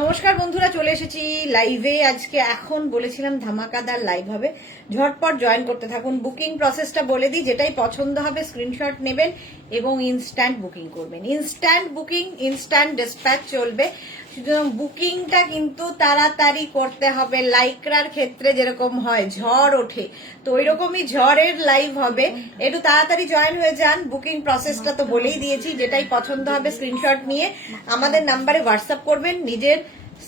নমস্কার বন্ধুরা, চলে এসেছি লাইভে। আজকে এখন বলেছিলাম ধামাকাদার লাইভ হবে, ঝটপট জয়েন করতে থাকুন। বুকিং প্রসেসটা বলে দিই, যেটাই পছন্দ হবে স্ক্রিনশট নেবেন এবং ইনস্ট্যান্ট বুকিং করবেন। ইনস্ট্যান্ট বুকিং, ইনস্ট্যান্ট ডিসপ্যাচ চলবে। সুতরাং বুকিংটা কিন্তু তাড়াতাড়ি করতে হবে। লাইক্রার ক্ষেত্রে যেরকম হয় ঝড় ওঠে, তো ওই রকমই ঝড়ের লাইভ হবে। একটু তাড়াতাড়ি জয়েন হয়ে যান। বুকিং প্রসেসটা তো বলেই দিয়েছি, যেটাই পছন্দ হবে স্ক্রিনশট নিয়ে আমাদের নাম্বারে হোয়াটসঅ্যাপ করবেন নিজের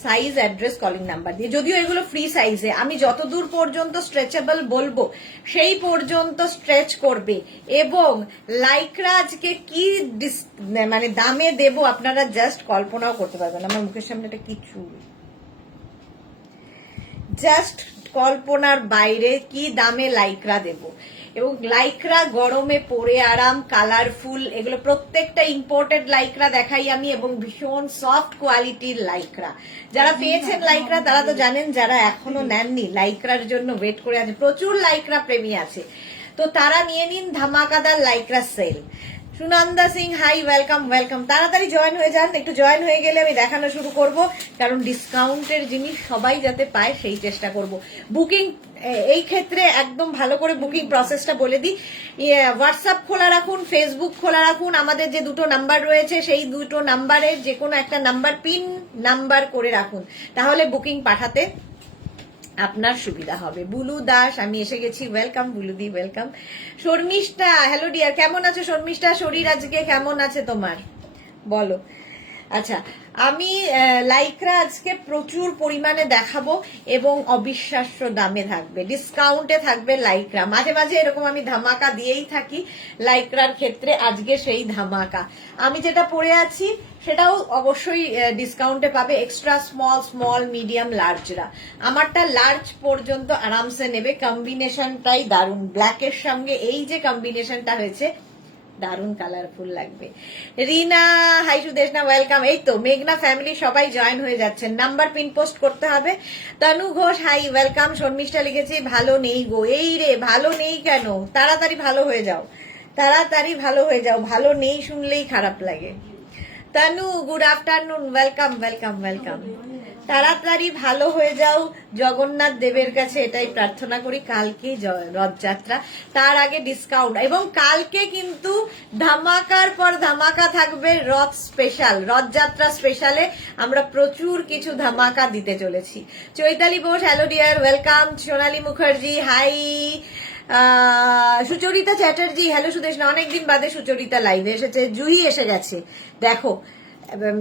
সাইজ, অ্যাড্রেস, কলিং নাম্বার দিয়ে। যদিও এগুলো ফ্রি সাইজে, আমি যতদূর পর্যন্ত স্ট্রেচেবল বলবো সেই পর্যন্ত স্ট্রেচ করবে। এবং লাইক্রা আজকে কি মানে দামে দেব আপনারা জাস্ট কল্পনাও করতে পারবেন। আমার মুখের সামনে একটা কিছু জাস্ট কল্পনার বাইরে কি দামে লাইক্রা দেব। এবং লাইক্রা গরমে পরে আরাম, কালারফুল, এগুলো প্রত্যেকটা ইম্পোর্টেড লাইক্রা দেখাই আমি, এবং ভীষণ সফট কোয়ালিটির লাইক্রা। যারা পেয়েছেন লাইক্রা তারা তো জানেন, যারা এখনো নেননি লাইক্রার জন্য ওয়েট করে আছে, প্রচুর লাইক্রা প্রেমী আছে, তো তারা নিয়ে নিন ধামাকাদার lycra sale. Sunanda Singh, hi, welcome welcome. তাড়াতাড়ি জয়েন হয়ে যান। একটু জয়েন হয়ে গেলে আমি দেখানো শুরু করব, কারণ ডিসকাউন্টের জিনিস সবাই যাতে পায় সেই চেষ্টা করব। বুকিং এই ক্ষেত্রে একদম ভালো করে বুকিং প্রসেসটা বলে দিই। হোয়াটসঅ্যাপ খোলা রাখুন, ফেসবুক খোলা রাখুন। আমাদের যে দুটো নাম্বার রয়েছে সেই দুটো নাম্বারে যে কোনো একটা নাম্বার পিন নাম্বার করে রাখুন, তাহলে বুকিং পাঠাতে আপনার সুবিধা হবে। বুলু দাস, আমি এসে গেছি, ওয়েলকাম বুলুদি, ওয়েলকাম। শর্মিষ্ঠা, হ্যালো ডিয়ার, কেমন আছো শর্মিষ্ঠা? শরীর আজকে কেমন আছে তোমার বলো। আচ্ছা, আমি লাইক্রা আজকে প্রচুর পরিমাণে দেখাবো এবং অবিশ্বাস্য দামে থাকবে, ডিসকাউন্টে থাকবে লাইক্রা। মাঝে মাঝে এরকম আমি ধামাকা দিয়েই থাকি লাইক্রার ক্ষেত্রে। আজকে সেই ধামাকা। আমি যেটা পরে আছি সেটাও অবশ্যই ডিসকাউন্টে পাবে। এক্সট্রা স্মল, স্মল, মিডিয়াম, লার্জরা। আমারটা লার্জ পর্যন্ত আরামসে নেবে। কম্বিনেশনটাই দারুণ, ব্ল্যাকের সঙ্গে এই যে কম্বিনেশনটা হয়েছে দারুণ কালারফুল লাগবে। রিনা, হাই সুদেশনা, ওয়েলকাম। এই তো মেঘনা ফ্যামিলি সবাই জয়েন হয়ে যাচ্ছেন। নাম্বার পিন পোস্ট করতে হবে। তনু ঘোষ, হাই, ওয়েলকাম। শর্মিষ্ঠা লিখেছি, ভালো নেই গো। এই রে, ভালো নেই কেন? তাড়াতাড়ি ভালো হয়ে যাও, তাড়াতাড়ি ভালো হয়ে যাও। ভালো নেই শুনলেই খারাপ লাগে। Tanu, good afternoon, welcome welcome welcome. তাড়াতাড়ি ভালো হয়ে যাও, জগন্নাথ দেবের কাছে এটাই প্রার্থনা করি। কালকে রথযাত্রা, তার আগে ডিসকাউন্ট, এবং কালকে কিন্তু ধামাকার পর ধামাকা থাকবে। রথ স্পেশাল, রথযাত্রা স্পেশালে আমরা প্রচুর কিছু ধামাকা দিতে চলেছি। Chaitali Bose, hello dear, welcome. Sonali Mukherjee, hi. Sucharita Chatterjee, hello Sudeshna, অনেকদিন বাদে সুচরিতা লাইভে এসেছে। জুহি এসে গেছে, দেখো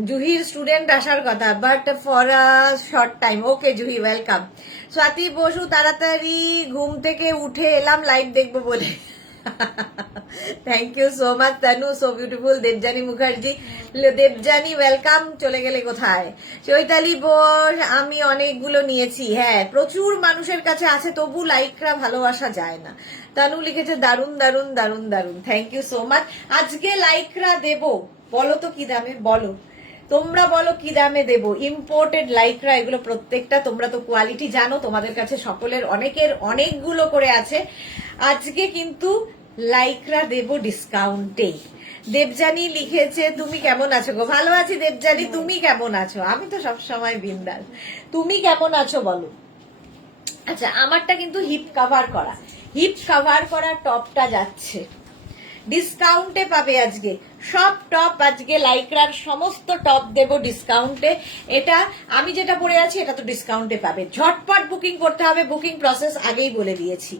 জুহির স্টুডেন্ট আসার কথা, but for a short time. Okay Juhi, welcome. Swati Basu, তাড়াতাড়ি ঘুম থেকে উঠে এলাম লাইভ দেখবো বলে। Thank you so much Tanu, so beautiful. Debjani Mukherjee, Debjani welcome. চলে গেলে কোথায়? চৈতালি বোস, আমি অনেকগুলো নিয়েছি। হ্যাঁ, প্রচুর মানুষের কাছে আছে, তবু লাইকরা ভালোবাসা যায় না। তানু লিখেছে, দারুন দারুন দারুন দারুন। Thank you so much. আজকে লাইকরা দেবো, বলো তো কি দামে, বলো তোমরা, বলো কি দামে দেবো। ইম্পোর্টেড লাইক্রা, এগুলো প্রত্যেকটা, তোমরা তো কোয়ালিটি জানো, তোমাদের কাছে সকলের অনেকের অনেকগুলো করে আছে। আজকে কিন্তু লাইক্রা দেব ডিসকাউন্টে। দেবজানী লিখেছে, তুমি কেমন আছো গো? ভালো আছি দেবজানী, তুমি কেমন আছো? আমি তো সবসময় বিন্দাস। তুমি কেমন আছো বলো। আচ্ছা, আমারটা কিন্তু হিপ কভার করা, হিপ কভার করা টপটা যাচ্ছে, ডিসকাউন্টে পাবে আজকে। সব টপ আজকে লাইক্রার সমস্ত টপ দেব ডিসকাউন্টে। এটা আমি যেটা পরে আছি এটা তো ডিসকাউন্টে পাবে। ঝটপট বুকিং করতে হবে, বুকিং প্রসেস আগেই বলে দিয়েছি,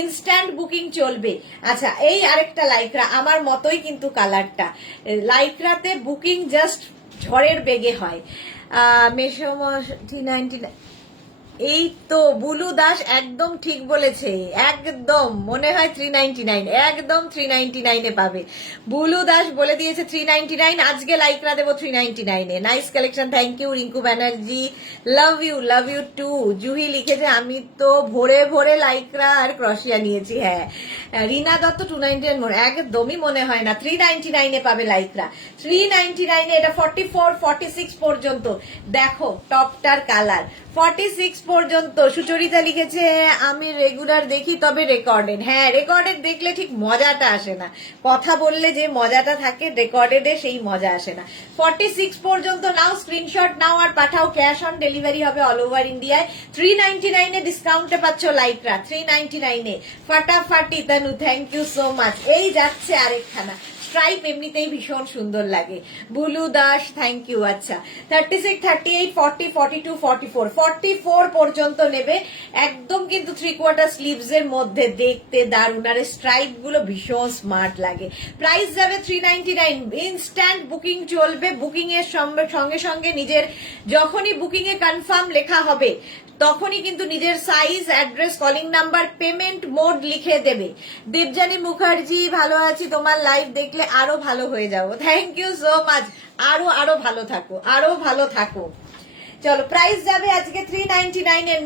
ইনস্ট্যান্ট বুকিং চলবে। আচ্ছা, এই আরেকটা লাইক্রা, আমার মতোই কিন্তু কালারটা। লাইক্রাতে বুকিং জাস্ট ঝড়ের বেগে হয়। মেসোম 399। এই তো বুলু দাস একদম ঠিক বলেছে, একদম মনে হয় 399, একদম 399 পাবে। বুলু দাস বলে দিয়েছে 399। আজকে লাইকরা দেবো 399। Nice collection, thank you. Rinku Banerjee, love you too. Juhi লিখেছে, আমি তো ভোরে ভোরে লাইকরা আর ক্রশিয়া নিয়েছি। হ্যাঁ, রিনা দত্ত 299, একদমই মনে হয় না। 399 পাবে লাইকরা, 399। এটা 44, 46 পর্যন্ত। দেখো টপটার কালার, 46 পর্যন্ত। সুচরিতা লিখেছে আমি রেগুলার দেখি তবে রেকর্ডেড। হ্যাঁ, রেকর্ডেড দেখলে ঠিক মজাটা আসে না, কথা বললে যে মজাটা থাকে রেকর্ডেডে সেই মজা আসে না। 46 পর্যন্ত নাও, স্ক্রিনশট নাও আর পাঠাও, ক্যাশ অন ডেলিভারি হবে অল ওভার ইন্ডিয়ায়। 399 এ ডিসকাউন্টে পাচ্ছ লাইকরা, 399 এ ফাটাফাটি। Tanu thank you so much. এই যাচ্ছে আরেকখানা স্ট্রাইপ, এমনিতেই ভীষণ সুন্দর লাগে। Bulu Das thank you. আচ্ছা 36, 38, 40, 42, 44, 44 পর্যন্ত নেবে। একদম কিন্তু 3/4 স্লিভস এর মধ্যে দেখতে দারুণ, আর স্ট্রাইপ গুলো ভীষণ স্মার্ট লাগে। প্রাইস যাবে 399। ইনস্ট্যান্ট বুকিং চলবে, বুকিং এর সঙ্গে সঙ্গে নিজের যখনই বুকিং এ কনফার্ম লেখা হবে তখনই কিন্তু নিজের size, address, calling number, payment mode লিখে দেবে। দেবজানী মুখার্জি ভালো আছি, তোমার লাইভ দেখলে আরো ভালো হয়ে যাবো। Thank you so much. আরো ভালো থাকো, আরো ভালো থাকো। চলো প্রাইস যাবে আজকে 399 এর।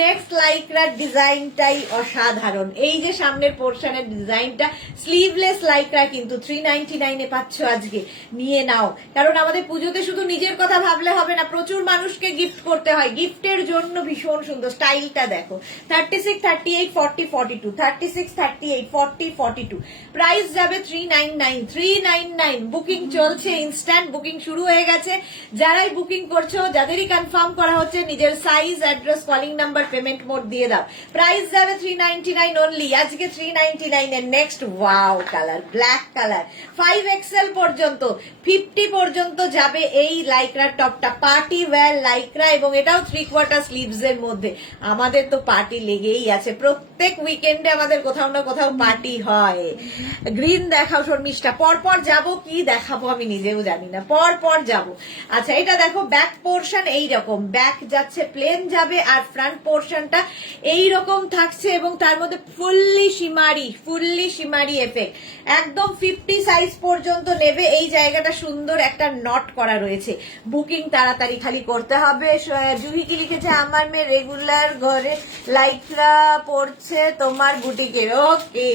নেক্সট লাইক্রার ডিজাইনটাই অসাধারণ। এই যে সামনের পোর্শনের ডিজাইনটা, স্লিভলেস লাইক্রা কিন্তু 399 এ পাচ্ছ আজকে। নিয়ে নাও, কারণ আমাদের পুজোতে শুধু নিজের কথা ভাবলে হবে না, প্রচুর মানুষকে গিফট করতে হয়। গিফটের জন্য ভীষণ সুন্দর। স্টাইলটা দেখো, 36, 38, 40, 42, 36, 38, 40, 42। প্রাইস যাবে 399। বুকিং চলছে, ইনস্ট্যান্ট বুকিং শুরু হয়ে গেছে। যারাই বুকিং করছো, যাদেরই কনফার্ম করা হচ্ছে, নিজের size, address, calling number, payment mode দিয়ে দাও। প্রাইস যাবে 399 অনলি আজকে। 399 এর next wow colour, black colour. 5XL পর্যন্ত, 50 পর্যন্ত যাবে এই লাইক্রার টপটা। পার্টি ওয়্যার লাইক্রা, এবং এটাও 3/4 স্লিভস এর মধ্যে। আমাদের তো পার্টি লেগেই আছে, প্রত্যেক উইকেন্ডে আমাদের কোথাও না কোথাও পার্টি হয়। গ্রিন দেখাও শর্মিষ্ঠা। পরপর যাব, কি দেখাবো আমি নিজেও জানি না, পরপর যাব। আচ্ছা এটা দেখো, ব্যাক পোর্শন এইরকম, ব্যাক যাচ্ছে প্লেন যাবে, আর ফ্রন্ট পোর্শনটা এইরকম থাকছে, এবং তার মধ্যে ফুললি শিমারি এফেক্ট। একদম 50 সাইজ পর্যন্ত নেবে। এই জায়গাটা সুন্দর একটা নট করা রয়েছে। বুকিং তাড়াতাড়ি খালি করতে হবে। জুহি কি লিখেছে, আমার মেয়ে রেগুলার ঘরে লাইক্রা পড়ছে তোমার বুটিকের। ওকে,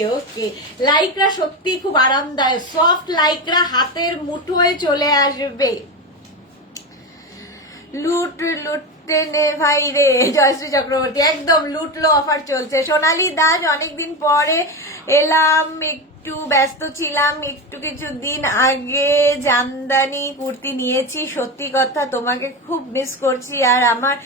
লাইক্রা সত্যি খুব আরামদায়ক, সফট লাইক্রা, হাতের মুঠোয় চলে আসবে। লুট টেনে ভাই রে, জয়শ্রী চক্রবর্তী একদম লুটলো অফার চলছে। সোনালী দাস অনেকদিন পরে এলাম, একটু ব্যস্ত ছিলাম, একটু কিছুদিন আগে জামদানি কুর্তি নিয়েছি। সত্যি কথা, তোমাকে খুব মিস করছি আর আমার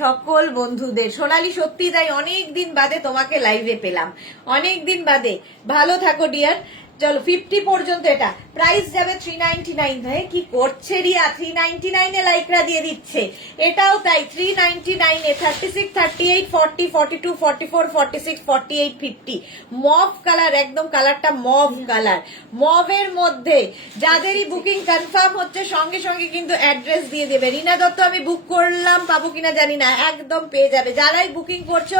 সকল বন্ধুদের। সোনালী সত্যি তাই, অনেকদিন বাদে তোমাকে লাইভে পেলাম, অনেকদিন বাদে। ভালো থাকো ডিয়ার। চলো 50 পর্যন্ত এটা। প্রাইস যাবে 399। ভাই কি করছে রিয়া, 399 এ লাইক্রা দিয়ে দিচ্ছে। এটাও তাই 399 এ। 36, 38, 40, 42, 44, 46, 48, 50। মভ কালার, একদম কালারটা মভ কালার। মভের মধ্যে যাদেরই বুকিং কনফার্ম হচ্ছে সঙ্গে সঙ্গে কিন্তু অ্যাড্রেস দিয়ে দেবে। রিনা দত্ত আমি বুক করলাম, পাবো কিনা জানি না, একদম পেয়ে যাবে। যারাই বুকিং করছো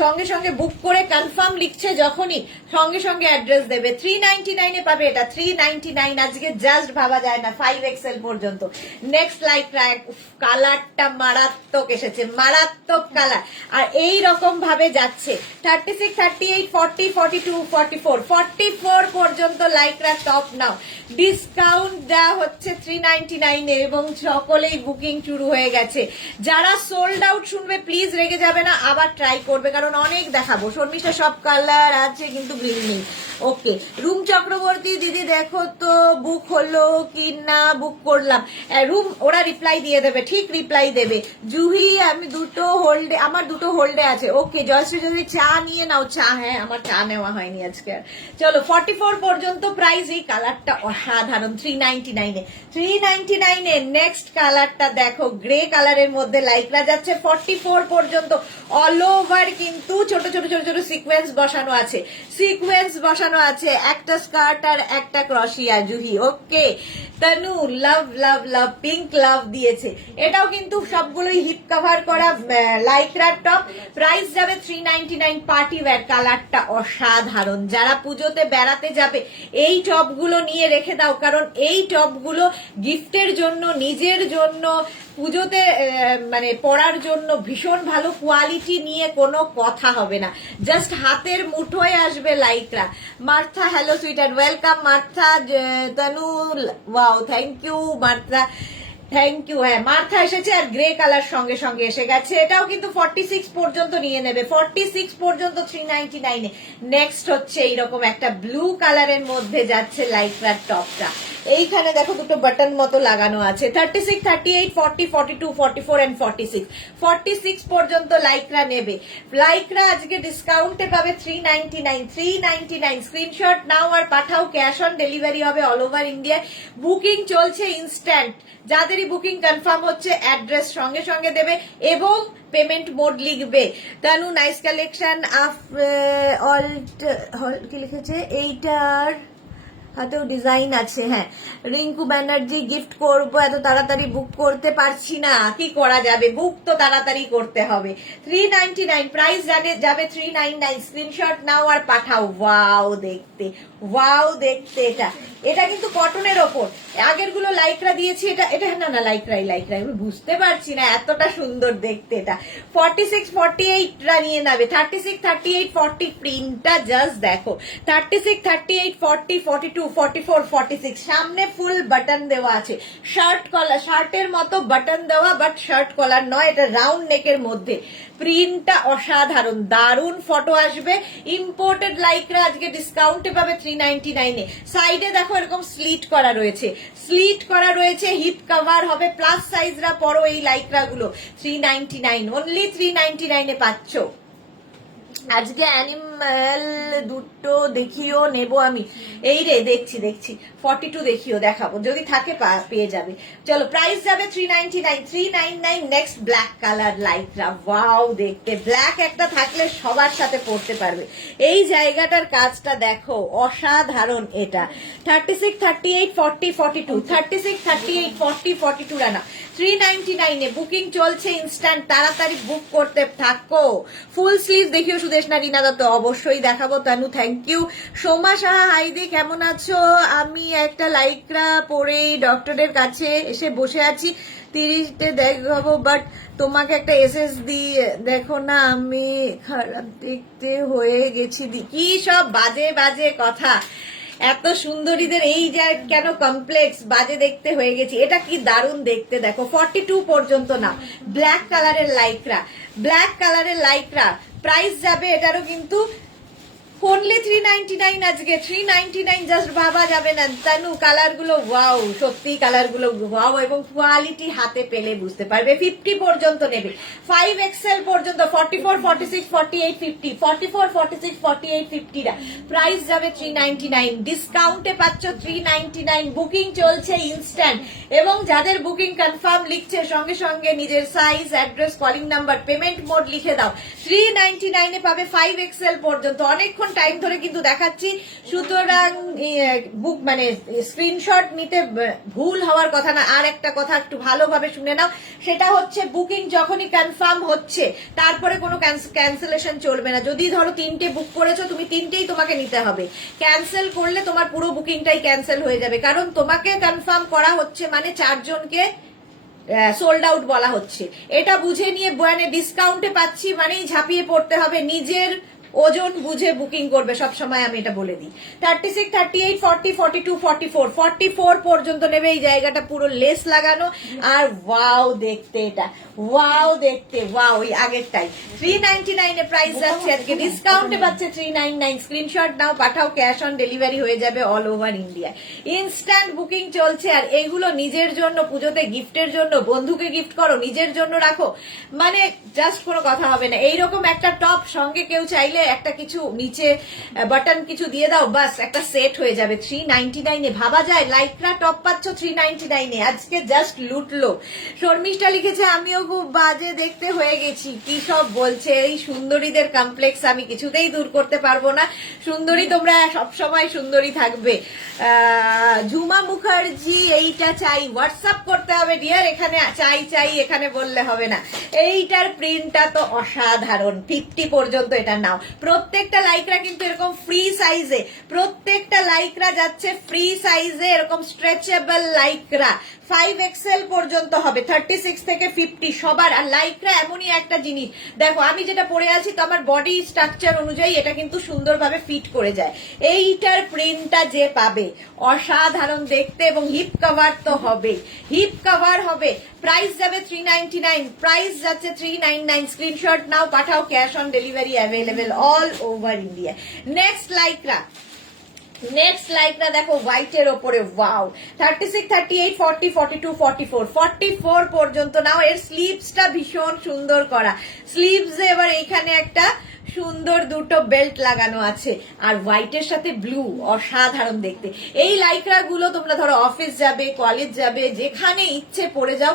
সঙ্গে সঙ্গে বুক করে কনফার্ম লিখছে যখনই, সঙ্গে সঙ্গে অ্যাড্রেস দেবে। 399 এ পাবে এটা। 399 আজকে জাস্ট ভাবা যায় না। 5XL পর্যন্ত। নেক্সট লাইক্রা, কালারটা মারাত্মক এসেছে, মারাত্মক কালার, আর এই রকম ভাবে যাচ্ছে। 36, 38, 40, 42, 44, 44 পর্যন্ত লাইক্রা টপ নাও। ডিসকাউন্ট দেওয়া হচ্ছে 399 এ, এবং সকলেই বুকিং শুরু হয়ে গেছে। যারা সোল্ড আউট শুনবে প্লিজ রেগে যাবে না, আবার ট্রাই করবে, কারণ অনেক দেখাবো। শর্মিষ্ঠা সব কালার আছে কিন্তু গ্রিন নেই। ওকে, রুম চক্রবর্তী দিদি দেখো তো বুক হলো কি না। বুক করলাম। রুম ওরা রিপ্লাই দিয়ে দেবে, ঠিক রিপ্লাই দেবে। জুহি আমি আমার দুটো হোল্ডে আছে। ওকে জয়শ্রী, যদি চা নিয়ে নাও। চা, হ্যাঁ আমার চা নেওয়া হয়নি আজকে। চলো 44 পর্যন্ত প্রাইস। এই কালারটা অসাধারণ। 399 এ। 399 এ নেক্সট কালারটা দেখো, গ্রে কালারের মধ্যে লাইক্রা যাচ্ছে। 44 পর্যন্ত অল ওভার কিন্তু ছোট ছোট ছোট ছোট সিকোয়েন্স বসানো আছে, একটা স্কার্ট আর একটা ক্রসিয়া। জুহি ওকে। তনু লাভ লাভ লাভ, পিঙ্ক লাভ দিয়েছে। এটাও কিন্তু সবগুলোই হিপ কভার করা লাইক্রার টপ। প্রাইস যাবে 399। পার্টি ওয়্যার, কালারটা অসাধারণ। যারা পুজোতে বেড়াতে যাবে এই টপগুলো নিয়ে রেখে দাও, কারণ এই টপগুলো গিফটের জন্য, নিজের জন্য, পুজোতে মানে পরার জন্য ভীষণ ভালো। কোয়ালিটি নিয়ে কোনো কথা হবে না, জাস্ট হাতের মুঠোয় আসবে লাইক্রা। মার্থা হ্যালো সুইটার, welcome Martha. Tanu wow, thank you Martha. Thank you. হ্যাঁ, মার্থা এসেছে আর গ্রে কালার সঙ্গে সঙ্গে এসে গেছে। এটাও কিন্তু 46 পর্যন্ত নিয়ে নেবে, 46 পর্যন্ত 399 এ। নেক্সট হচ্ছে এইরকম একটা ব্লু কালারের মধ্যে যাচ্ছে লাইক্রার টপটা। এইখানে দেখো দুটো বাটন মতো লাগানো আছে। 36, 38, 40, 42, 44 এন্ড 46, 46 পর্যন্ত লাইক্রা নেবে। লাইক্রা আজকে ডিসকাউন্টে পাবে 399, 399। স্ক্রিনশট নাও আর পাঠাও, ক্যাশ অন ডেলিভারি হবে অল ওভার ইন্ডিয়া। বুকিং চলছে ইনস্ট্যান্ট। যাদেরই বুকিং কনফার্ম হচ্ছে অ্যাড্রেস সঙ্গে সঙ্গে দেবে এবং পেমেন্ট মোড লিখবে। তানু নাইস কালেকশন অফ অল্ট, কি লিখেছে এইটার হাতেও ডিজাইন আছে। হ্যাঁ, রিঙ্কু ব্যানার্জি গিফট করব, এত তাড়াতাড়ি বুক করতে পারছি না, কি করা যাবে, বুক তো তাড়াতাড়ি করতে হবে। 399 প্রাইস যাবে 399। স্ক্রিনশট নাও আর পাঠাও। ওয়াও দেখতে, ওয়াও দেখতে। এটা কিন্তু কটনের ওপর। আগের গুলো লাইক্রা দিয়েছি, এটা না লাইক্রাই আমি বুঝতে পারছি না, এতটা সুন্দর দেখতে। এটা 46, 48 নিয়ে নেবে। 36, 38, 40 প্রিন্টটা জাস্ট দেখো। 36, 38, 40, 42, 44, 46 সামনে ফুল বাটন দেওয়া আছে। শার্ট কলার, শার্টের মতো বাটন দেওয়া, বাট শার্ট কলার নয়, এটা রাউন্ড নেকের মধ্যে। প্রিন্টটা অসাধারণ, দারুণ ফটো আসবে। ইম্পোর্টেড লাইক্রা আজকে ডিসকাউন্টে পাবে 399 এ। সাইডে দেখো এরকম স্লিট করা রয়েছে, স্লিট করা রয়েছে, হিপ কভার হবে। প্লাস সাইজরা পরো এই লাইক্রা গুলো। 399, অনলি 399 এ পাচ্ছ। আজকে অ্যানিমাল দুটো দেখিও নেব আমি। এই রে দেখছি 42 দেখিও, দেখাবো যদি থাকে পেয়ে যাবে। চলো প্রাইস যাবে 399, 399। Next black colour Lycra. Wow দেখতে, ব্ল্যাক একটা থাকলে সবার সাথে পড়তে পারবে। এই জায়গাটার কাজটা দেখো, অসাধারণ। এটা 36, 38, 40, 42, 36, 38, 40, 42 রানা। 399 এ বুকিং চলছে ইনস্ট্যান্ট, তাড়াতাড়ি বুক করতে থাকো। ফুল স্লিভ দেখিও সুদেশনা রিনা দত্ত, অবশ্যই দেখাবো। Tanu thank you. সোমা সাহা হাইদি কেমন আছো? আমি একটা লাইক্রা পরে ডক্টরের কাছে এসে বসে আছি, 30-টে দেখাবো, বাট তোমাকে একটা এসএস দিয়ে দেখো না, আমি খারাপ দেখতে হয়ে গেছি। কি সব বাজে বাজে কথা, এত সুন্দরীদের এই যে কেন কমপ্লেক্স, বাজে দেখতে হয়ে গেছি। এটা কি দারুণ দেখতে দেখো। 42 পর্যন্ত না। ব্ল্যাক কালারের লাইক্রা, ব্ল্যাক কালারের লাইক্রা। প্রাইস যাবে এটারও কিন্তু অনলি 399 আজকে। 399 জাস্ট ভাবা যাবে না। তানু কালার গুলো ওয়াও, সত্যি কালার গুলো ওয়াও, এবং কোয়ালিটি হাতে পেলে বুঝতে পারবে। 50 পর্যন্ত নেবে, 5XL পর্যন্ত। 44, 46, 48, 50, 44, 46, 48, 50 টা প্রাইস যাবে 399। ডিসকাউন্টে পাচ্ছ 399। বুকিং চলছে ইনস্ট্যান্ট, এবং যাদের বুকিং কনফার্ম লিখছে সঙ্গে সঙ্গে নিজের size, address, calling number, payment mode লিখে দাও। 399 এ পাবে 5XL পর্যন্ত। অনেকক্ষণ টাইম ধরে কিন্তু দেখাচ্ছি, সুতরাং বুক মানে স্ক্রিনশট নিতে ভুল হওয়ার কথা না। আর একটা কথা একটু ভালোভাবে শুনে নাও, সেটা হচ্ছে বুকিং যখনই কনফার্ম হচ্ছে তারপরে কোনো ক্যান্সেলেশন চলবে না। যদি ধরো 3টে বুক করেছো, তুমি 3টেই তোমাকে নিতে হবে। ক্যান্সেল করলে তোমার পুরো বুকিংটাই ক্যান্সেল হয়ে যাবে, কারণ তোমাকে কনফার্ম করা হচ্ছে মানে 4 জনকে সোল্ড আউট বলা হচ্ছে। এটা বুঝে নিয়ে বয়ানে ডিসকাউন্টে পাচ্ছি মানেই ঝাঁপিয়ে পড়তে হবে। নিজের ওজন বুঝে বুকিং করবে সব সময়, আমি এটা বলে দিই। 36, 38, 40, 42, 44, 44 পর্যন্ত নেবে। এই জায়গাটা পুরো লেস লাগানো, আর ওয়াও দেখতে, এটা ওয়াও দেখতে, ওয়াও। ওই আগেরটাই 399 এ প্রাইস যাচ্ছে আজকে, ডিসকাউন্টে পাচ্ছে 399। স্ক্রিনশট নাও পাঠাও, ক্যাশ অন ডেলিভারি হয়ে যাবে all over India. Instant booking চলছে। আর এগুলো নিজের জন্য, পুজোতে গিফটের জন্য, বন্ধুকে গিফট করো, নিজের জন্য রাখো, মানে জাস্ট কোনো কথা হবে না। এইরকম একটা টপ সঙ্গে কেউ চাইলে একটা কিছু নিচে বাটন কিছু দিয়ে দাও, বাস একটা সেট হয়ে যাবে 399 এ। ভাবা যায় লাইক্রা টপ পাচ্ছ 399 এ, আজকে জাস্ট লুটলো। শর্মিষ্ঠা লিখেছে আমিও খুব বাজে দেখতে হয়ে গেছি। কি সব বলছে, এই সুন্দরীদের কমপ্লেক্স আমি কিছুতেই দূর করতে পারবো না। সুন্দরী তোমরা সবসময় সুন্দরী থাকবে। ঝুমা মুখার্জি এইটা চাই, হোয়াটসঅ্যাপ করতে হবে ডিয়ার। এখানে চাই এখানে বললে হবে না। এইটার প্রিন্টটা তো অসাধারণ। 50 পর্যন্ত এটা নাও। প্রত্যেকটা লাইক্রা কিন্তু এরকম ফ্রি সাইজে, প্রত্যেকটা লাইক্রা যাচ্ছে ফ্রি সাইজে, এরকম স্ট্রেচেবল লাইক্রা 5XL পর্যন্ত হবে, 36 থেকে 50 সবার। আর লাইক্রা এমনই একটা জিনিস, দেখো আমি যেটা পরে আছি তো আমার বডি স্ট্রাকচার অনুযায়ী এটা কিন্তু সুন্দরভাবে ফিট করে যায়। এইটার প্রিন্টটা যে পাবে অসাধারণ দেখতে, এবং হিপ কভার তো হবে, হিপ কভার হবে। প্রাইস যাবে 399, প্রাইস যাচ্ছে 399। স্ক্রিনশট নাও, পাঠাও, cash on delivery available all over India. Next lycra, next লাইকটা দেখো হোয়াইটের ওপরে, ওয়াও। 36, 38, 40, 42, 44, 44 পর্যন্ত নাও। এর স্লিভসটা ভীষণ সুন্দর করা, স্লিভস এবার এইখানে একটা সুন্দর দুটো বেল্ট লাগানো আছে, আর হোয়াইটের সাথে ব্লু, অসাধারণ দেখতে। এই লাইক্রা গুলো তোমরা ধরো অফিস যাবে, কলেজ যাবে, যেখানে ইচ্ছে পরে যাও,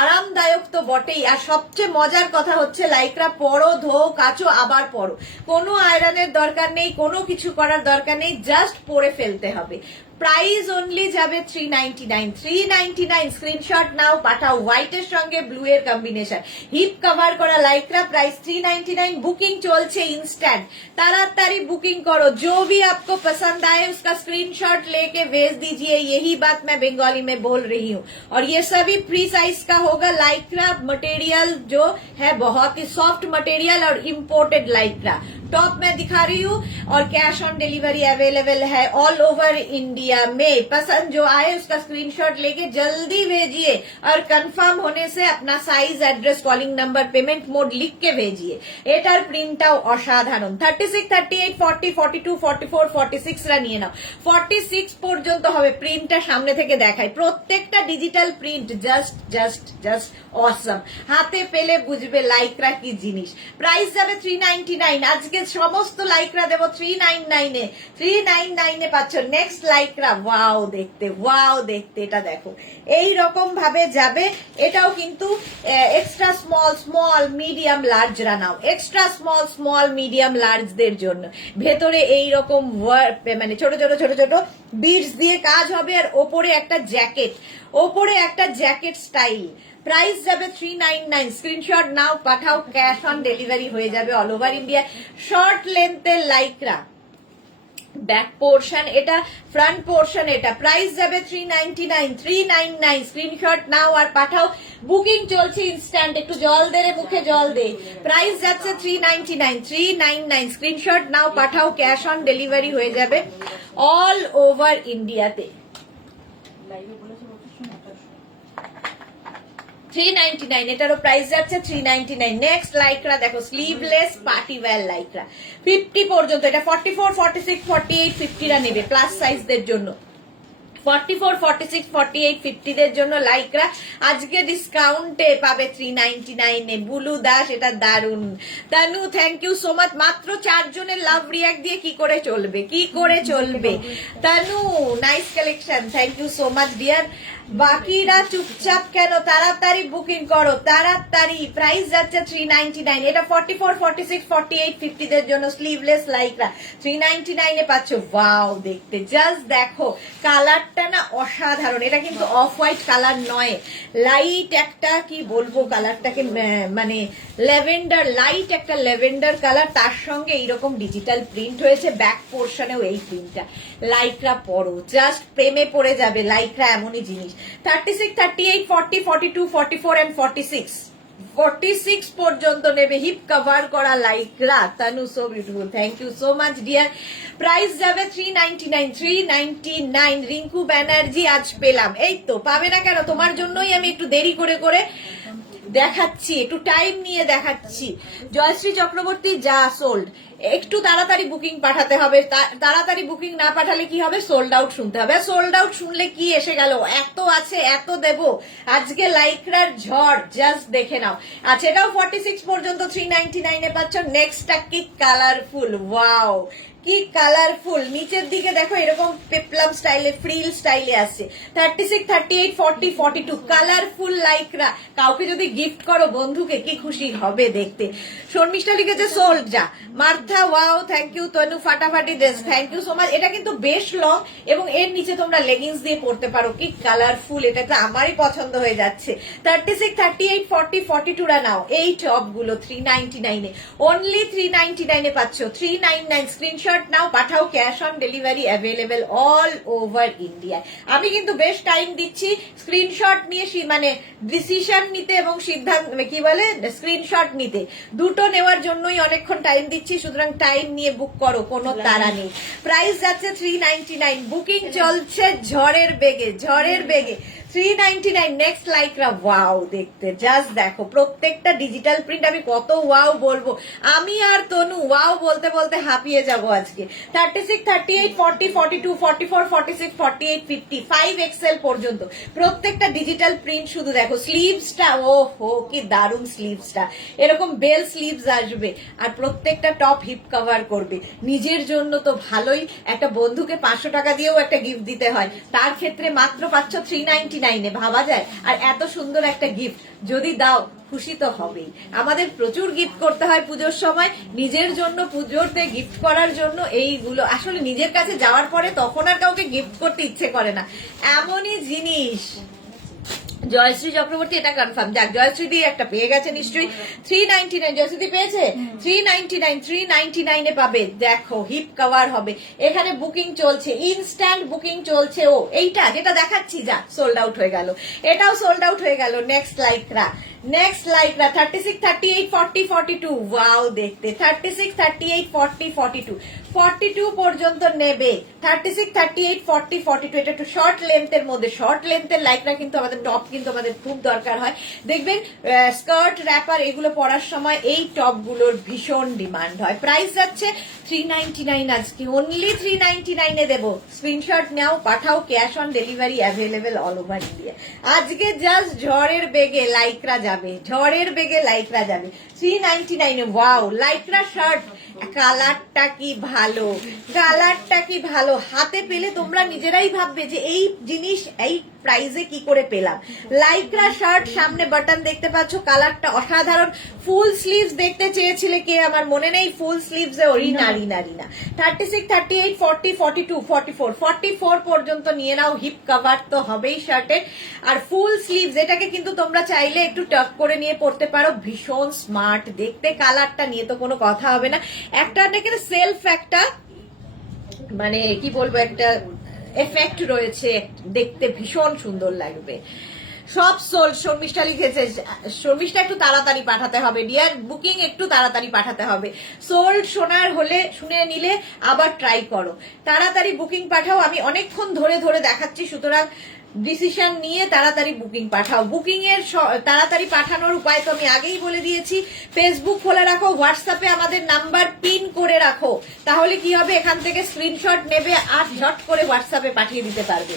আরামদায়ক তো বটেই। আর সবচেয়ে মজার কথা হচ্ছে লাইক্রা পরো, ধো, কাচো, আবার পরো, কোনো আয়রনের দরকার নেই, কোনো কিছু করার দরকার নেই, জাস্ট পরে ফেলতে হবে। প্রাইস অনলি যাবে 399, 399। স্ক্রিনশট নাও, পাঠাও, হোয়াইটের সঙ্গে ব্লু এর কম্বিনেশন, হিপ কভার করা লাইক্রা, প্রাইস 399। বুকিং চলছে इंस्टेंट, ताड़ाताड़ी बुकिंग करो। जो भी आपको पसंद आए उसका स्क्रीनशॉट लेके भेज दीजिए, यही बात मैं बंगाली में बोल रही हूँ। और ये सभी फ्री साइज का होगा। लाइक्रा मटेरियल जो है बहुत ही सॉफ्ट मटेरियल और इम्पोर्टेड लाइक्रा, टॉप में दिखा रही हूँ, और कैश ऑन डिलीवरी अवेलेबल है ऑल ओवर इंडिया में। पसंद जो आए उसका स्क्रीनशॉट लेके जल्दी भेजिए, और कंफर्म होने से अपना size, address, calling number, payment mode लिख के भेजिए। एटार प्रिंटटाও অসাধারণ। 36, 38, 40, 42, 44, 46 রা নিয়ে নাও। 46 পর্যন্ত হবে। প্রিন্টটা সামনে থেকে দেখাই, প্রত্যেকটা digital print just just just অসম। হাতে পেলে বুঝবে লাইক্রা কি জিনিস। প্রাইস যাবে 399। আজকে সমস্ত লাইক্রা দেবো 399 এ, 399 এ পাচ্ছ। নেক্সট লাইক্রা, ওয়াও দেখতে, ওয়াও দেখতে, এটা দেখো এই রকম ভাবে যাবে। এটাও কিন্তু এক্সট্রা স্মল, স্মল, মিডিয়াম, লার্জরা নাও। এক্সট্রা স্মল, স্মল, মিডিয়াম, লার্জদের জন্য ভেতরে এই রকম মানে ছোট ছোট ছোট ছোট বিডস দিয়ে কাজ হবে, আর ওপরে একটা জ্যাকেট, ওপরে একটা জ্যাকেট স্টাইল। প্রাইস যাবে 399। স্ক্রিনশট নাও, পাঠাও, ক্যাশ অন ডেলিভারি হয়ে যাবে অল ওভার ইন্ডিয়া। শর্ট লেন্থের লাইক্রা, ব্যাক পোর্শন এটা, ফ্রন্ট পোর্শন এটা। প্রাইস যাবে 399, 399। স্ক্রিনশট নাও আর পাঠাও। বুকিং চলছে ইনস্ট্যান্ট। একটু জল দে রে, মুখে জল দে। প্রাইস যাচ্ছে 399, 399। স্ক্রিনশট নাও, পাঠাও, ক্যাশ অন ডেলিভারি হয়ে যাবে অল ওভার ইন্ডিয়াতে। 399, এটারও প্রাইস যাচ্ছে 399। নেক্সট লাইক্রা দেখো, স্লিভলেস পার্টি ওয়্যার লাইক্রা, 50 পর্যন্ত। এটা 44, 46, 48, 50 রা নেবে প্লাস সাইজদের জন্য। 44, 46, 48, 50 দের জন্য লাইক্রা আজকে ডিসকাউন্টে পাবে 399 এ। বুলু দাস, এটা দারুন। Tanu, thank you so much. মাত্র 4 জনের লাভ রিয়াক্ট দিয়ে কি করে চলবে, কি করে চলবে। Tanu, nice collection, thank you so much dear. বাকিরা চুপচাপ কেন, তাড়াতাড়ি বুকিং করো, তাড়াতাড়ি। প্রাইস যাচ্ছে 399। এটা 44, 46, 48, 50 দের জন্য স্লিভলেস লাইক্রা 399 এ পাচ্ছ। ওয়াও দেখতে, জাস্ট দেখো কালারটা না অসাধারণ। এটা কিন্তু অফ হোয়াইট কালার নয়, লাইট একটা, কি বলবো কালারটাকে, মানে ল্যাভেন্ডার, লাইট একটা ল্যাভেন্ডার কালার, তার সঙ্গে এইরকম ডিজিটাল প্রিন্ট হয়েছে। ব্যাক পোর্শনেও এই প্রিন্টটা। লাইক্রা পরো, জাস্ট প্রেমে পড়ে যাবে। লাইক্রা এমনই জিনিস। 36, 38, 40, 42, 44 and 46, 46 পর্যন্ত নেবে হিপ কভার করা lycra. Tanu, so beautiful, thank you so much dear. Price যাবে 399, 399। রিঙ্কু ব্যানার্জি আজ পেলাম, এই তো পাবে না কেন, তোমার জন্যই আমি একটু দেরি করে করে দেখাচ্ছি, একটু টাইম নিয়ে দেখাচ্ছি। জয়শ্রী চক্রবর্তী, যা সোল্ড। একটু তাড়াতাড়ি বুকিং পাঠাতে হবে, তাড়াতাড়ি বুকিং না পাঠালে কি হবে, সোল্ড আউট শুনতে হবে। সোল্ড আউট শুনলে কি এসে গেল, এত আছে এত দেব। আজকে লাইক্রার ঝড়, জাস্ট দেখে নাও। আচ্ছা, এটাও 46 পর্যন্ত 399 এ পাচ্ছ। নেক্সটটা কি কালারফুল, ওয়াও কি কালারফুল। নিচের দিকে দেখো এরকম পেপলাম স্টাইলে, ফ্রিল স্টাইলে আসছে। 36, 38, 40, 42 কালারফুল লাইক্রা। কাউকে যদি গিফট করো বন্ধুকে, কি খুশি হবে দেখতে। শর্মিষ্ঠা লিখেছে সোল্ড, যা মারতে শ্রদ্ধা, ওয়াও, থ্যাংক ইউ তনু, ফাটাফাটি dress, thank you so much. এটা কিন্তু বেশ লং এবং এর নিচে তোমরা লেগিংস দিয়ে পড়তে পারো, কি কালারফুল, এটা তো আমারই পছন্দ হয়ে যাচ্ছে। 36, 38, 40, 42 রা নাও এই টপ গুলো 399 এ, অনলি 399 এ পাচ্ছ, 399। স্ক্রিনশট নাও, পাঠাও, cash on delivery available all over India. আমি কিন্তু বেশ টাইম দিচ্ছি স্ক্রিনশট নিয়ে, মানে ডিসিশন নিতে এবং সিদ্ধান্ত, কি বলে, স্ক্রিনশট নিতে, দুটো নেওয়ার জন্যই অনেকক্ষণ টাইম দিচ্ছি। সুতরাং টাইম নিয়ে বুক করো, কোনো তাড়া নেই। প্রাইস যাচ্ছে 399, বুকিং চলছে ঝড়ের বেগে, ঝড়ের বেগে। 399 নেক্সট লাইকরা, ওয়াও দেখতে জাস্ট দেখো, প্রত্যেকটা ডিজিটাল প্রিন্ট। আমি কত ওয়াও বলবো, আমি আর তনু ওয়াও বলতে বলতে হাঁপিয়ে যাবো আজকে। 36, 38, 40, 42, 44, 46, 48, 50, 5XL পর্যন্ত প্রত্যেকটা ডিজিটাল প্রিন্ট। শুধু দেখো স্লিভসটা, ও হো কি দারুণ স্লিভসটা, এরকম বেল স্লিভস আসবে আর প্রত্যেকটা টপ হিপ কভার করবে। নিজের জন্য তো ভালোই, একটা বন্ধুকে 500 টাকা দিয়েও একটা গিফট দিতে হয়, তার ক্ষেত্রে মাত্র পাচ্ছ 399 এ, ভাবা যায়। আর এত সুন্দর একটা গিফট যদি দাও, খুশি তো হবেই। আমাদের প্রচুর গিফট করতে হয় পুজোর সময়, নিজের জন্য, পুজোতে গিফট করার জন্য। এইগুলো আসলে নিজের কাছে যাওয়ার পরে তখন আর কাউকে গিফট করতে ইচ্ছে করে না, এমনই জিনিস। জয়শ্রী চক্রবর্তী, এটা কনফার্ম। যাক, জয়শ্রী দিয়ে একটা পেয়ে গেছে নিশ্চয়ই। 399 জয়শ্রী পেয়েছে, 399 এ পাবে। দেখো হিপ কভার হবে, এখানে বুকিং চলছে, ইনস্ট্যান্ট বুকিং চলছে। ও এইটা যেটা দেখাচ্ছি, যা সোল্ড আউট হয়ে গেল, এটাও সোল্ড আউট হয়ে গেল। নেক্সট লাইকরা, 36, 38, 40, 42, ওয়াও দেখতে। 36, 38, 40, 42, 42 পর্যন্ত নেবে। 36, 38, 40, 42, এটা একটু শর্ট লেন্থের মধ্যে। শর্ট লেন্থের লাইকরা কিন্তু আমাদের টপ কিন্তু আমাদের খুব দরকার হয়। দেখবেন স্কার্ট, র্যাপার এগুলো পরার সময় এই টপ গুলোর ভীষণ ডিমান্ড হয়। প্রাইস যাচ্ছে 399 আজকে, অনলি 399 এ দেবো। স্ক্রিনশট নাও, পাঠাও, cash on delivery available all over India. আজকে জাস্ট ঝড়ের বেগে লাইকরা যাবে, ঝড়ের বেগে লাইকরা যাবে। 399 এ, ওয়াও, লাইকরা শার্ট, কালারটা কি ভালো, কালারটা কি ভালো। হাতে পেলে তোমরা নিজেরাই ভাববে যে এই জিনিস এই প্রাইজে কি করে পেলাম। লাইকরা শার্ট, সামনে বাটন দেখতে পাচ্ছ, কালারটা অসাধারণ। ফুল স্লিভস দেখতে চেয়েছিলে কে, আমার মনে নেই ফুল স্লিভস এ, রিনা। 36, 38, 40, 42, 44, 44 পর্যন্ত নিয়ে নাও। হিপ কভার তো হবেই শার্টের, আর ফুল স্লিভস, এটাকে কিন্তু তোমরা চাইলে একটু টাক করে নিয়ে পড়তে পারো, ভীষণ স্মার্ট দেখতে। কালারটা নিয়ে তো কোনো কথা হবে না। একটা সেলফ একটা, মানে কি বলবো, একটা এফেক্ট রয়েছে, দেখতে ভীষণ সুন্দর লাগবে। সব সোল্ড, শর্মিষ্ঠা লিখেছে। শর্মিষ্ঠা একটু তাড়াতাড়ি পাঠাতে হবে ডিয়ার, বুকিং একটু তাড়াতাড়ি পাঠাতে হবে। সোল্ড শোনার হলে শুনে নিলে আবার ট্রাই করো, তাড়াতাড়ি বুকিং পাঠাও। আমি অনেকক্ষণ ধরে ধরে দেখাচ্ছি, সুতরাং ডিসিশন নিয়ে তাড়াতাড়ি বুকিং পাঠাও। বুকিং এর তাড়াতাড়ি পাঠানোর উপায় তো আমি আগেই বলে দিয়েছি। ফেসবুক খোলা রাখো, হোয়াটসঅ্যাপে আমাদের নাম্বার পিন করে রাখো, তাহলে কি হবে, এখান থেকে স্ক্রিনশট নেবে আর ঝট করে হোয়াটসঅ্যাপে পাঠিয়ে দিতে পারবে,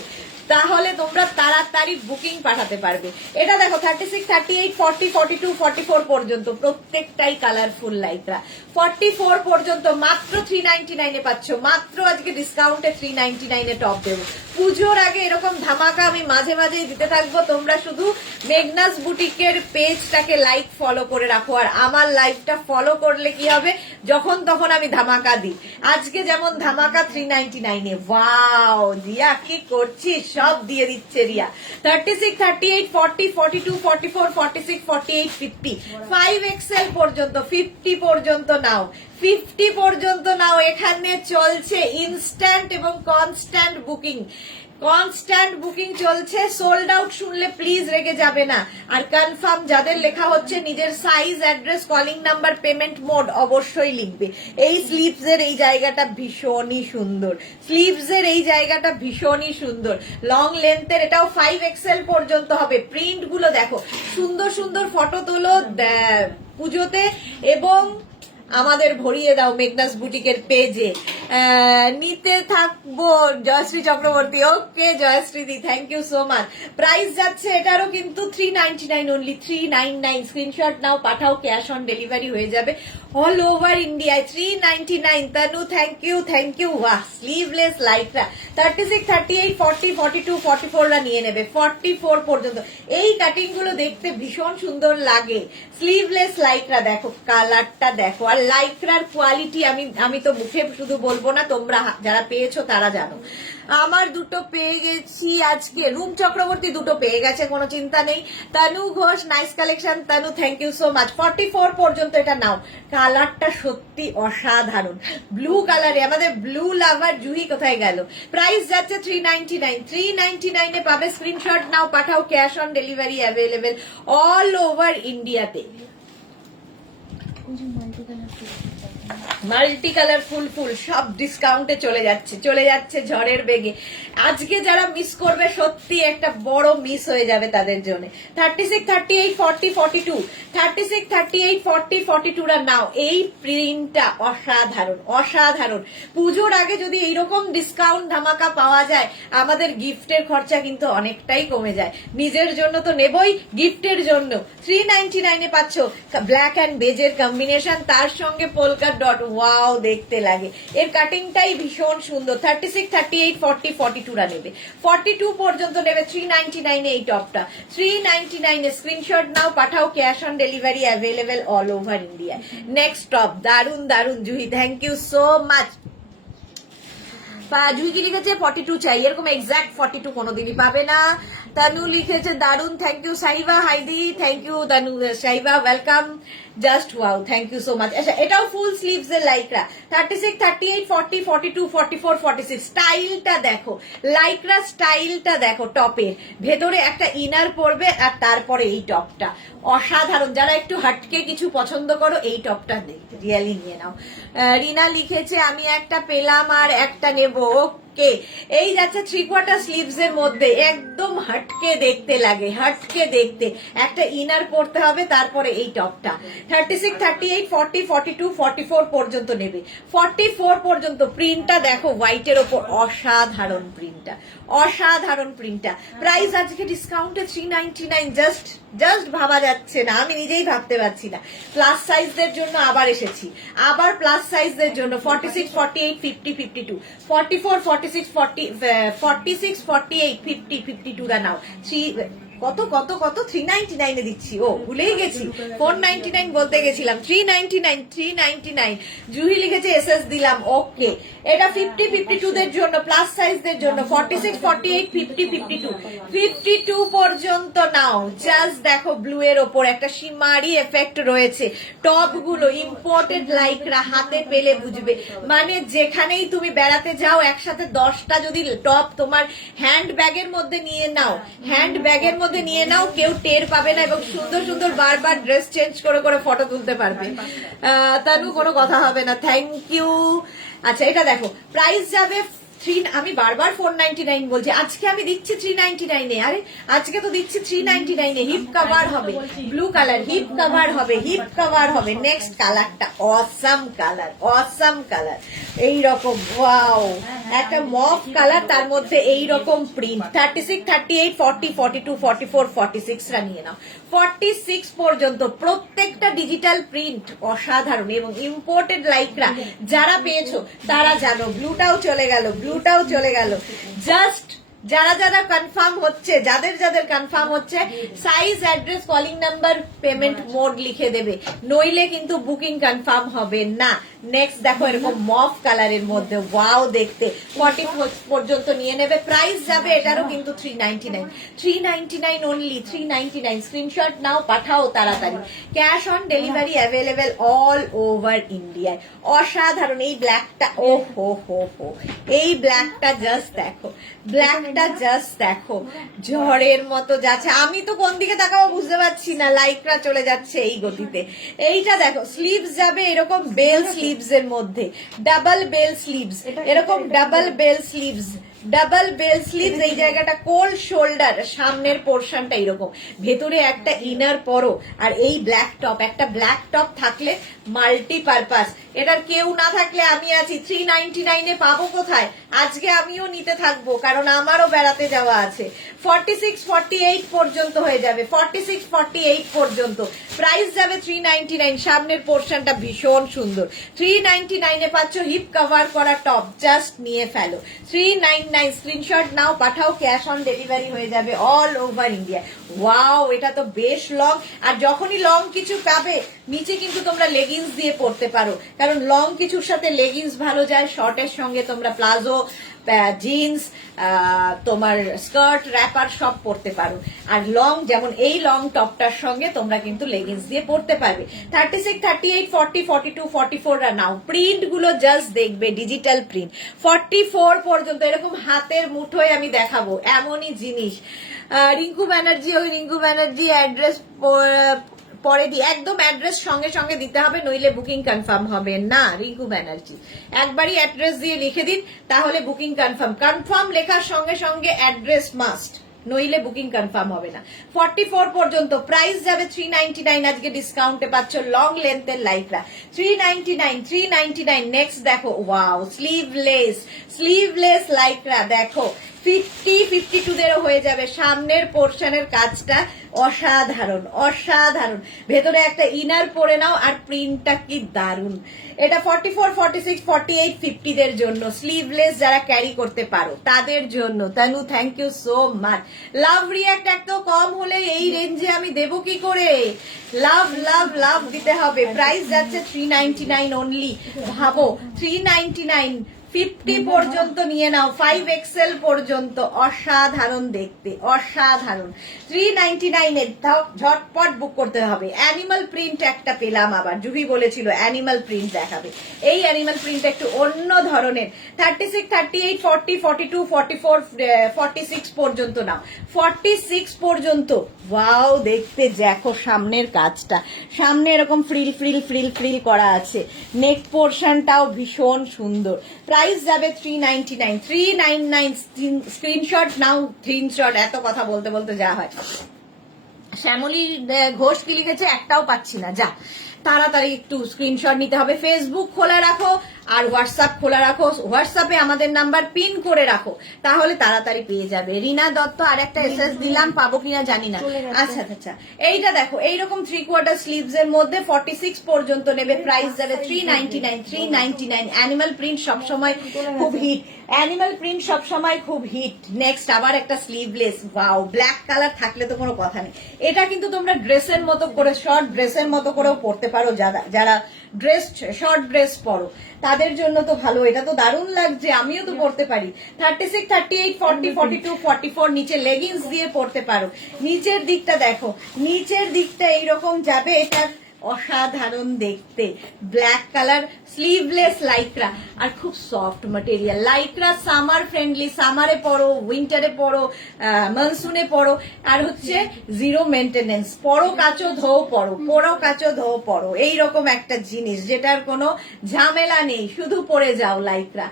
তাহলে তোমরা তাড়াতাড়ি বুকিং পাঠাতে পারবে। এটা দেখো 36, 38, 40, 42, 44 পর্যন্ত প্রত্যেকটাই কালারফুল লাইকরা। 44 পর্যন্ত মাত্র 399 এ পাচ্ছ, মাত্র আজকে ডিসকাউন্টে 399 এ টপ দেবো। পুজোর আগে এরকম ধামাকা আমি মাঝে মাঝেই দিতে থাকবো। তোমরা শুধু মেঘনাস বুটিকের পেজটাকে লাইক ফলো করে রাখো, আর আমার লাইভটা ফলো করলে কি হবে, যখন তখন আমি ধামাকা দিই। আজকে যেমন ধামাকা 399 এ। ওয়াও রিয়া কি করছিস, সব দিয়ে দিচ্ছে রিয়া। 36, 38, 40, 42, 44, 46, 48, 50, 5XL পর্যন্ত, 50 পর্যন্ত নাও, 50 পর্যন্ত নাও। এখানে চলছে ইনস্ট্যান্ট এবং কনস্ট্যান্ট বুকিং, কনস্ট্যান্ট বুকিং চলছে। সোল্ড আউট শুনলে প্লিজ রেগে যাবে না। আর কনফার্ম যাদের লেখা হচ্ছে, নিজের size, address, calling number, payment mode অবশ্যই লিখবে। এই স্লিভস এর এই জায়গাটা ভীষণই সুন্দর, স্লিভস এর এই জায়গাটা ভীষণই সুন্দর। লং লেন্থের, এটাও 5XL পর্যন্ত হবে। প্রিন্ট গুলো দেখো, সুন্দর সুন্দর ফটো তোলো পুজোতে এবং আমাদের ভরিয়ে দাও মেঘনাস বুটিকের পেজে। নিতে থাকবো Jayashree Chakraborty. Okay Jayashree di, thank you so much. Price যাচ্ছে এটারও কিন্তু 399 অনলি, 399। স্ক্রিনশট নাও, পাঠাও, ক্যাশ অন ডেলিভারি হয়ে যাবে অল ওভার ইন্ডিয়ায়। 399। Tanu thank you, thank you. ওয়াহ, স্লিভলেস লাইকরা 36, 38, 40, 42, 44 রা নিয়ে নেবে, 44 পর্যন্ত। এই কাটিং গুলো দেখতে ভীষণ সুন্দর লাগে। স্লিভলেস লাইকরা দেখো, কালারটা দেখো, আর লাইকরার কোয়ালিটি আমি তো মুখে শুধু বলবো না, তোমরা যারা পেয়েছো তারা জানো। আমার দুটো পেয়ে গেছি আজকে, রুম চক্রবর্তী দুটো পেয়ে গেছে, কোনো চিন্তা নেই। Tanu Ghosh, nice collection Tanu, thank you so much. 44 পর্যন্ত এটা নাও। কালারটা সত্যি অসাধারণ, ব্লু কালারে। আমাদের ব্লু লাভার জুহি কোথায় গেল? প্রাইস যাচ্ছে 399। 399 এ পাবে। স্ক্রিনশট নাও, পাঠাও, cash on delivery available all over ইন্ডিয়াতে। মাল্টি কালার ফুল ফুল সব ডিসকাউন্টে চলে যাচ্ছে ঝড়ের বেগে। আজকে যারা মিস করবে সত্যি একটা বড় মিস হয়ে যাবে তাদের জন্য। 36, 38, 40, 42, 36, 38, 40, 42 রা নাও। এই প্রিন্টটা অসাধারণ, অসাধারণ। পুজোর আগে যদি এইরকম ডিসকাউন্ট ধামাকা পাওয়া যায়, আমাদের গিফটের খরচা কিন্তু অনেকটাই কমে যায়। নিজের জন্য তো নেবই, গিফটের জন্য। 399 এ পাচ্ছ ব্ল্যাক অ্যান্ড বেজের কম্বিনেশন, তার সঙ্গে পোলকা ডট। ওয়াও, দেখতে লাগে। এর কাটিংটাই ভীষণ সুন্দর। 36, 38, 40, 42 রা নেবে, 42 পর্যন্ত নেবে। 399 এই টপটা, 399 স্ক্রিনশট নাও, পাঠাও, cash on delivery available all over India. Next top, দারুন দারুন Juhi, thank you so much. Juhi কি লিখেছে? 42 চাই, এরকম এক্সাক্ট 42 কোনোদিনই পাবে না। তনু লিখেছে দারুন, thank you. Saiba হাইদি, thank you Tanu. Saiba welcome, just wow, thank you so much. আচ্ছা, এটাও ফুল স্লিভস এর লাইকরা। 36, 38, 40, 42, 44, 46। স্টাইলটা দেখো, লাইকরা স্টাইলটা দেখো। টপের ভেতরে একটা ইনার পরবে, আর তারপরে এই টপটা অসাধারণ। যারা একটু হাটকে কিছু পছন্দ করো, এই টপটা রিয়েলি নিয়ে নাও। রিনা লিখেছে আমি একটা পেলাম আর একটা নেব। ওকে, এই যাচ্ছে 3/4 স্লিভস এর মধ্যে, একদম হাটকে দেখতে লাগে, হাটকে দেখতে। একটা ইনার পরতে হবে, তারপরে এই টপটা। 36, 38, 40, 42, 44 পর্যন্ত নেবে, 44 পর্যন্ত। প্রিন্টটা দেখো, হোয়াইটের ওপর, অসাধারণ প্রিন্টটা, অসাধারণ প্রিন্টটা। প্রাইস আজকে ডিসকাউন্টে 399। জাস্ট ভাবা যাচ্ছে না, আমি নিজেই ভাবতে পারছি না। প্লাস সাইজদের জন্য আবার এসেছি, আবার প্লাস সাইজদের জন্য। 46, 48, 50, 52, 44, 46, 40, 46, 48, 50, 52 রা নাও। কত কত কত 399 এ দিচ্ছি। ও, ভুলেই গেছি, 499 বলতে গেছিলাম। 399, 399। জুহি লিখেছে এসএস দিলাম। ওকে, এটা 50, 52 দের জন্য, প্লাস সাইজদের জন্য। 46, 48, 50, 52, 52 পর্যন্ত নাও। জাস্ট দেখো, ব্লু এর ওপর একটা শিমারি এফেক্ট রয়েছে। টপ গুলো ইম্পোর্টেড লাইকরা, হাতে পেলে বুঝবে। মানে যেখানেই তুমি বেড়াতে যাও, একসাথে 10টা যদি টপ তোমার হ্যান্ড ব্যাগের মধ্যে নিয়ে নাও, হ্যান্ড ব্যাগের মধ্যে নিয়ে নাও, কেউ টের পাবে না, এবং সুন্দর সুন্দর বারবার ড্রেস চেঞ্জ করে করে ফটো তুলতে পারবে। তারও কোনো কথা হবে না। Thank you. আচ্ছা, এটা দেখো, প্রাইস যাবে আমি বারবার 499 বলছি, আজকে আমি দিচ্ছি 399 এ। আরে আজকে তো দিচ্ছি 399 এ। হিপ কভার হবে, ব্লু কালার, হিপ কভার হবে, হিপ কভার হবে। নেক্সট কালারটা অসাম কালার, অসাম কালার। এইরকম ওয়াও, একটা মফ কালার, তার মধ্যে এইরকম প্রিন্ট। 36, 38, 40, 42, 44, 46 রা নিয়ে নাও। 46 পর্যন্ত প্রত্যেকটা ডিজিটাল প্রিন্ট অসাধারণ, এবং ইম্পোর্টেড লাইকরা যারা পেয়েছো তারা জানো। ব্লুটাও চলে গেল, ব্লুটাও চলে গেল। জাস্ট যারা যারা কনফার্ম হচ্ছে, যাদের কনফার্ম হচ্ছে, size, address, calling number, payment mode লিখে দেবে, নইলে কিন্তু বুকিং কনফার্ম হবে না। নেক্সট দেখো, এরকম মফ কালারের মধ্যে, ওয়াও দেখতে। 40 পর্যন্ত নিয়ে নেবে। প্রাইস যাবে এটারও কিন্তু 399, 399 অনলি, 399। স্ক্রিনশট নাও, পাঠাও তাড়াতাড়ি। Cash on delivery available all over ইন্ডিয়ায়। অসাধারণ এই ব্ল্যাকটা, ও হো হো হো, এই ব্ল্যাকটা জাস্ট দেখো, ব্ল্যাকটা জাস্ট দেখো, ঝড়ের মতো যাচ্ছে। আমি তো কোন দিকে তাকাবো বুঝতে পারছি না, লাইকরা চলে যাচ্ছে এই গতিতে। এইটা দেখো, স্লিভস যাবে এরকম বেল স্লিভস এর মধ্যে, ডাবল বেল স্লিভস, এরকম double bell sleeves, double bell sleeves, এই জায়গাটা কোল্ড শোল্ডার, সামনের পোর্শনটা এরকম, ভেতরে একটা ইনার পরো, আর এই ব্ল্যাক টপ, একটা ব্ল্যাক টপ থাকলে মাল্টিপারপাস। এটার কেউ না থাকলে আমি আছি। 399 পাবো কোথায়? আজকে আমিও নিতে থাকবো, কারণ আমারও বেড়াতে যাওয়া আছে। 46-48 পর্যন্ত হয়ে যাবে, 46-48 পর্যন্ত প্রাইস যাবে 399। সামনের পোর্শনটা ভীষণ সুন্দর। 399 পাচ্ছ হিপ কভার করা টপ, জাস্ট নিয়ে ফেলো। 399 স্ক্রিনশট নাও, পাঠাও, ক্যাশ অন ডেলিভারি হয়ে যাবে অল ওভার ইন্ডিয়া। ওয়াও, এটা তো বেশ লং। আর যখনই লং কিছু পাবে নিচে কিন্তু তোমরা লেগিংস দিয়ে পরতে পারো, কারণ লং কিছুর সাথে লেগিংস ভালো যায়। শর্টের সঙ্গে তোমরা প্লাজো, জিন্স, তোমার স্কার্ট, র্যাপার সব পরতে পারো। আর লং, যেমন এই লং টপটার সঙ্গে তোমরা কিন্তু লেগিংস দিয়ে পরতে পারবে। 36, 38, 40, 42, 44 নাও। প্রিন্ট গুলো জাস্ট দেখবে, ডিজিটাল প্রিন্ট। 44 পর্যন্ত এরকম হাতের মুঠোয় আমি দেখাবো এমনই জিনিস। রিঙ্কু ব্যানার্জি, ওই রিঙ্কু ব্যানার্জি অ্যাড্রেস পরে দি, একদম অ্যাড্রেস সঙ্গে সঙ্গে দিতে হবে, নইলে বুকিং কনফার্ম হবে না। রিঙ্কু ব্যানার্জি একবারই অ্যাড্রেস দিয়ে লিখে দিন, তাহলে বুকিং কনফার্ম। কনফার্ম লেখার সঙ্গে সঙ্গে অ্যাড্রেস মাস্ট, নইলে বুকিং কনফার্ম হবে না। 44 পর্যন্ত প্রাইস যাবে 399। আজকে ডিসকাউন্টে পাচ্ছ লং লেন্থের লাইকরা 399, 399। নেক্সট দেখো, ওয়াও, স্লিভলেস লাইকরা দেখো, 50-52 দেরও হয়ে যাবে। সামনের পোর্শনের কাজটা অসাধারণ, অসাধারণ। ভেতরে একটা ইনার পরে নাও, আর প্রিন্টটা কি দারুন। এটা 44, 46, 48, 50 দের জন্য, স্লিভলেস যারা ক্যারি করতে পারো তাদের জন্য। Tanu, thank you so much. Love react এত কম হলে এই রেঞ্জে আমি দেবো কি করে? লাভ লাভ লাভ দিতে হবে। প্রাইস যাচ্ছে 399 অনলি। ভাবো, 399, 50 পর্যন্ত নিয়ে নাও, 5XL পর্যন্ত। অসাধারণ দেখতে, অসাধারণ। 399 এর ঝটপট বুক করতে হবে। অ্যানিমাল প্রিন্ট একটা পেলাম আবার, জুহি বলেছিল অ্যানিমাল প্রিন্ট দেখাবে। এই অ্যানিমাল প্রিন্ট একটু অন্য ধরনের। 36, 38, 40, 42, 44, 46 পর্যন্ত নাও। 46 পর্যন্ত। ওয়াও, দেখতে দেখো সামনের কাজটা, সামনে এরকম ফ্রিল ফ্রিল ফ্রিল ফ্রিল করা আছে। নেক পোর্শনটাও ভীষণ সুন্দর। প্রাইস যাবে 399, 399। স্ক্রিনশট নাও, স্ক্রিনশট। এত কথা বলতে বলতে যা হয়। শ্যামলী ঘোষ কি লিখেছে একটাও পাচ্ছি না, যা তাড়াতাড়ি একটু স্ক্রিনশট নিতে হবে। ফেসবুক খোলা রাখো আর হোয়াটসঅ্যাপ খোলা রাখো। হোয়াটসঅ্যাপে আমাদের নাম্বার পিন করে রাখো, তাহলে তাড়াতাড়ি পেয়ে যাবে। রিনা দত্ত আর একটা এসএস দিলাম, পাবো কিনা জানি না। আচ্ছা আচ্ছা, এইটা দেখো, এইরকম 3/4 স্লিভস এর মধ্যে 46 পর্যন্ত নেবে। প্রাইস যাবে 399, 399। অ্যানিমাল প্রিন্ট সবসময় খুব হিট, অ্যানিমাল প্রিন্ট সবসময় খুব হিট। নেক্সট আবার একটা স্লিভলেস, ওয়াও, ব্ল্যাক কালার থাকলে তো কোনো কথা নেই। এটা কিন্তু তোমরা ড্রেসের মতো করে, শর্ট ড্রেসের মতো করেও পরতে পারো। যারা ড্রেস, শর্ট ড্রেস পরো তাদের জন্য তো ভালো। এটা তো দারুণ লাগছে, আমিও তো পরতে পারি। 36, 38, 40, 42, 44 নিচে লেগিংস দিয়ে পরতে পারো। নিচের দিকটা দেখো, নিচের দিকটা এইরকম যাবে। এটার অসাধারণ দেখতে, ব্ল্যাক কালার, স্লিভলেস লাইক্রা, আর খুব soft material. Lycra summer friendly, সামারে পরো, উইন্টারে পরো, মনসুনে পরো। আর হচ্ছে জিরো মেনটেনেন্স, পরো কাচো ধোও পরো, পরো কাচো ধোও পরো। এইরকম একটা জিনিস যেটার কোনো ঝামেলা নেই, শুধু পরে যাও লাইক্রা।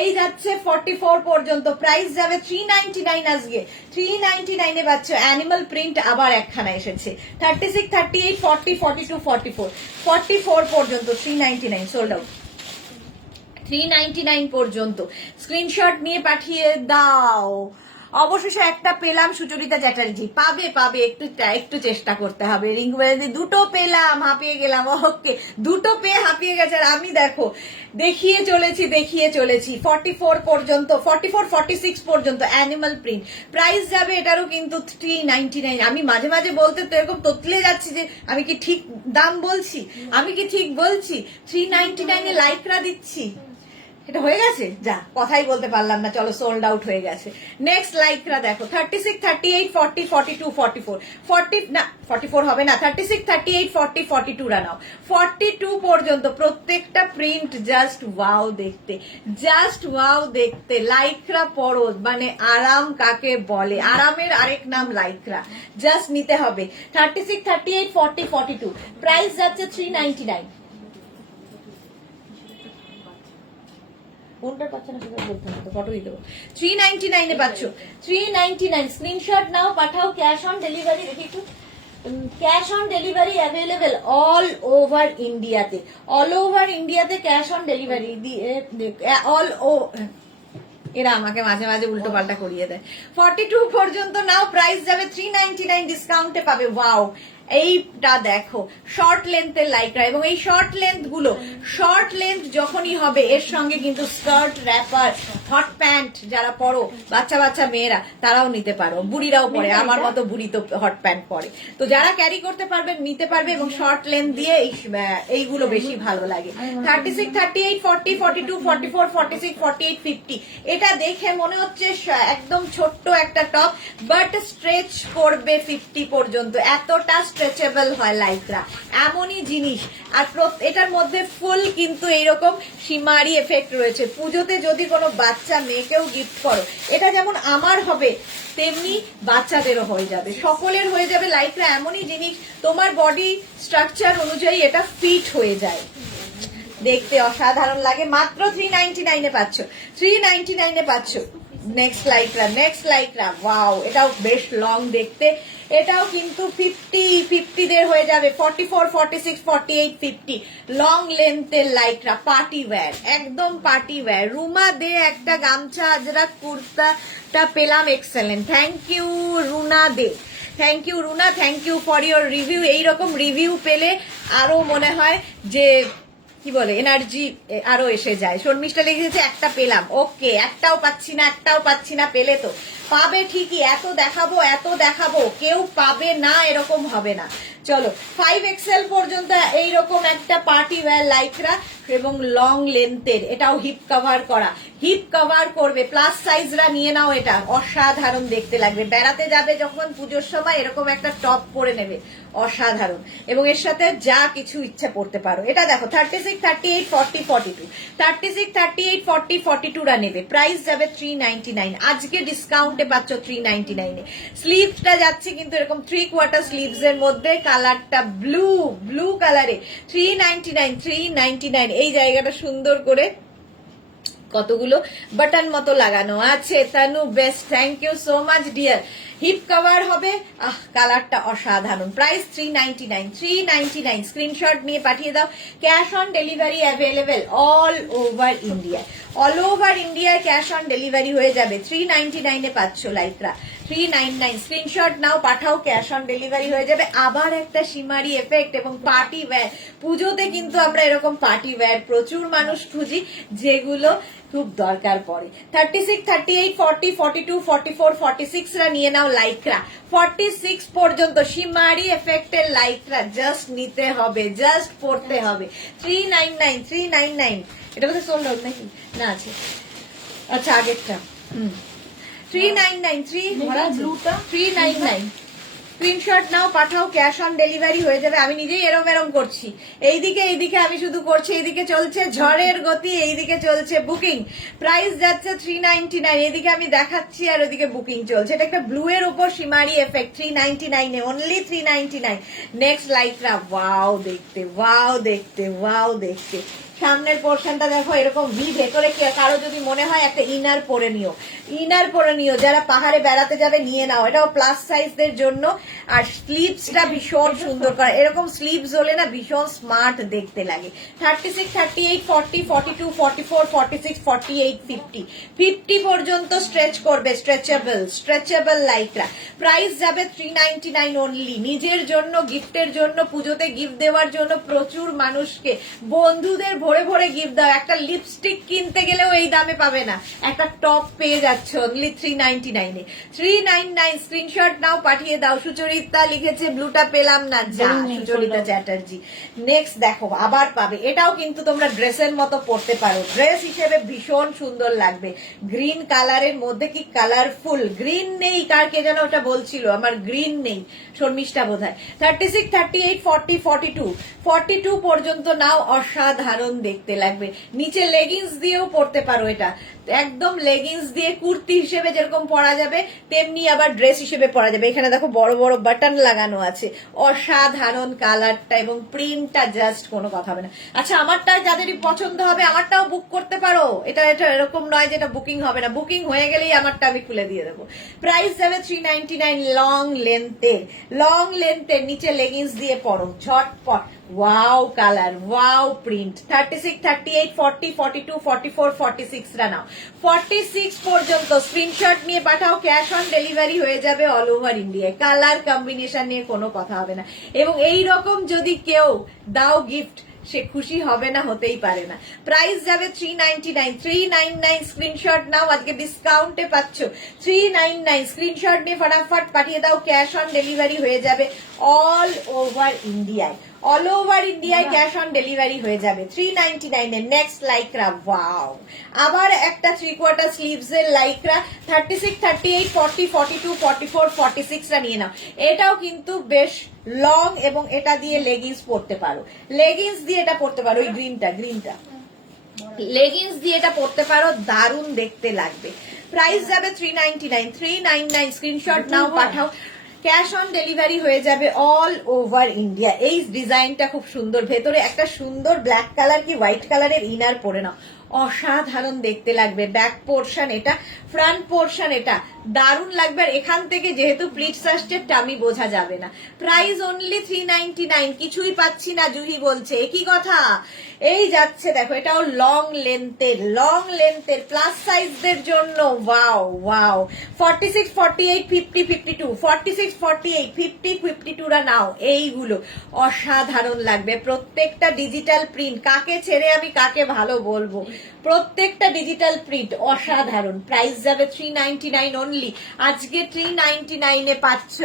এই যাচ্ছে 44 পর্যন্ত। প্রাইস যাবে 399। আজকে 399 এ পাচ্ছ অ্যানিমাল প্রিন্ট আবার একখানা এসেছে। 36, 38, 40, 42, 44, 44 পর্যন্ত 399 সোল্ড আউট। 399 পর্যন্ত স্ক্রিনশট নিয়ে পাঠিয়ে দাও। অবশেষে একটা পেলাম, সুচরিতা চ্যাটার্জি। পাবে পাবে, একটু চেষ্টা করতে হবে। রিঙ্কু ব্যানার্জি, দুটো পেলাম, হাঁপিয়ে গেলাম। ওকে, দুটো পেয়ে হাঁপিয়ে গেছে। আর আমি দেখো দেখিয়ে চলেছি 44 পর্যন্ত, 44, 46 পর্যন্ত অ্যানিমাল প্রিন্ট। প্রাইস যাবে এটারও কিন্তু 399। আমি মাঝে মাঝে বলতে তো এরকম তোতলে যাচ্ছি যে আমি কি ঠিক দাম বলছি, আমি কি ঠিক বলছি। 399 এ লাইকরা দিচ্ছি। এটা হয়ে গেছে, যা কথাই বলতে পারলাম না। চলো, সোল্ড আউট হয়ে গেছে। নেক্সট লাইকরা দেখো, 36, 38, 40, 42, 44, 40 না 44 হবে না, 36, 38, 40, 42 নাও। 42 পর্যন্ত প্রত্যেকটা প্রিন্ট জাস্ট ওয়াও দেখতে, জাস্ট ওয়াও দেখতে। লাইকরা পরো, মানে আরাম কাকে বলে, আরামের আরেক নাম লাইকরা। জাস্ট নিতে হবে। 36, 38, 40, 42 প্রাইস যাচ্ছে 399। কোনটা পাচ্ছ না সেটা বলতে হবে, ফটো দিয়ে দেবো। 399 পাচ্ছ, 399 স্ক্রিনশট নাও, পাঠাও। ক্যাশ অন ডেলিভারি, দেখি একটু, cash on delivery available all over ইন্ডিয়াতে, অল ওভার ইন্ডিয়াতে ক্যাশ অন ডেলিভারি দিয়ে অল ও, এরা আমাকে মাঝে মাঝে উল্টো পাল্টা করিয়ে দেয়। 42 পর্যন্ত নাও, প্রাইস যাবে 399, ডিসকাউন্টে পাবে। ওয়াও, এইটা দেখো শর্ট লেন্থের লাইক্রা, এবং এই শর্ট লেন্থ গুলো, শর্ট লেন্থ যখনই হবে এর সঙ্গে কিন্তু স্কার্ট, র্যাপার, হট প্যান্ট যারা পরো, বাচ্চা বাচ্চা মেয়েরা তারাও নিতে পারো, বুড়িরাও পরে, আমার মতো বুড়ি তো হট প্যান্ট পরে। তো যারা ক্যারি করতে পারবেন নিতে পারবে, এবং শর্ট লেন্থ দিয়ে এইগুলো বেশি ভালো লাগে। 36, 38, 40, 42, 44, 46, 48, 50, এটা দেখে মনে হচ্ছে একদম ছোট্ট একটা টপ, বাট স্ট্রেচ করবে 50 পর্যন্ত, এতটা স্ট্রেচেবল হয় লাইক্রা, এমনই জিনিস। আর এটার মধ্যে ফুল কিন্তু এইরকম সীমারি এফেক্ট রয়েছে। পুজোতে যদি কোনো বাচ্চা মেয়েকেও গিফট করো, এটা যেমন আমার হবে তেমনি বাচ্চাদেরও হয়ে যাবে, সকলের হয়ে যাবে। লাইক্রা এমনই জিনিস, তোমার বডি স্ট্রাকচার অনুযায়ী এটা ফিট হয়ে যায়, দেখতে অসাধারণ লাগে। মাত্র 399 পাচ্ছ, 399 পাচ্ছ। Next lycra, next lycra, wow, এটাও বেশ লং দেখতে, এটাও কিন্তু 50 দের হয়ে যাবে। 44, 46, 48, 50 লং লেন্থের লাইক্রা, পার্টি ওয়্যার, একদম পার্টি ওয়্যার। রুমা দে একটা গামছা আজরা কুর্তাটা পেলাম, excellent, thank you Runa De, thank you Runa, thank you for your review. এইরকম রিভিউ পেলে আরো মনে হয় যে কি বলে এনার্জি আরো এসে যায়। শর্মিষ্ঠা লিখেছে একটা পেলাম, ওকে, একটাও পাচ্ছি না, পেলে তো পাবে ঠিকই। এত দেখাবো কেউ পাবে না এরকম হবে না। চলো 5XL পর্যন্ত এইরকম একটা পার্টি ওয়্যার লাইক্রা, এবং লং লেন্থের, এটাও হিপ কভার করা, হিপ কভার করবে, প্লাস সাইজরা নিয়ে নাও, এটা অসাধারণ দেখতে লাগবে। বেড়াতে যাবে যখন পুজোর সময় এরকম একটা টপ পরে নেবে, অসাধারণ, এবং এর সাথে যা কিছু ইচ্ছা পড়তে পারো। এটা দেখো 36, 38, 40, 42, 36, 38, 40, 42 রা নেবে, প্রাইস যাবে 399, আজকে ডিসকাউন্টে পাচ্ছ 399 এ। স্লিভসটা যাচ্ছে কিন্তু এরকম 3/4 স্লিভস এর মধ্যে, কালারটা ব্লু কালারে, 399, 399। এই জায়গাটা সুন্দর করে কতগুলো বাটন মতো লাগানো আছে। Tanu best, thank you so much dear. Hip cover হবে, কালারটা অসাধারণ, প্রাইস 399, 399, স্ক্রিনশট নিয়ে পাঠিয়ে দাও। Cash on delivery available all over India, all over ইন্ডিয়ায় ক্যাশ অন ডেলিভারি হয়ে যাবে। 399 পাচ্ছ লাইক্রা, 399, স্ক্রিনশট নাও, পাঠাও, ক্যাশ অন ডেলিভারি হয়ে যাবে। আবার একটা সীমারি এফেক্ট এবং পার্টি ওয়্যার, পুজোতে কিন্তু আমরা এরকম পার্টি ওয়্যার প্রচুর মানুষ খুঁজি যেগুলো খুব দরকার পড়ে। 36, 38, 40, 42, 44, 46 রা নিয়ে নাও লাইক্রা, 46 পর্যন্ত সীমারি এফেক্টের লাইক্রা জাস্ট নিতে হবে, জাস্ট পড়তে হবে। 399, 399, এটা কোথায় সোল্ড আউট নাকি না আছে? আচ্ছা আগেরটা 399, 399, স্ক্রিনশট নাও, পাঠাও, ক্যাশ অন ডেলিভারি হয়ে যাবে। আমি নিজেই এরম করছি, এইদিকে আমি শুধু করছি, এইদিকে চলছে ঝড়ের গতি, এইদিকে চলছে বুকিং, প্রাইস যাচ্ছে 399, এদিকে আমি দেখাচ্ছি আর ওদিকে বুকিং চলছে। এটা একটা ব্লু এর উপর সীমারি এফেক্ট, 399 এ, অনলি 399। নেক্সট লাইক্রা, ওয়াও দেখতে, সামনের পোর্শনটা দেখো এরকম ভি, ভেতরে কারো যদি মনে হয় একটা ইনার পরে নিও, যারা পাহাড়ে বেড়াতে যাবে নিয়ে নাও, এটাও প্লাস সাইজদের জন্য। আর স্লিভসটা ভীষণ সুন্দর করা, এরকম স্লিভস হলে না ভীষণ স্মার্ট দেখতে লাগে। 36, 38, 40, 42, 44, 46, 48, 50 পর্যন্ত স্ট্রেচ করবে, স্ট্রেচেবল লাইক্রা, প্রাইস যাবে 399 অনলি। নিজের জন্য, গিফটের জন্য, পুজোতে গিফট দেওয়ার জন্য, প্রচুর মানুষকে, বন্ধুদের ভরে গিফট দাও। একটা লিপস্টিক কিনতে গেলেও এই দামে পাবে না, একটা টপ পেয়ে যাচ্ছ অনলি 399 এ। 399, স্ক্রিনশট নাও, পাঠিয়ে দাও। সুচরিতা লিখেছে ব্লুটা পেলাম না, যা সুচরিতা চ্যাটার্জি। নেক্সট দেখো আবার পাবে, এটাও কিন্তু তোমরা ড্রেসের মতো পরতে পারো, ড্রেস হিসেবে ভীষণ সুন্দর লাগবে। গ্রিন কালারের মধ্যে, কি কালারফুল, গ্রিন নেই কার, কে যেন ওটা বলছিল, আমার গ্রিন নেই, শর্মিষ্ঠা বোধহয়। 36, 38, 40, 42 পর্যন্ত নাও, অসাধারণ দারুণ দেখতে লাগবে। নিচে লেগিংস দিয়েও পরতে পারো, এটা একদম লেগিংস দিয়ে কুর্তি হিসেবে যেরকম পরা যাবে তেমনি আবার ড্রেস হিসেবে পরা যাবে। এখানে দেখো বড় বড় বাটন লাগানো আছে, অসাধারণ কালারটা এবং প্রিন্টটা জাস্ট কোনো কথা হবে না। আচ্ছা, আমারটা যাদেরই পছন্দ হবে আমারটাও বুক করতে পারো, এটা এরকম নয় যে এটা বুকিং হবে না, বুকিং হয়ে গেলেই আমারটা আমি খুলে দিয়ে দেবো। প্রাইস যাবে 399, লং লেন্থের নিচে লেগিংস দিয়ে পরো ঝটপট। Wow colour, wow print. 36, 38, 40, 42, 44, 46 রা নাও। 46 পর্যন্ত স্ক্রিনশট নিয়ে পাঠাও, ক্যাশ অন ডেলিভারি হয়ে যাবে অল ওভার ইন্ডিয়ায়। কালার কম্বিনেশন নিয়ে কোনো কথা হবে না। এবং এই রকম যদি কেউ দাও গিফট, সে খুশি হবে না, হতেই পারে না। প্রাইস যাবে 399, স্ক্রিনশট নাও, আজকে ডিসকাউন্টে পাচ্ছ 399। স্ক্রিনশট নিয়ে ফটাফট পাঠিয়ে দাও, ক্যাশ অন ডেলিভারি হয়ে যাবে অল ওভার ইন্ডিয়ায়। অল ওভার ইন্ডিয়ায় ক্যাশ অন ডেলিভারি হয়ে যাবে 399 এর। নেক্সট লাইক্রা, ওয়াও, আবার একটা 3/4 স্লিভস এর লাইক্রা। 36, 38, 40, 42, 44, 46 রা নিয়ে নাও। এটাও কিন্তু বেশ লং এবং এটা দিয়ে লেগিংস পরতে পারো, লেগিংস দিয়ে এটা পরতে পারো। ওই গ্রিনটা লেগিংস দিয়ে এটা পরতে পারো, দারুণ দেখতে লাগবে। প্রাইস যাবে 399, স্ক্রিনশট নাও পাঠাও, ক্যাশ অন ডেলিভারি হয়ে যাবে অল ওভার ইন্ডিয়া। এই ডিজাইনটা খুব সুন্দর, ভেতরে একটা সুন্দর ব্ল্যাক কালার কি হোয়াইট কালারের ইনার পরে নাও, অসাধারণ দেখতে লাগবে। ব্যাক পোর্শন এটা, ফ্রন্ট পোর্শন এটা, দারুণ লাগবে। আর এখান থেকে যেহেতু প্লিটস আসছে টামি বোঝা যাবে না। প্রাইস অনলি 399, কিছুই পাচ্ছি না জুহি বলছে, একই কথা। এই যাচ্ছে দেখো, এটাও লং লেন্থের প্লাস সাইজদের জন্য। ওয়াও 46, 48, 50, 52, 46, 48, 50, 52 রা নাও। এইগুলো অসাধারণ লাগবে, প্রত্যেকটা ডিজিটাল প্রিন্ট। কাকে ছেড়ে আমি কাকে ভালো বলবো, প্রত্যেকটা ডিজিটাল প্রিন্ট অসাধারণ। প্রাইস যাবে 399 অনলি, আজকে 399 এ পাচ্ছ।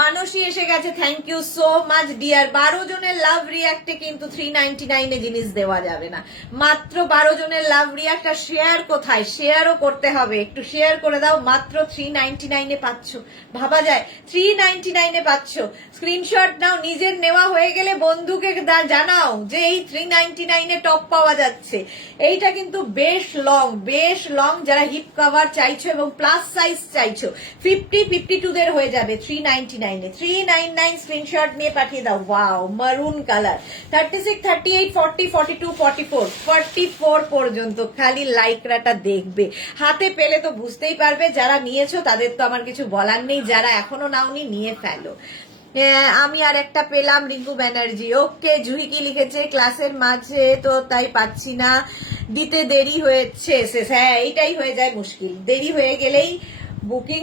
মানসী এসে গেছে, thank you so much dear. 12 জনের লাভ রিয়াক্টে কিন্তু 399 এ জিনিস দেওয়া যাবে না, মাত্র 12 জনের লাভ রিয়াক্ট। আর শেয়ার কোথায়, শেয়ারও করতে হবে, একটু শেয়ার করে দাও। মাত্র 399 এ পাচ্ছ, ভাবা যায় 399 এ পাচ্ছ। স্ক্রিনশট নাও, নিজের নেওয়া হয়ে গেলে বন্ধুকে জানাও যে এই 399 এ টপ পাওয়া যাচ্ছে। এইটা কিন্তু বেশ লং, যারা হিপ কভার চাইছো এবং প্লাস সাইজ চাইছো 50, 52 দের হয়ে যাবে 399 এ। 399 স্ক্রিনশট নিয়ে পাঠিয়ে দাও। ওয়াও, মারুন কালার। 36, 38, 40, 42, 44, 44 পর্যন্ত খালি লাইক্রাটা দেখবে, হাতে পেলে তো বুঝতেই পারবে। যারা নিয়েছো তাদের তো আমার কিছু বলার নেই, যারা এখনো নাওনি নিয়ে ফেলো। আমি আর একটা পেলাম, রিঙ্কু ব্যানার্জি। ওকে, জুহি কি লিখেছে, ক্লাসের মাঝে তো তাই পাচ্ছি না, দিতে দেরি হয়েছে। হ্যাঁ, এইটাই হয়ে যায় মুশকিল, দেরি হয়ে গেলেই বুকিং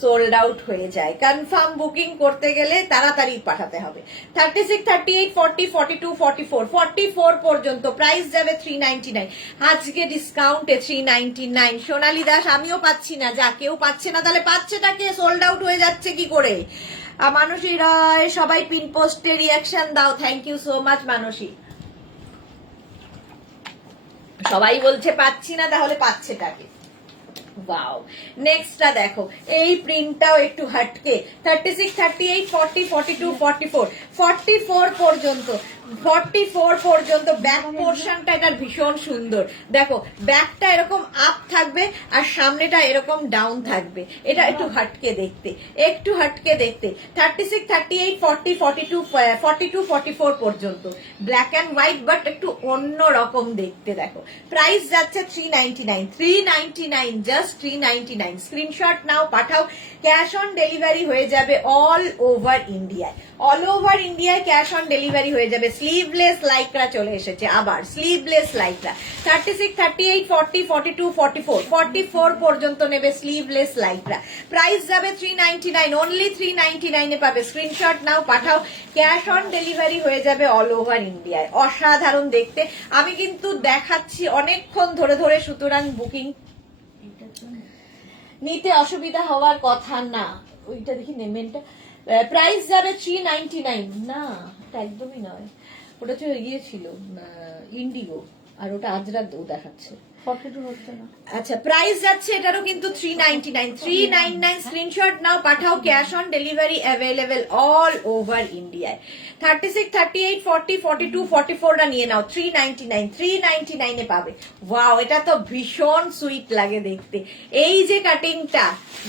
সোল্ড আউট হয়ে যায়। কনফার্ম বুকিং করতে গেলে তাড়াতাড়ি পাঠাতে হবে। 36, 38, 40, 42, 44, 44 পর্যন্ত। প্রাইস যাবে 399, আজকে ডিসকাউন্টে 399। সোনালী দাস, আমিও পাচ্ছি না, যা কেউ পাচ্ছে না, তাহলে পাচ্ছেটা কে? সোল্ড আউট হয়ে যাচ্ছে কি করে? মানসী রায়, সবাই পিন পোস্টে রিয়াকশন দাও। থ্যাংক ইউ সো মাচ মানসী। সবাই বলছে পাচ্ছি না, তাহলে পাচ্ছেটাকে। ওয়াও, নেক্সটটা দেখো, এই প্রিন্টটাও একটু হটকে। 36, 38, 40, 42, 44, 44 পর্যন্ত। 44 পর্যন্ত ব্যাক পোর্শনটা এটার ভীষণ সুন্দর। দেখো, ব্যাকটা এরকম আপ থাকবে আর সামনেটা এরকম ডাউন থাকবে। এটা একটু হটকে দেখতে, 36, 38, 40, 42, 42, 44 পর্যন্ত ব্ল্যাক অ্যান্ড হোয়াইট, বাট একটু অন্য রকম দেখতে। দেখো, প্রাইস যাচ্ছে 399, জাস্ট 399। স্ক্রিনশট নাও, পাঠাও, ক্যাশ অন ডেলিভারি হয়ে যাবে অল ওভার ইন্ডিয়ায়। অল ওভার ইন্ডিয়ায় ক্যাশ অন ডেলিভারি হয়ে যাবে। স্লিভলেস লাইক্রা চলে এসেছে, আবার স্লিভলেস লাইক্রা। 36, 38, 40, 42, 44, 44 পর্যন্ত নেবে স্লিভলেস লাইক্রা। প্রাইস যাবে 399, অনলি 399 এ পাবে। স্ক্রিনশট নাও, পাঠাও, ক্যাশ অন ডেলিভারি হয়ে যাবে অল ওভার ইন্ডিয়ায়। অসাধারণ দেখতে। আমি কিন্তু দেখাচ্ছি অনেকক্ষণ ধরে, সুতরাং বুকিং নিতে অসুবিধা হওয়ার কথা না। ওইটা দেখি নেমেনটা। প্রাইস যাবে 399, না এটা একদমই নয়, ওটা তো ইয়ে ছিল ইন্ডিগো, আর ওটা আজরাক দেখাচ্ছে। 42 হচ্ছে না। আচ্ছা প্রাইস যাচ্ছে এটারও কিন্তু 399 399 স্ক্রিনশট নাও পাঠাও, cash on delivery available all over ইন্ডিয়ায়। 36 38 40 42 44 টা নিয়ে নাও, 399 399 এ পাবে। ওয়াও, এটা তো ভীষণ সুইট লাগে দেখতে, এই যে কাটিংটা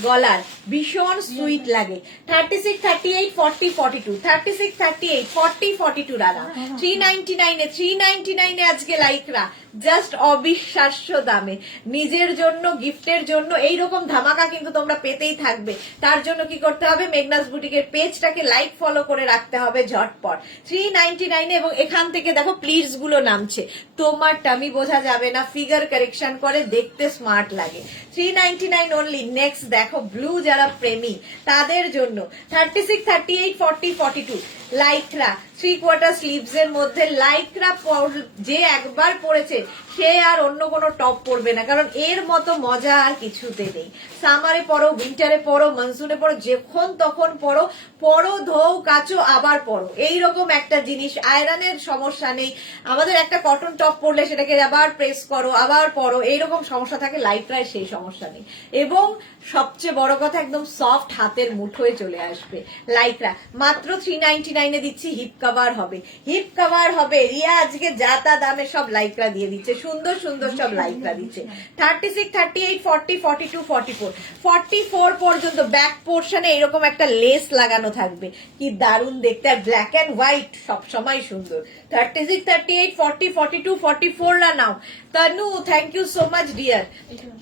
গলার ভীষণ সুইট লাগে। 36 38 40 42 36 38 40 42 রানা 399 এ 399 এ আজকে লাইকরা জাস্ট অবিশ্বাস্য দামে নিজের জন্য গিফটের জন্য এইরকম ধামাকা কিন্তু তোমরা পেতেই থাকবে। তার জন্য কি করতে হবে, মেঘনাস বুটিকের পেজটাকে লাইক ফলো করে রাখতে হবে ঝটপট। 399 এবং এখান থেকে দেখো প্লিটস গুলো নামছে, তোমার টামি বোঝা যাবে না, ফিগার কারেকশন করে দেখতে স্মার্ট লাগে। 399 অনলি। নেক্সট দেখো ব্লু যারা প্রেমী তাদের জন্য 36 38 40 42 লাইকরা 3/4 স্লিভস এর মধ্যে। লাইকরা যে একবার পরেছে সে আর অন্য কোনো টপ পরবে না, কারণ এর মতো মজা আর কিছুতে নেই। সামারে পরো, উইন্টারে পরো, মনসুনে পরো, যখন তখন পরো, পরো ধোও কাচো আবার পরো, এইরকম একটা জিনিস। আয়রনের সমস্যা নেই। আমাদের একটা কটন টপ পরলে সেটাকে আবার প্রেস করো আবার পরো, এইরকম সমস্যা থাকে, লাইকরায় সেই সমস্যা নেই। এবং সবচেয়ে বড় কথা একদম সফট হাতের মুঠোয় চলে আসবে লাইকরা। মাত্র 399 এ দিচ্ছি, হিপ কভার হবে, হিপ কভার হবে। রিয়া আজকে যা তা দামে সব লাইকরা দিয়ে দিচ্ছে, সুন্দর সুন্দর সব লাইকরা দিচ্ছে। 36 38 40 42 44 44 পর্যন্ত ব্যাক পোর্শনে এরকম একটা লেস লাগানো থাকবে, কি দারুণ দেখতে। আর ব্ল্যাক এন্ড হোয়াইট সবসময় সুন্দর। 36 38 40 42 44 রা নাও। Tanu thank you so much dear.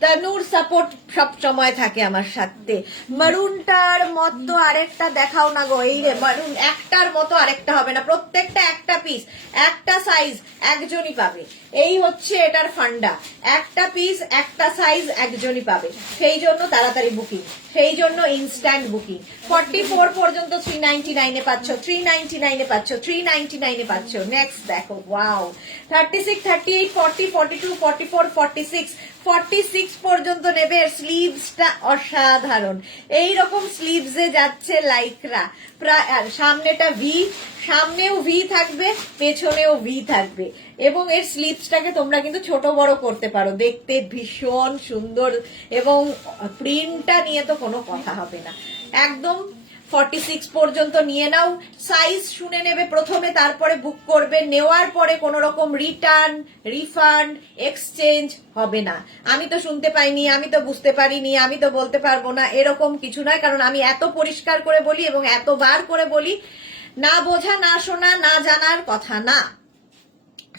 তনুর সাপোর্ট সব সময় থাকে আমার সাথে। মারুনটার মতো আরেকটা দেখাও না গো, এই রে মারুন একটার মতো আরেকটা হবে না, প্রত্যেকটা একটা পিস একটা সাইজ একজনই পাবে, এই হচ্ছে এটার ফান্ডা। একটা পিস একটা সাইজ একজনই পাবে, সেই জন্য তাড়াতাড়ি বুকিং, সেই জন্য ইনস্ট্যান্ট বুকিং। 44 পর্যন্ত 399 এ পাচ্ছ, 399 এ পাচ্ছ, 399 এ পাচ্ছ। নেক্সট দেখো ওয়াও, 36 38 40 42 44 46 46 পর্যন্ত নেবে। স্লিভসটা অসাধারণ, এইরকম স্লিভসে যাচ্ছে লাইকরা। প্রায় সামনেটা ভি, সামনেও ভি থাকবে পেছনেও ভি থাকবে, এবং এর স্লিভসটাকে তোমরা কিন্তু ছোট বড় করতে পারো, দেখতে ভীষণ সুন্দর। এবং প্রিন্টটা নিয়ে তো কোনো কথা হবে না, একদম 46 পর্যন্ত নিয়ে নাও। সাইজ শুনে নেবে প্রথমে, তারপরে বুক করবে। নেওয়ার পরে কোনো রকম রিটার্ন রিফান্ড এক্সচেঞ্জ হবে না। আমি তো শুনতে পাইনি, আমি তো বুঝতে পারিনি, আমি তো বলতে পারবো না, এরকম কিছু নয়, কারণ আমি এত পরিষ্কার করে বলি এবং এতবার করে বলি, না বোঝা না শোনা না জানার কথা না।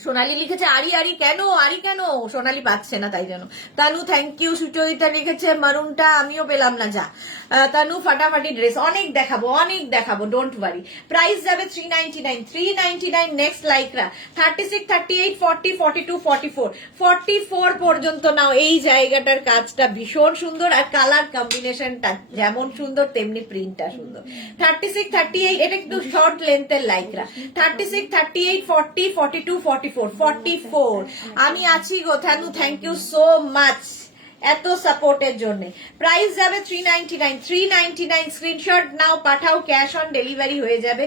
সোনালি লিখেছে আরি আরি কেন, আরি কেন, সোনালি পাচ্ছে না তাই জন্য। Tanu thank you. সুচরিতা লিখেছে মারুনটা আমিও পেলাম না, যা। তানু ফাটাফাটি ড্রেস, অনেক দেখাবো অনেক দেখাবো, ডোন্ট ওয়ারি। প্রাইস যাবে 399 399। নেক্সট লাইকরা 36 38 40 42 44 44 পর্যন্ত নাও। এই জায়গাটার কাজটা ভীষণ সুন্দর, আর কালার কম্বিনেশনটা যেমন সুন্দর তেমনি প্রিন্টটা সুন্দর। 36 38 এটা একটু শর্ট লেন্থের লাইকরা। 36 38 40 42 44 44 আমি আছি গো। Tanu thank you so much এত সাপোর্টের জন্য। প্রাইস যাবে 399 399। স্ক্রিনশট নাও পাঠাও, ক্যাশ অন ডেলিভারি হয়ে যাবে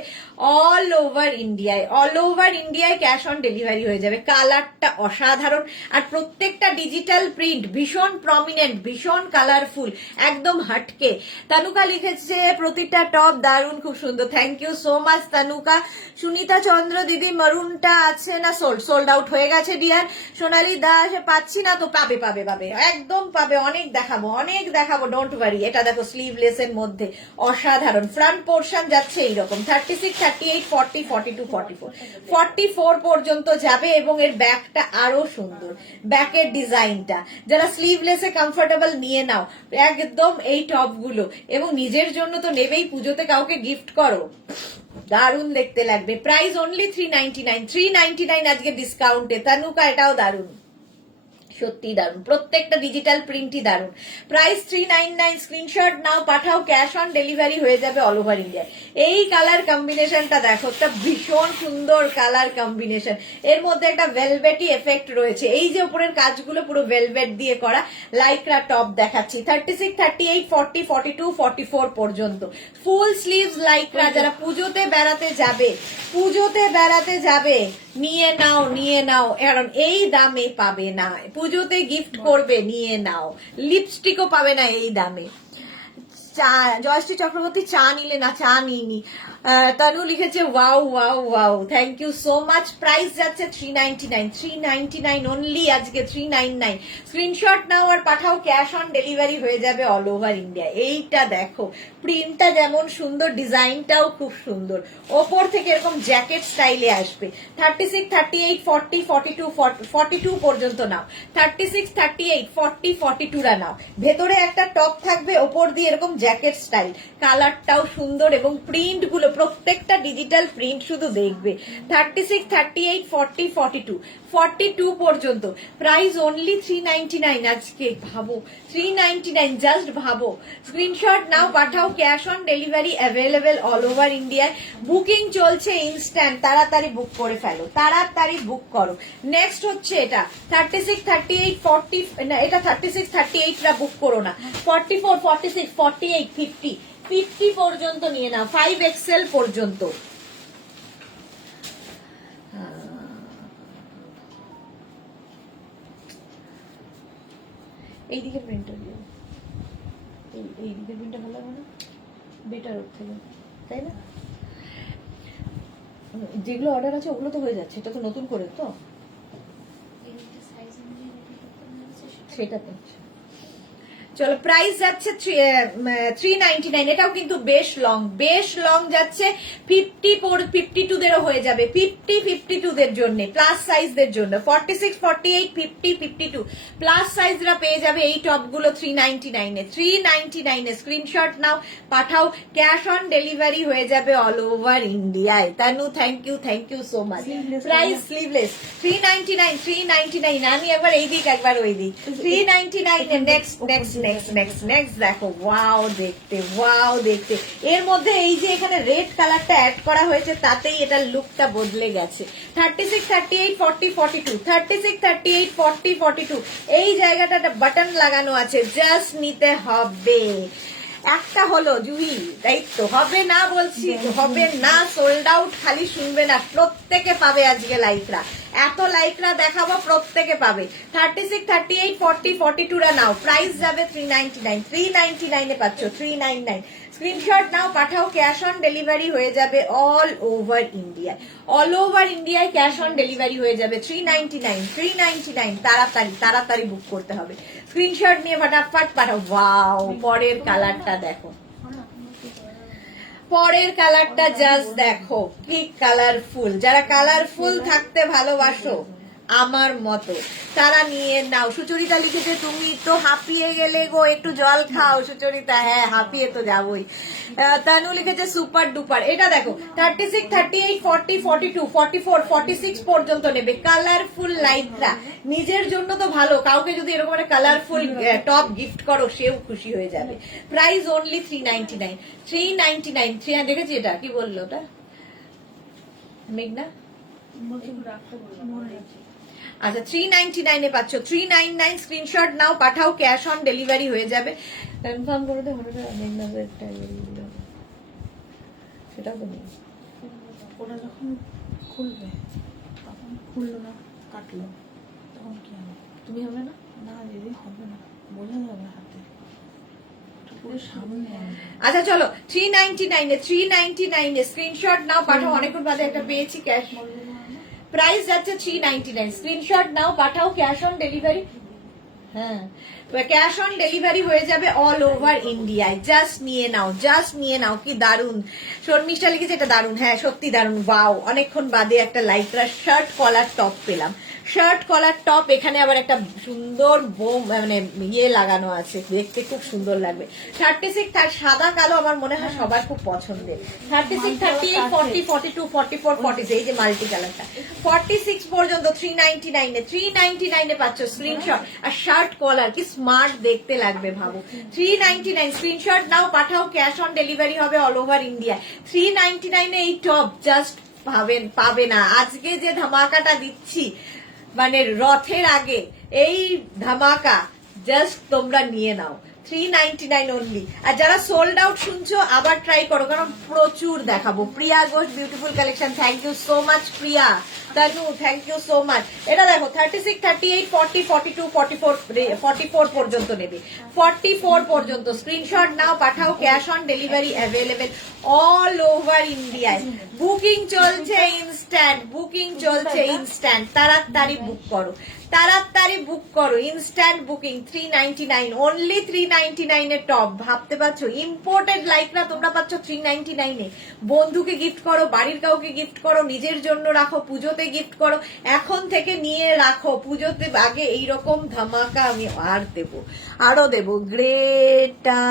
অল ওভার ইন্ডিয়ায়, অল ওভার ইন্ডিয়ায় ক্যাশ অন ডেলিভারি হয়ে যাবে। কালারটা অসাধারণ, আর প্রত্যেকটা ডিজিটাল প্রিন্ট ভীষণ প্রমিনেন্ট, ভীষণ কালারফুল, একদম হাটকে। তানুকা লিখেছে প্রতিটা টপ দারুন, খুব সুন্দর, thank you so much Tanuka. Sunita Chandra দিদি মারুনটা আছে না, সোল্ড আউট হয়ে গেছে ডিয়ার। সোনালি দাস পাচ্ছি না তো, পাবে পাবে পাবে, একদম পাবে, অনেক দেখাবো, ডোন্ট ওয়ারি। এটা দেখো স্লিভলেস এর মধ্যে অসাধারণ, ফ্রন্ট পোর্শন যাচ্ছে এইরকম। 36 38 40 42 44 44 পর্যন্ত যাবে, এবং এর ব্যাকটা আরো সুন্দর, ব্যাকের ডিজাইনটা। যারা স্লিভলেসে কমফোর্টেবল নিয়ে নাও একদম এই টপ গুলো, এবং নিজের জন্য তো নেবেই, পুজোতে কাউকে গিফট করো, দারুণ দেখতে লাগবে। প্রাইস অনলি 399 399 আজকে ডিসকাউন্টে। তানুকা এটাও দারুণ, সত্যি দারুন, প্রত্যেকটা ডিজিটাল প্রিন্টই দারুন। প্রাইস 399। স্ক্রিনশট নাও পাঠাও, ক্যাশ অন ডেলিভারি হয়ে যাবে অল ওভার ইন্ডিয়া। এই কালার কম্বিনেশনটা দেখো, একটা ভীষণ সুন্দর কালার কম্বিনেশন, এর মধ্যে একটা ভেলভেটি এফেক্ট রয়েছে। এই যে উপরের কাজগুলো পুরো ভেলভেট দিয়ে করা। লাইকরা টপ দেখাচ্ছি 36 38 40 42 44 পর্যন্ত ফুল স্লিভস লাইকরা। যারা পুজোতে বেড়াতে যাবে নিয়ে নাও, কারণ এই দামে পাবে না, পুজোতে গিফট করবে, নিয়ে নাও, লিপস্টিকও পাবে না এই দামে। চা, জয়শ্রী চক্রবর্তী চা নিলে না, চা নিইনি। তনু লিখেছে wow wow wow, thank you so much. Price যাচ্ছে 399, 399 অনলি, আজকে 399। স্ক্রিনশট নাও আর পাঠাও, ক্যাশ অন ডেলিভারি হয়ে যাবে অল ওভার ইন্ডিয়া। এইটা দেখো, প্রিন্টটা যেমন সুন্দর, ডিজাইনটাও খুব সুন্দর, ওপর থেকে এরকম জ্যাকেট স্টাইলে আসবে। 36, 38, 40, 42, 42 পর্যন্ত নাও, 36, 38, 40, 42 রা নাও। ভেতরে একটা টপ থাকবে, ওপর দিয়ে এরকম জ্যাকেট স্টাইল, কালারটাও সুন্দর এবং প্রিন্ট গুলো প্রত্যেকটা ডিজিটাল প্রিন্ট শুধু দেখবে। 36, 38, 40, 42, 42 পর্যন্ত। প্রাইস অনলি 399 আজকে, ভাবো 399, জাস্ট ভাবো। স্ক্রিনশট নাও পাঠাও, cash on delivery available all over ইন্ডিয়ায়। বুকিং চলছে ইনস্ট্যান্ট, তাড়াতাড়ি বুক করে ফেলো, তাড়াতাড়ি বুক করো। নেক্সট হচ্ছে এটা 36, 38, 40, না এটা 36, 38 রা বুক করো না, 44, 46, 48, 50, 50 পর্যন্ত নিয়ে নাও, 5XL পর্যন্ত। এইদিকে প্রিন্টটা দিও, এইদিকে প্রিন্টটা ভালো হবে না, বেটার ওর থেকে, তাই না? যেগুলো অর্ডার আছে ওগুলো তো হয়ে যাচ্ছে, এটা তো নতুন করে তো, সেটা তো। চলো, প্রাইস যাচ্ছে 399, এটাও কিন্তু বেশ লং যাচ্ছে। 52 দেরও হয়ে যাবে, 52 দের জন্য, প্লাস সাইজদের জন্য। 46, 48, 50, 52 প্লাস সাইজরা পেয়ে যাবে এই টপগুলো 399 এ। 399 এ স্ক্রিনশট নাও পাঠাও, ক্যাশ অন ডেলিভারি হয়ে যাবে অল ওভার ইন্ডিয়ায়। Tanu thank you so much. Price sleeveless 399, 399। আমি একবার এই দিক একবার ওই দিক, 399 এ। নেক্সট দেখো, ওয়াও দেখতে। এর মধ্যে এই যে এখানে রেড কালারটা অ্যাড করা হয়েছে, তাতেই এটার লুকটা বদলে গেছে। 36, 38, 40, 42, 36, 38, 40, 42 এই জায়গাটা বাটন লাগানো আছে, জাস্ট নিতে হবে। একটা হলো জুহি, দায়িত্ব হবে না বলছি, হবে না, সোল্ড আউট। খালি শুনবে না, প্রত্যেকে পাবে আজকে লাইকরা, এত লাইকরা দেখাবো, প্রত্যেকে পাবে। 36, 38, 40, 42 রা নাও, প্রাইস যাবে 399, 399 এ পাচ্ছ, 399। স্ক্রিনশট নাও পাঠাও, ক্যাশ অন ডেলিভারি হয়ে যাবে অল ওভার ইন্ডিয়ায় ক্যাশ অন ডেলিভারি হয়ে যাবে। 399, তাড়াতাড়ি বুক করতে হবে। স্ক্রিনশট নিয়ে ফটাফট পাঠাও। ওয়াও, পরের কালারটা দেখো, পরের কালারটা জাস্ট দেখো, কি কালারফুল। যারা কালারফুল থাকতে ভালোবাসো আমার মতো, তারা নিয়ে নাও। সুচরিতা লিখেছে তুমি তো হাঁপিয়ে গেলে গো, একটু জল খাও। সুচরিতা, হ্যাঁ হাঁপিয়ে তো যাবই। তানু লিখেছে সুপার ডুপার। এটা দেখো 36, 38, 40, 42, 44, 46 পর্যন্ত নেবে। কালারফুল লাইটরা নিজের জন্য তো ভালো, কাউকে যদি এরকম একটা কালারফুল টপ গিফট করো, সেও খুশি হয়ে যাবে। Price only 399, 399। 300 দেখেছি, এটা কি বললো ওটা মেঘনা? আচ্ছা, 399 এ পাচ্ছ, 399। স্ক্রিনশট নাও পাঠাও, ক্যাশ অন ডেলিভারি হয়ে যাবে। কনফার্ম করে দে, সেটাও তো নেই। ওটা যখন খুলবে, তখন খুললো না, কাটলো, তখন কি হবে? তুমি হবে না? না দিদি, হবে না, বোঝা যাবে হাতে, পুরো সামনে। আচ্ছা চলো, 399 এ, 399 এ স্ক্রিনশট নাও পাঠাও। অনেকক্ষণ বাদে একটা পেয়েছি ক্যাশ। প্রাইস যাচ্ছে 399। স্ক্রিনশট নাও পাঠাও, ক্যাশ অন ডেলিভারি, হ্যাঁ ক্যাশ অন ডেলিভারি হয়ে যাবে অল ওভার ইন্ডিয়ায়। জাস্ট নিয়ে নাও। কি দারুন, শর্মিষ্ঠা লিখেছে এটা দারুন। হ্যাঁ সত্যি দারুন। ওয়াও, অনেকক্ষণ বাদে একটা লাইকরা শার্ট কলার টপ পেলাম। শার্ট কলার টপ, এখানে আবার একটা সুন্দর বোম মানে ইয়ে লাগানো আছে, দেখতে খুব সুন্দর লাগবে। 36, সাদা কালো আমার মনে হয় সবার খুব পছন্দের। 36, 38, 40, 42, 44, 40 এই যে মাল্টি কালারটা 46 পর্যন্ত 399 এ। 399 এ পাচ্ছ স্ক্রিনশট আর শার্ট কলার, কি স্মার্ট দেখতে লাগবে ভাবো। 399 স্ক্রিনশট নাও পাঠাও, ক্যাশ অন ডেলিভারি হবে অল ওভার ইন্ডিয়া। 399 এ এই টপ জাস্ট পাবে না। আজকে যে ধামাকাটা দিচ্ছি, মানে রথের আগে এই ধামাকা, জাস্ট তোমরা নিয়ে নাও। 399 অনলি। আর যারা সোল্ড আউট শুনছো, আবার ট্রাই করো, কারণ প্রচুর দেখাবো। Priya Ghosh, beautiful collection, thank you so much Priya. Tanu thank you so much. এটা দেখো 36, 38, 40, 42, 44 পর্যন্ত নেবে, 44 পর্যন্ত স্ক্রিনশট নাও, পাঠাও, cash on delivery available all over ইন্ডিয়ায়। বুকিং চলছে ইনস্ট্যান্ট, বুকিং চলছে ইনস্ট্যান্ট, তাড়াতাড়ি বুক করো, তাড়াতাড়ি বুক করো, ইনস্ট্যান্ট বুকিং। 399 অনলি, 399 এর টপ, ভাবতে পারছো? ইম্পোর্টেড লাইকরা তোমরা পাচ্ছ 399 এ। বন্ধুকে গিফট করো, বাড়ির কাউকে গিফট করো, নিজের জন্য রাখো, পুজোতে গিফট করো, এখন থেকে নিয়ে রাখো, পুজোতে আগে এইরকম ধামাকা আমি আরো দেবো। গ্রেটা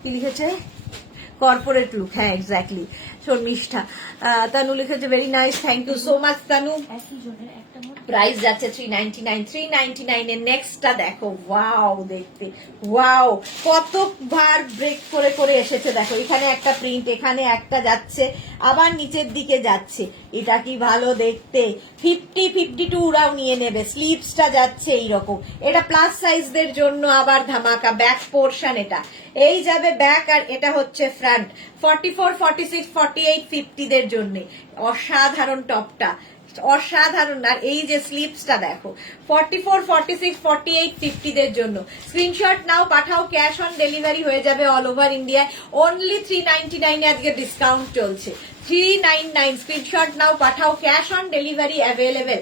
কি লিখেছে? কর্পোরেট লুক, হ্যাঁ এক্স্যাক্টলি, শর্মিষ্ঠা। তানু লিখেছে very nice, thank you so much Tanu. Price যাচ্ছে 399, 399 এর নেক্সটটা দেখো, ওয়াও দেখতে, ওয়াও কতবার ব্রেক করে করে এসেছে দেখো, এখানে একটা প্রিন্ট, এখানে একটা যাচ্ছে, আবার নিচের দিকে যাচ্ছে, এটা কি ভালো দেখতে। 50, 52 ওরাও নিয়ে নেবে, স্লিভসটা যাচ্ছে এইরকম, এটা প্লাস সাইজদের জন্য আবার ধামাকা। ব্যাক পোর্শন এটা এই যাবে ব্যাক, আর এটা হচ্ছে ফ্রন্ট। 44, 46, 48, 50 দের জন্য অসাধারণ টপটা, অসাধারণ। আর এই যে স্লিপসটা দেখো, 44, 46, 48, 50 দের জন্য স্ক্রিনশট নাও, পাঠাও, ক্যাশ অন ডেলিভারি হয়ে যাবে অল ওভার ইন্ডিয়ায়। অনলি 399 এ আজকে ডিসকাউন্ট চলছে, 399 স্ক্রিনশট নাও, পাঠাও, cash on delivery available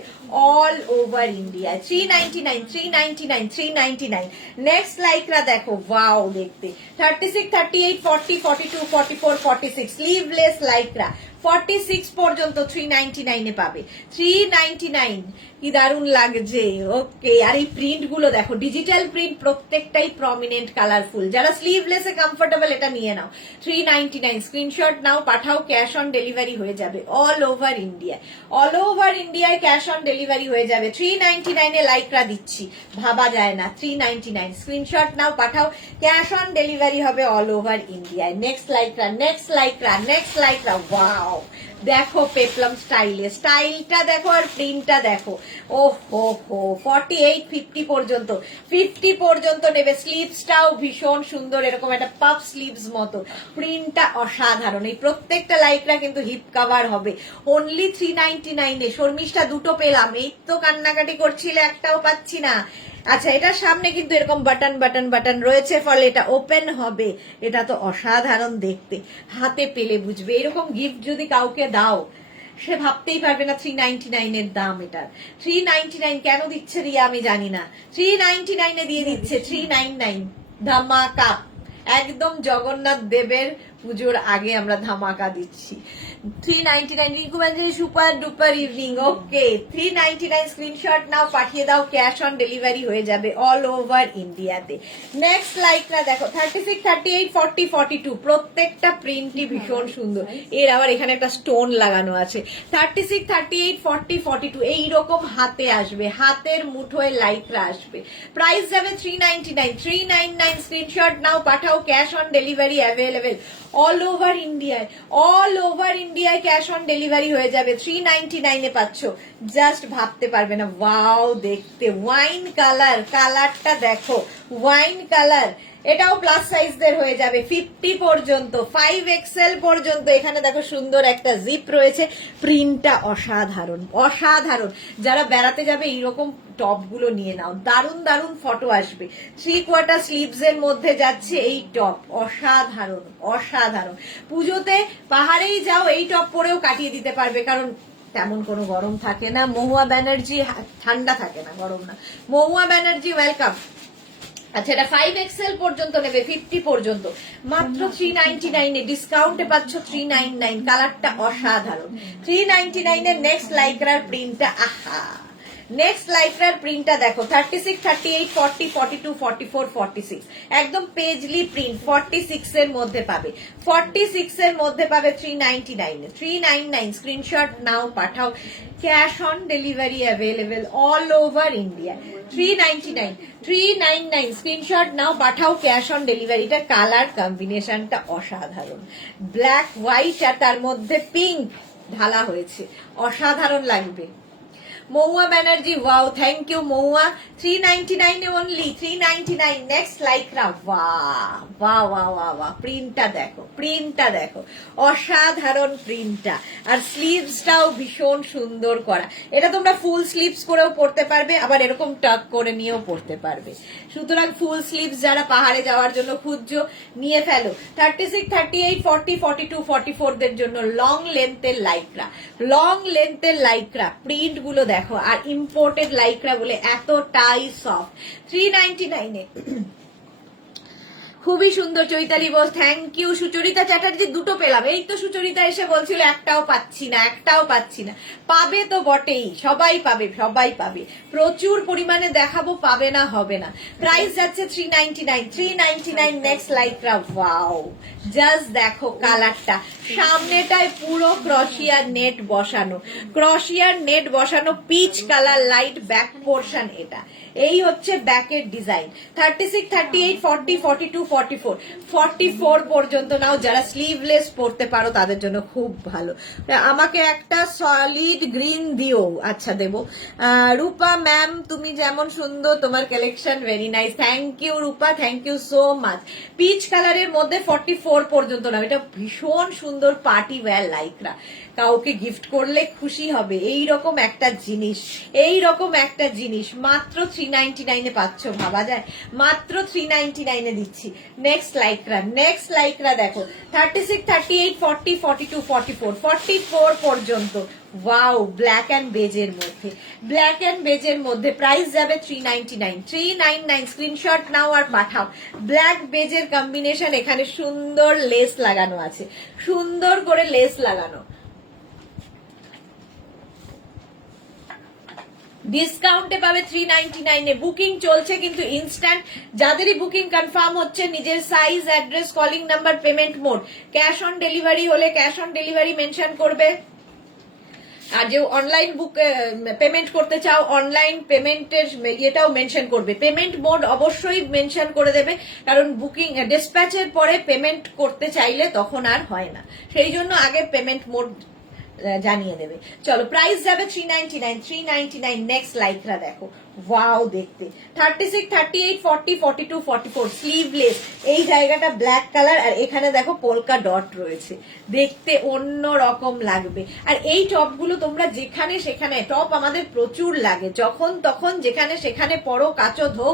all over India. 399, 399, 399। Next lycra দেখো, ওয়াও দেখতে, 36, 38, 40, 42, 44, 46 স্লিভলেস লাইকরা 46 পর্যন্ত 399 এ পাবে। 399 কি দারুণ লাগছে। ওকে, আর এই প্রিন্ট গুলো দেখো, ডিজিটাল প্রিন্ট, প্রত্যেকটাই প্রমিনেন্ট কালারফুল। যারা স্লিভলেসে কমফোর্টেবল এটা নিয়ে নাও। 399 স্ক্রিনশট নাও, পাঠাও, ক্যাশ অন ডেলিভারি হয়ে যাবে all over India, all over ইন্ডিয়ায় ক্যাশ অন ডেলিভারি হয়ে যাবে। 399 এ লাইকরা দিচ্ছি, ভাবা যায় না। 399 স্ক্রিনশট নাও, পাঠাও, ক্যাশ অন ডেলিভারি হবে অল ওভার ইন্ডিয়ায়। Next লাইকরা, next লাইকরা, next lycra, wow দেখো পেপলাম স্টাইলে, স্টাইলটা দেখো আর প্রিন্টটা দেখো। ও হো হো, 48, 50 পর্যন্ত, 50 পর্যন্ত নেবে। স্লিভসটাও ভীষণ সুন্দর, এরকম একটা পাফ স্লিভস মতো, প্রিন্টটা অসাধারণ। এই প্রত্যেকটা লাইকরা কিন্তু হিপ কাভার হবে অনলি 399 এ। শর্মিষ্ঠা দুটো পেলাম, এই তো কান্নাকাটি করছিলে একটাও পাচ্ছি না। আচ্ছা, এটার সামনে কিন্তু এরকম বাটন বাটন বাটন রয়েছে, ফলে এটা ওপেন হবে। এটা তো অসাধারণ দেখতে, হাতে পেলে বুঝবে। এরকম গিফট যদি কাউকে দাও, সে ভাবতেই পারবে না 399 এর দাম এটার। 399 কেন দিচ্ছে রিয়া আমি জানি না, 399 এ দিয়ে দিচ্ছে। 399 ধামাকা, একদম জগন্নাথ দেবের পুজোর আগে আমরা ধামাকা দিচ্ছি। 399 রিঙ্কু ব্যাঞ্জে সুপার ডুপার ইভিনিং। ওকে, 399 স্ক্রিনশট নাও, পাঠিয়ে দাও, ক্যাশ অন ডেলিভারি হয়ে যাবে অল ওভার ইন্ডিয়াতে। নেক্সট লাইকটা দেখো, 36, 38, 40, 42 প্রত্যেকটা প্রিন্টই ভীষণ সুন্দর। এর আবার এখানে একটা স্টোন লাগানো আছে। 36, 38, 40, 42 এইরকম হাতে আসবে, হাতের মুঠোয় লাইকরা আসবে। প্রাইস যাবে 399, 399 স্ক্রিনশট নাও, পাঠাও, cash on delivery available all over ইন্ডিয়ায়, অল ওভার ইন্ডিয়ায় ক্যাশ অন ডেলিভারি হয়ে যাবে। 399 এ পাচ্ছ, জাস্ট ভাবতে পারবে না। ওয়াও দেখতে, ওয়াইন কালার, কালারটা দেখো, ওয়াইন কালার। এটাও প্লাস সাইজদের হয়ে যাবে 50 পর্যন্ত, 5XL পর্যন্ত। এখানে দেখো সুন্দর একটা জিপ রয়েছে, প্রিন্টটা অসাধারণ, অসাধারণ। যারা বেড়াতে যাবে এইরকম টপ গুলো নিয়ে নাও, দারুণ দারুণ ফটো আসবে। 3/4 স্লিভস এর মধ্যে যাচ্ছে এই টপ, অসাধারণ অসাধারণ। পুজোতে পাহাড়েই যাও, এই টপ পরেও কাটিয়ে দিতে পারবে, কারণ তেমন কোনো গরম থাকে না। মহুয়া ব্যানার্জি, ঠান্ডা থাকে না, গরম না। মহুয়া ব্যানার্জি ওয়েলকাম। আচ্ছা, এটা 5XL পর্যন্ত নেবে, 50 পর্যন্ত, মাত্র 399 এ। ডিসকাউন্টে পাচ্ছ 399, কালারটা অসাধারণ। 399 এর নেক্সট লাইকরার প্রিন্টটা, আহা, নেক্সট লাইকরার প্রিন্টটা দেখো, 36, 38, 40, 42, 44, 46 একদম পেজলি প্রিন্ট। 46 এর মধ্যে পাবে, 46 এর মধ্যে পাবে 399 এ। 399 স্ক্রিনশট নাও, পাঠাও, cash on delivery available all over India. 399, 399 screenshot নাও, পাঠাও, ক্যাশ অন ডেলিভারি। এটা কালার কম্বিনেশনটা অসাধারণ, ব্ল্যাক হোয়াইট আর তার মধ্যে পিঙ্ক ঢালা হয়েছে, অসাধারণ লাগবে। Mahua Banerjee, wow, thank you Mahua. 399 only, 399। Next lycra, বাহ বাহ বাহ বাহ বাহ, প্রিন্টটা দেখো, প্রিন্টটা দেখো, অসাধারণ প্রিন্টটা। আর স্লিভসটাও ভীষণ সুন্দর করা। এটা তোমরা ফুল স্লিভস করেও পরতে পারবে, আবার এরকম টাক করে নিয়েও পরতে পারবে। সুতরাং ফুল স্লিভস যারা পাহাড়ে যাওয়ার জন্য খুঁজছো নিয়ে ফেলো। 36, 38, 40, 42, 44 দের জন্য লং লেন্থের লাইক্রা, লং লেন্থের লাইক্রা। প্রিন্ট গুলো দেখো, আর ইম্পোর্টেড লাইক্রা বলে এতটাই সফট। 399 এ খুবই সুন্দর। Chaitali Bose, thank you. সুচরিতা চ্যাটার্জি, দুটো পেলাম। এই তো সুচরিতা এসে বলছিল একটাও পাচ্ছি না, একটাও পাচ্ছি না। পাবে তো বটেই, সবাই পাবে, সবাই পাবে, প্রচুর পরিমাণে দেখাবো, পাবে না হবে না। প্রাইস যাচ্ছে 399, 399। নেক্সট লাইক্রা, ওয়াও, জাস্ট দেখো কালারটা। সামনেটায় পুরো ক্রশিয়ার নেট বসানো, ক্রশিয়ার নেট বসানো, peach colour, light back portion. এটা এই হচ্ছে ব্যাকের ডিজাইন। 36, 38, 40, 42, 44, 44 পর্যন্ত নাও। যারা স্লিভলেস পরতে পারো তাদের জন্য খুব ভালো। আমাকে একটা সলিড গ্রিন দিও। আচ্ছা দেবো। রূপা ম্যাম, তুমি যেমন সুন্দর, তোমার collection very nice. Thank you Rupa, thank you so much. Peach কালারের মধ্যে 44 পর্যন্ত নাও। এটা ভীষণ সুন্দর পার্টি ওয়্যার লাইক্রা, কাউকে গিফট করলে খুশি হবে। এই রকম একটা জিনিস, এই রকম একটা জিনিস মাত্র 399 এ পাচ্ছ, ভাবা যায়? মাত্র 399 এ দিচ্ছি। নেক্সট লাইক্রা, নেক্সট লাইক্রা দেখো। 36, 38, 40, 42, 44, 44 পর্যন্ত। ওয়াও, ব্ল্যাক এন্ড বেজের মধ্যে, ব্ল্যাক এন্ড বেজের মধ্যে। প্রাইস যাবে 399, 399। স্ক্রিনশট নাও আর পাঠাও। ব্ল্যাক বেজের কম্বিনেশন, এখানে সুন্দর লেস লাগানো আছে, সুন্দর করে লেস লাগানো। ডিসকাউন্টে পাবে 399 এ। বুকিং চলছে কিন্তু ইনস্ট্যান্ট। যাদেরই বুকিং কনফার্ম হচ্ছে, নিজের size, address, calling number, payment mode, cash on delivery হলে ক্যাশ অন ডেলিভারি মেনশন করবে। আর যে অনলাইন বুক পেমেন্ট করতে চাও, অনলাইন পেমেন্টের ইয়েটাও মেনশন করবে। পেমেন্ট মোড অবশ্যই মেনশন করে দেবে, কারণ বুকিং ডিসপ্যাচের পরে পেমেন্ট করতে চাইলে তখন আর হয় না, সেই জন্য আগে পেমেন্ট মোড জানিয়ে দেবে। চলো, প্রাইস যাবে 399, 399। নেক্সট লাইক্রা দেখো, ওয়াও দেখতে। 36, 38, 40, 42, 44 স্লিভলেস। এই জায়গাটা ব্ল্যাক কালার, আর এখানে দেখো পোলকা ডট রয়েছে, দেখতে অন্য রকম লাগবে। আর এই টপগুলো তোমরা যেখানে সেখানে, টপ আমাদের প্রচুর লাগে, যখন তখন যেখানে সেখানে পরো, কাচো, ধো,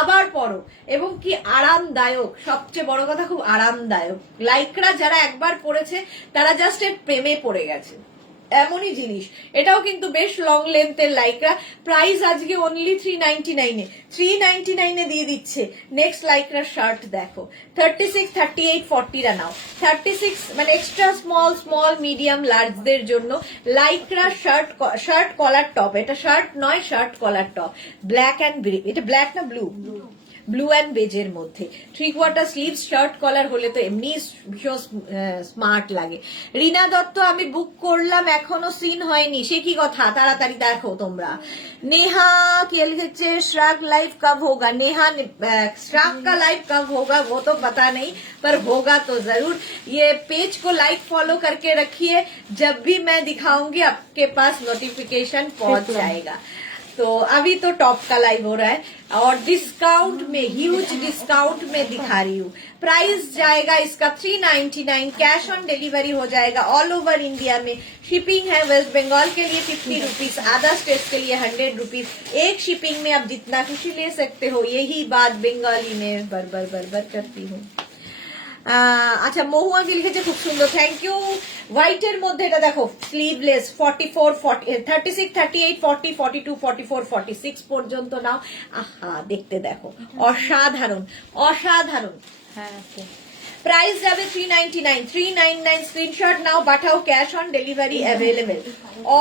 আবার পরো, এবং কি আরামদায়ক। সবচেয়ে বড় কথা, খুব আরামদায়ক। লাইক্রা যারা একবার পরেছে তারা জাস্ট এর প্রেমে পড়ে গেছে, এমনই জিনিস। এটাও কিন্তু বেশ লং লেন্থের লাইক্রা। প্রাইস আজকে অনলি 399 এ, 399 এ দিয়ে দিচ্ছে। নেক্সট লাইক্রা শার্ট দেখো। 36, 38, 40 রা নাও। 36 মানে এক্সট্রা স্মল, স্মল, মিডিয়াম, লার্জদের জন্য lycra shirt, shirt collar top. এটা শার্ট নয়, shirt collar top. Black and, এটা ব্ল্যাক না ব্লু, ব্লু অ্যান্ড বেজের মধ্যে। 3/4 স্লিভ, শার্ট কলার হলে তো এমনি ভীষণ স্মার্ট লাগে। রিনা দত্ত, আমি বুক করলাম, এখনো সিন হয়নি। সে কি কথা, তাড়াতাড়ি দেখো তোমরা। नेहा के लिखे श्राग लाइव कब होगा? नेहा, श्राग का लाइव कब होगा वो तो पता नहीं, पर होगा तो जरूर। ये पेज को लाइक फॉलो करके रखिए, जब भी मैं दिखाऊंगी आपके पास नोटिफिकेशन पहुंच जाएगा। तो अभी तो टॉप का लाइव हो रहा है, और डिस्काउंट में, ह्यूज डिस्काउंट में दिखा रही हूँ। प्राइस जाएगा इसका 399, कैश ऑन डिलीवरी हो जाएगा ऑल ओवर इंडिया में। शिपिंग है वेस्ट बंगाल के लिए 50 रुपीज, अदर स्टेट्स के लिए 100 रुपीज। एक शिपिंग में आप जितना खुशी ले सकते हो। यही बात बंगाली में बरबर बरबर करती हूँ। আচ্ছা, মহুয়া কি লিখেছে, খুব সুন্দর, থ্যাংক ইউ। হোয়াইটের মধ্যে এটা দেখো, স্লিভলেস। 44, 36, 38, 40, 42, 44, 46 পর্যন্ত নাও। আহা, দেখতে দেখো, অসাধারণ, অসাধারণ। হ্যাঁ, প্রাইস যাবে 399, 399। স্ক্রিনশট নাও, পাঠাও, cash on delivery available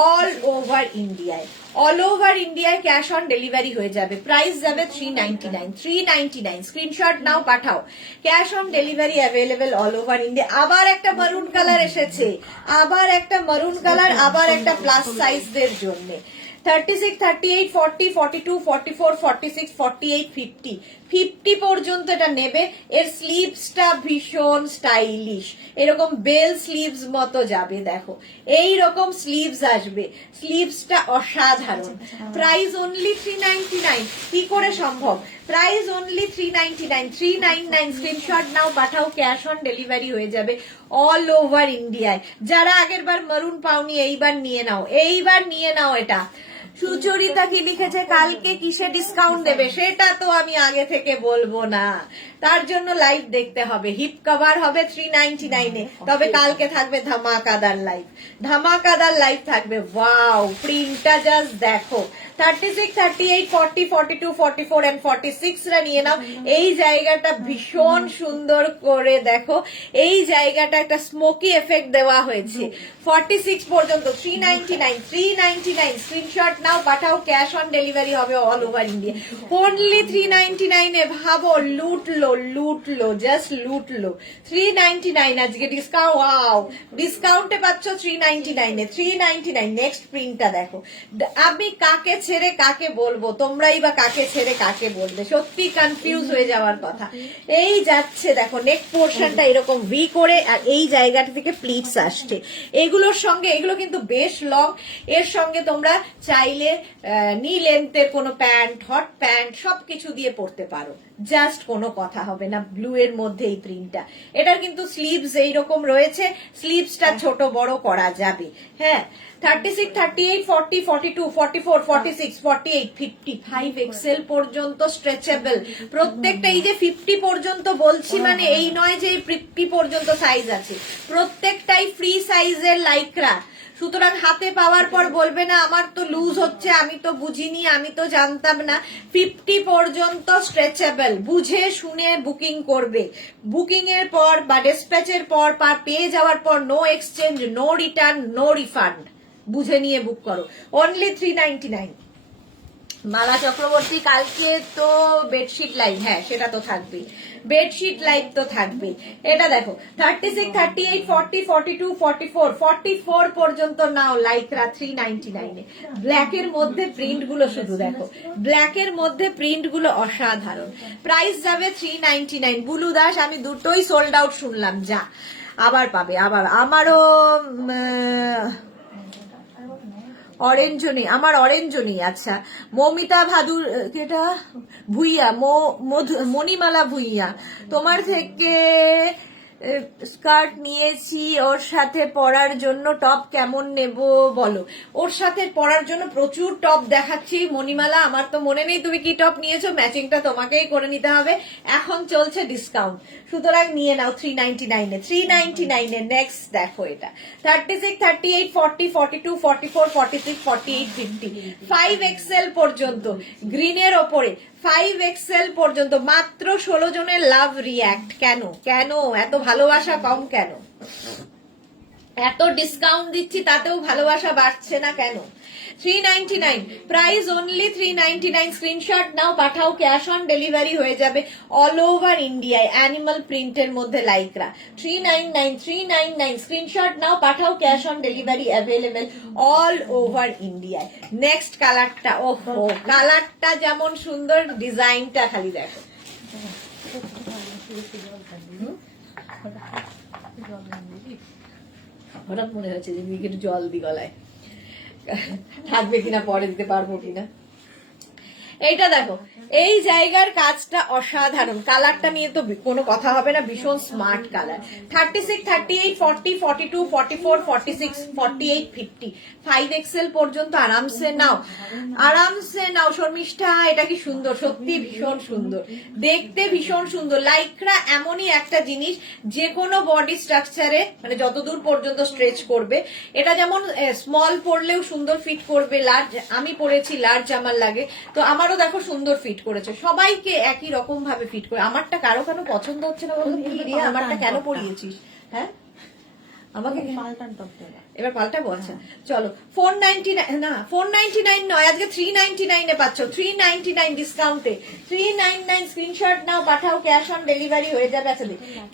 all over ইন্ডিয়ায়, অল ওভার ইন্ডিয়ায় ক্যাশ অন ডেলিভারি হয়ে যাবে। প্রাইস যাবে 399, 399। স্ক্রিনশট নাও, পাঠাও, cash on delivery available all over India. আবার একটা মারুন কালার এসেছে, আবার একটা মারুন কালার, আবার একটা প্লাস সাইজদের জন্য। 36, 38, 40, 42, 44, 46, 48, 50, 50 পর্যন্ত এটা নেবে। এর স্লিভসটা ভীষণ স্টাইলিশ, এরকম বেল স্লিভস মতো যাবে, দেখো এইরকম স্লিভস আসবে, স্লিভসটা অসাধারণ। Price only 399। কি করে সম্ভব? Price only 399, 399। স্ক্রিনশট নাও, পাঠাও, ক্যাশ অন ডেলিভারি হয়ে যাবে অল ওভার ইন্ডিয়ায়। যারা আগের বার মারুন পাওনি এইবার নিয়ে নাও, এইবার নিয়ে নাও। এটা সুচরিতা কি লিখেছে কালকে কিসে ডিসকাউন্ট দেবে, সেটা তো আমি আগে থেকে বলবো না, তার জন্য লাইভ দেখতে হবে। হিপ কভার হবে 399 এ, তবে কালকে থাকবে ধামাকাদার লাইভ, ধামাকাদার লাইভ থাকবে। ওয়াও, প্রিন্টটা জাস্ট দেখো। 36, 38, 40, 42, 44 and 46 রা নিয়ে নাও। এই জায়গাটা ভীষণ সুন্দর করে দেখো, এই জায়গাটা একটা স্মোকি এফেক্ট দেওয়া হয়েছে। 46 পর্যন্ত 399, 399। স্ক্রিনশট নাও, পাঠাও, ক্যাশ অন ডেলিভারি হবে অল ওভার ইন্ডিয়া। অনলি 399 এ, ভাবো লুটলো, জাস্ট লুটলো। 399 আজকে ডিসকাউন্ট। ওয়াও, ডিসকাউন্টে পাচ্ছ 399 এ, 399। নেক্সট প্রিন্টটা দেখো। আমি কাকে ছেড়ে কাকে বলবো, তোমরাই বা কাকে ছেড়ে কাকে বলবে, সত্যি কনফিউজ হয়ে যাওয়ার কথা। এই যাচ্ছে দেখো, নেক পোর্শনটা এরকম ভি করে, আর এই জায়গাটা থেকে প্লিটস আসছে। এগুলোর সঙ্গে, এগুলো কিন্তু বেশ লং, এর সঙ্গে তোমরা চাইলে নি লেন্থের কোনো প্যান্ট, হট প্যান্ট সবকিছু দিয়ে পরতে পারো, জাস্ট কোনো কথা হবে না। ব্লু এর মধ্যে এই প্রিন্টটা, এটার কিন্তু স্লিভস এইরকম রয়েছে, স্লিভসটা ছোট বড় করা যাবে। হ্যাঁ, 36, 38, 40, 42, 44, 46, 48, 55 এক্সেল পর্যন্ত স্ট্রেচেবল প্রত্যেকটা। এই যে 50 পর্যন্ত বলছি মানে এই নয় যে 50 পর্যন্ত সাইজ আছে, প্রত্যেকটাই ফ্রি সাইজের লাইক্রা। সুতরাং হাতে পাওয়ার পর বলবে না আমার তো লুজ হচ্ছে, আমি তো বুঝিনি, আমি তো জানতাম না। 50 পর্যন্ত স্ট্রেচেবল, বুঝে শুনে বুকিং করবে। বুকিং এর পর বা ডিসপ্যাচের পর পেয়ে যাওয়ার পর no exchange, no return, no refund, বুঝে নিয়ে বুক করো। অনলি 399। মালা চক্রবর্তী কালকে তো বেডশিট লাইভ, হ্যাঁ সেটা তো থাকবে, বেডশিট লাইভ তো থাকবে। এটা দেখো 36, 38, 40, 42, 44, 44 পর্যন্ত নাও লাইকরা 399 এ। ব্ল্যাকের মধ্যে প্রিন্ট গুলো শুধু দেখো, ব্ল্যাকের মধ্যে প্রিন্ট গুলো অসাধারণ। প্রাইস যাবে 399। বুলু দাস, আমি দুটোই সোল্ড আউট শুনলাম, যা আবার পাবে, আবার আমারও অরেঞ্জও নেই, আমার অরেঞ্জও নেই। আচ্ছা, মমিতা ভাদুর, কেটা ভুইয়া, মণিমালা ভুইয়া, তোমার থেকে স্কার্ট নিয়েছি, ওর সাথে পরার জন্য টপ কেমন নেব বলো। ওর সাথে পরার জন্য প্রচুর টপ দেখাচ্ছি মণিমালা, আমার তো মনে নেই তুমি কি টপ নিয়েছো, ম্যাচিংটা তোমাকেই করে নিতে হবে। এখন চলছে ডিসকাউন্ট, সুতরাং নিয়ে নাও 399 এ, 399 এ। নেক্সট দেখো, এটা 36, 38, 40, 42, 44, 46, 48, 50, 5 এক্সেল পর্যন্ত গ্রিনের ওপরে 5 এক্সেল পর্যন্ত মাত্র 16 জনের লাভ রিয়াক্ট। কেন কেন এত ভালোবাসা কম, কেন এত ডিসকাউন্ট দিচ্ছি তাতেও ভালোবাসা বাড়ছে না কেন? 399 প্রাইস অনলি 399। স্ক্রিনশট নাও, পাঠাও, ক্যাশ অন ডেলিভারি হয়ে যাবে অল ওভার ইন্ডিয়ায়। অ্যানিমাল প্রিন্টের মধ্যে লাইকরা 399, 399। স্ক্রিনশট নাও, পাঠাও, cash on delivery available all over ইন্ডিয়ায়। নেক্সট কালারটা, ওহো কালারটা যেমন সুন্দর, ডিজাইনটা খালি দেখো। হঠাৎ মনে হচ্ছে যে একটু জল দি গলায়, থাকবে কিনা পরে দিতে পারবো কিনা। এইটা দেখো, এই জায়গার কাজটা অসাধারণ, কালারটা নিয়ে তো কোনো কথা হবে না, ভীষণ স্মার্ট কালার। 36, 38, 40, 42, 44, 46, 48, 50, 5 এক্সেল পর্যন্ত আরামসে নাও, আরামসে নাও। শর্মিষ্ঠা, এটা কি সুন্দর, সত্যি ভীষণ সুন্দর, দেখতে ভীষণ সুন্দর। লাইক্রা এমনই একটা জিনিস যে কোনো বডি স্ট্রাকচারে মানে যতদূর পর্যন্ত স্ট্রেচ করবে। এটা যেমন স্মল পরলেও সুন্দর ফিট করবে, লার্জ আমি পরেছি, লার্জ আমার লাগে, তো আমারও দেখো সুন্দর ফিট করেছে, সবাইকে একই রকম ভাবে ফিট করে। আমারটা কারো কেন পছন্দ হচ্ছে না বলতো, কি রিয়া আমারটা কেন পরিয়েছিস? হ্যাঁ আমাকে এবার পাল্টাবো। আচ্ছা চলো, 499 না, 499 নয়, আজকে 399 এ পাচ্ছ, 399 ডিসকাউন্টে 399। স্ক্রিনশট নাও, পাঠাও, ক্যাশ অন ডেলিভারি হয়ে যাবে। আচ্ছা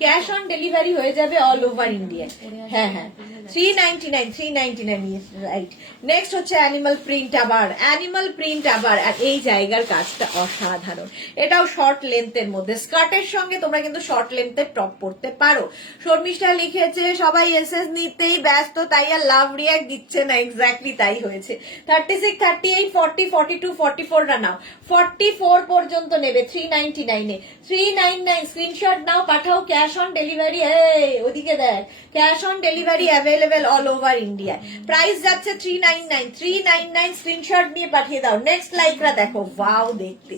ক্যাশ অন ডেলিভারি হয়ে যাবে অল ওভার ইন্ডিয়া। হ্যাঁ হ্যাঁ, 399 রাইট। নেক্সট হচ্ছে অ্যানিমাল প্রিন্ট, আবার অ্যানিমাল প্রিন্ট আবার, আর এই জায়গার কাজটা অসাধারণ। এটাও শর্ট লেন্থের মধ্যে, স্কার্টের সঙ্গে তোমরা কিন্তু শর্ট লেন্থের টপ পরতে পারো। শর্মিষ্ঠা লিখেছে সবাই এসএস নিতেই ব্যস্ত তাই আর লাভ রিয়াক্ট দিচ্ছে না, এক্স্যাক্টলি তাই হয়েছে। 36, 38, 40, 42, 44 রা নাও, 44 পর্যন্ত নেবে 399 এ। 399 স্ক্রিনশট নাও, পাঠাও, ক্যাশ অন ডেলিভারি, ওদিকে দেখ, cash on delivery available all over India. Price যাচ্ছে 399 স্ক্রিনশট নিয়ে পাঠিয়ে দাও। নেক্সট লাইকরা দেখো, ওয়াও দেখতে,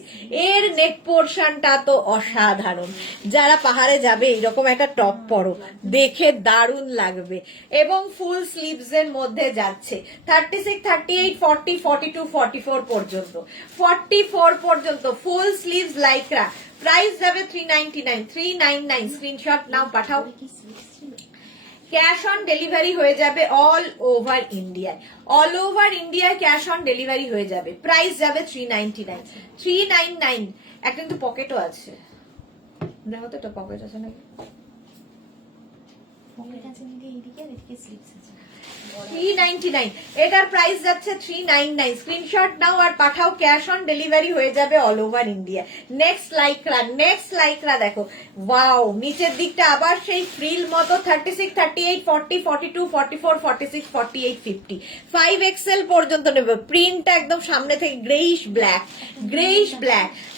এর নেক পোর্শনটা তো অসাধারণ। যারা পাহাড়ে যাবে এরকম একটা টপ পরো, দেখে দারুণ লাগবে, এবং ফুল স্লিভস এর মধ্যে যাচ্ছে। 36, 38, 40, 42, 44 পর্যন্ত, 44 পর্যন্ত ফুল স্লিভস লাইকরা। প্রাইস যাবে 399 স্ক্রিনশট নাও, পাঠাও, ক্যাশ অন ডেলিভারি হয়ে যাবে অল ওভার ইন্ডিয়ায়। অল ওভার ইন্ডিয়ায় ক্যাশ অন ডেলিভারি হয়ে যাবে। প্রাইস যাবে 399। একটা কিন্তু পকেটও আছে, দেখো তো এটা পকেট আছে নাকি। 399, এটার প্রাইস যাচ্ছে 399। স্ক্রিনশট নাও আর পাঠাও, ক্যাশ অন ডেলিভারি হয়ে যাবে all over India. Next lycra দেখো, ওয়াও, নিচের দিকটা আবার সেই ফ্রিল মতো। 36, 38, 40, 42, 44, 46, 48, 50, 5XL পর্যন্ত নেবে। প্রিন্টটা একদম সামনে থেকে গ্রেইশ ব্ল্যাক।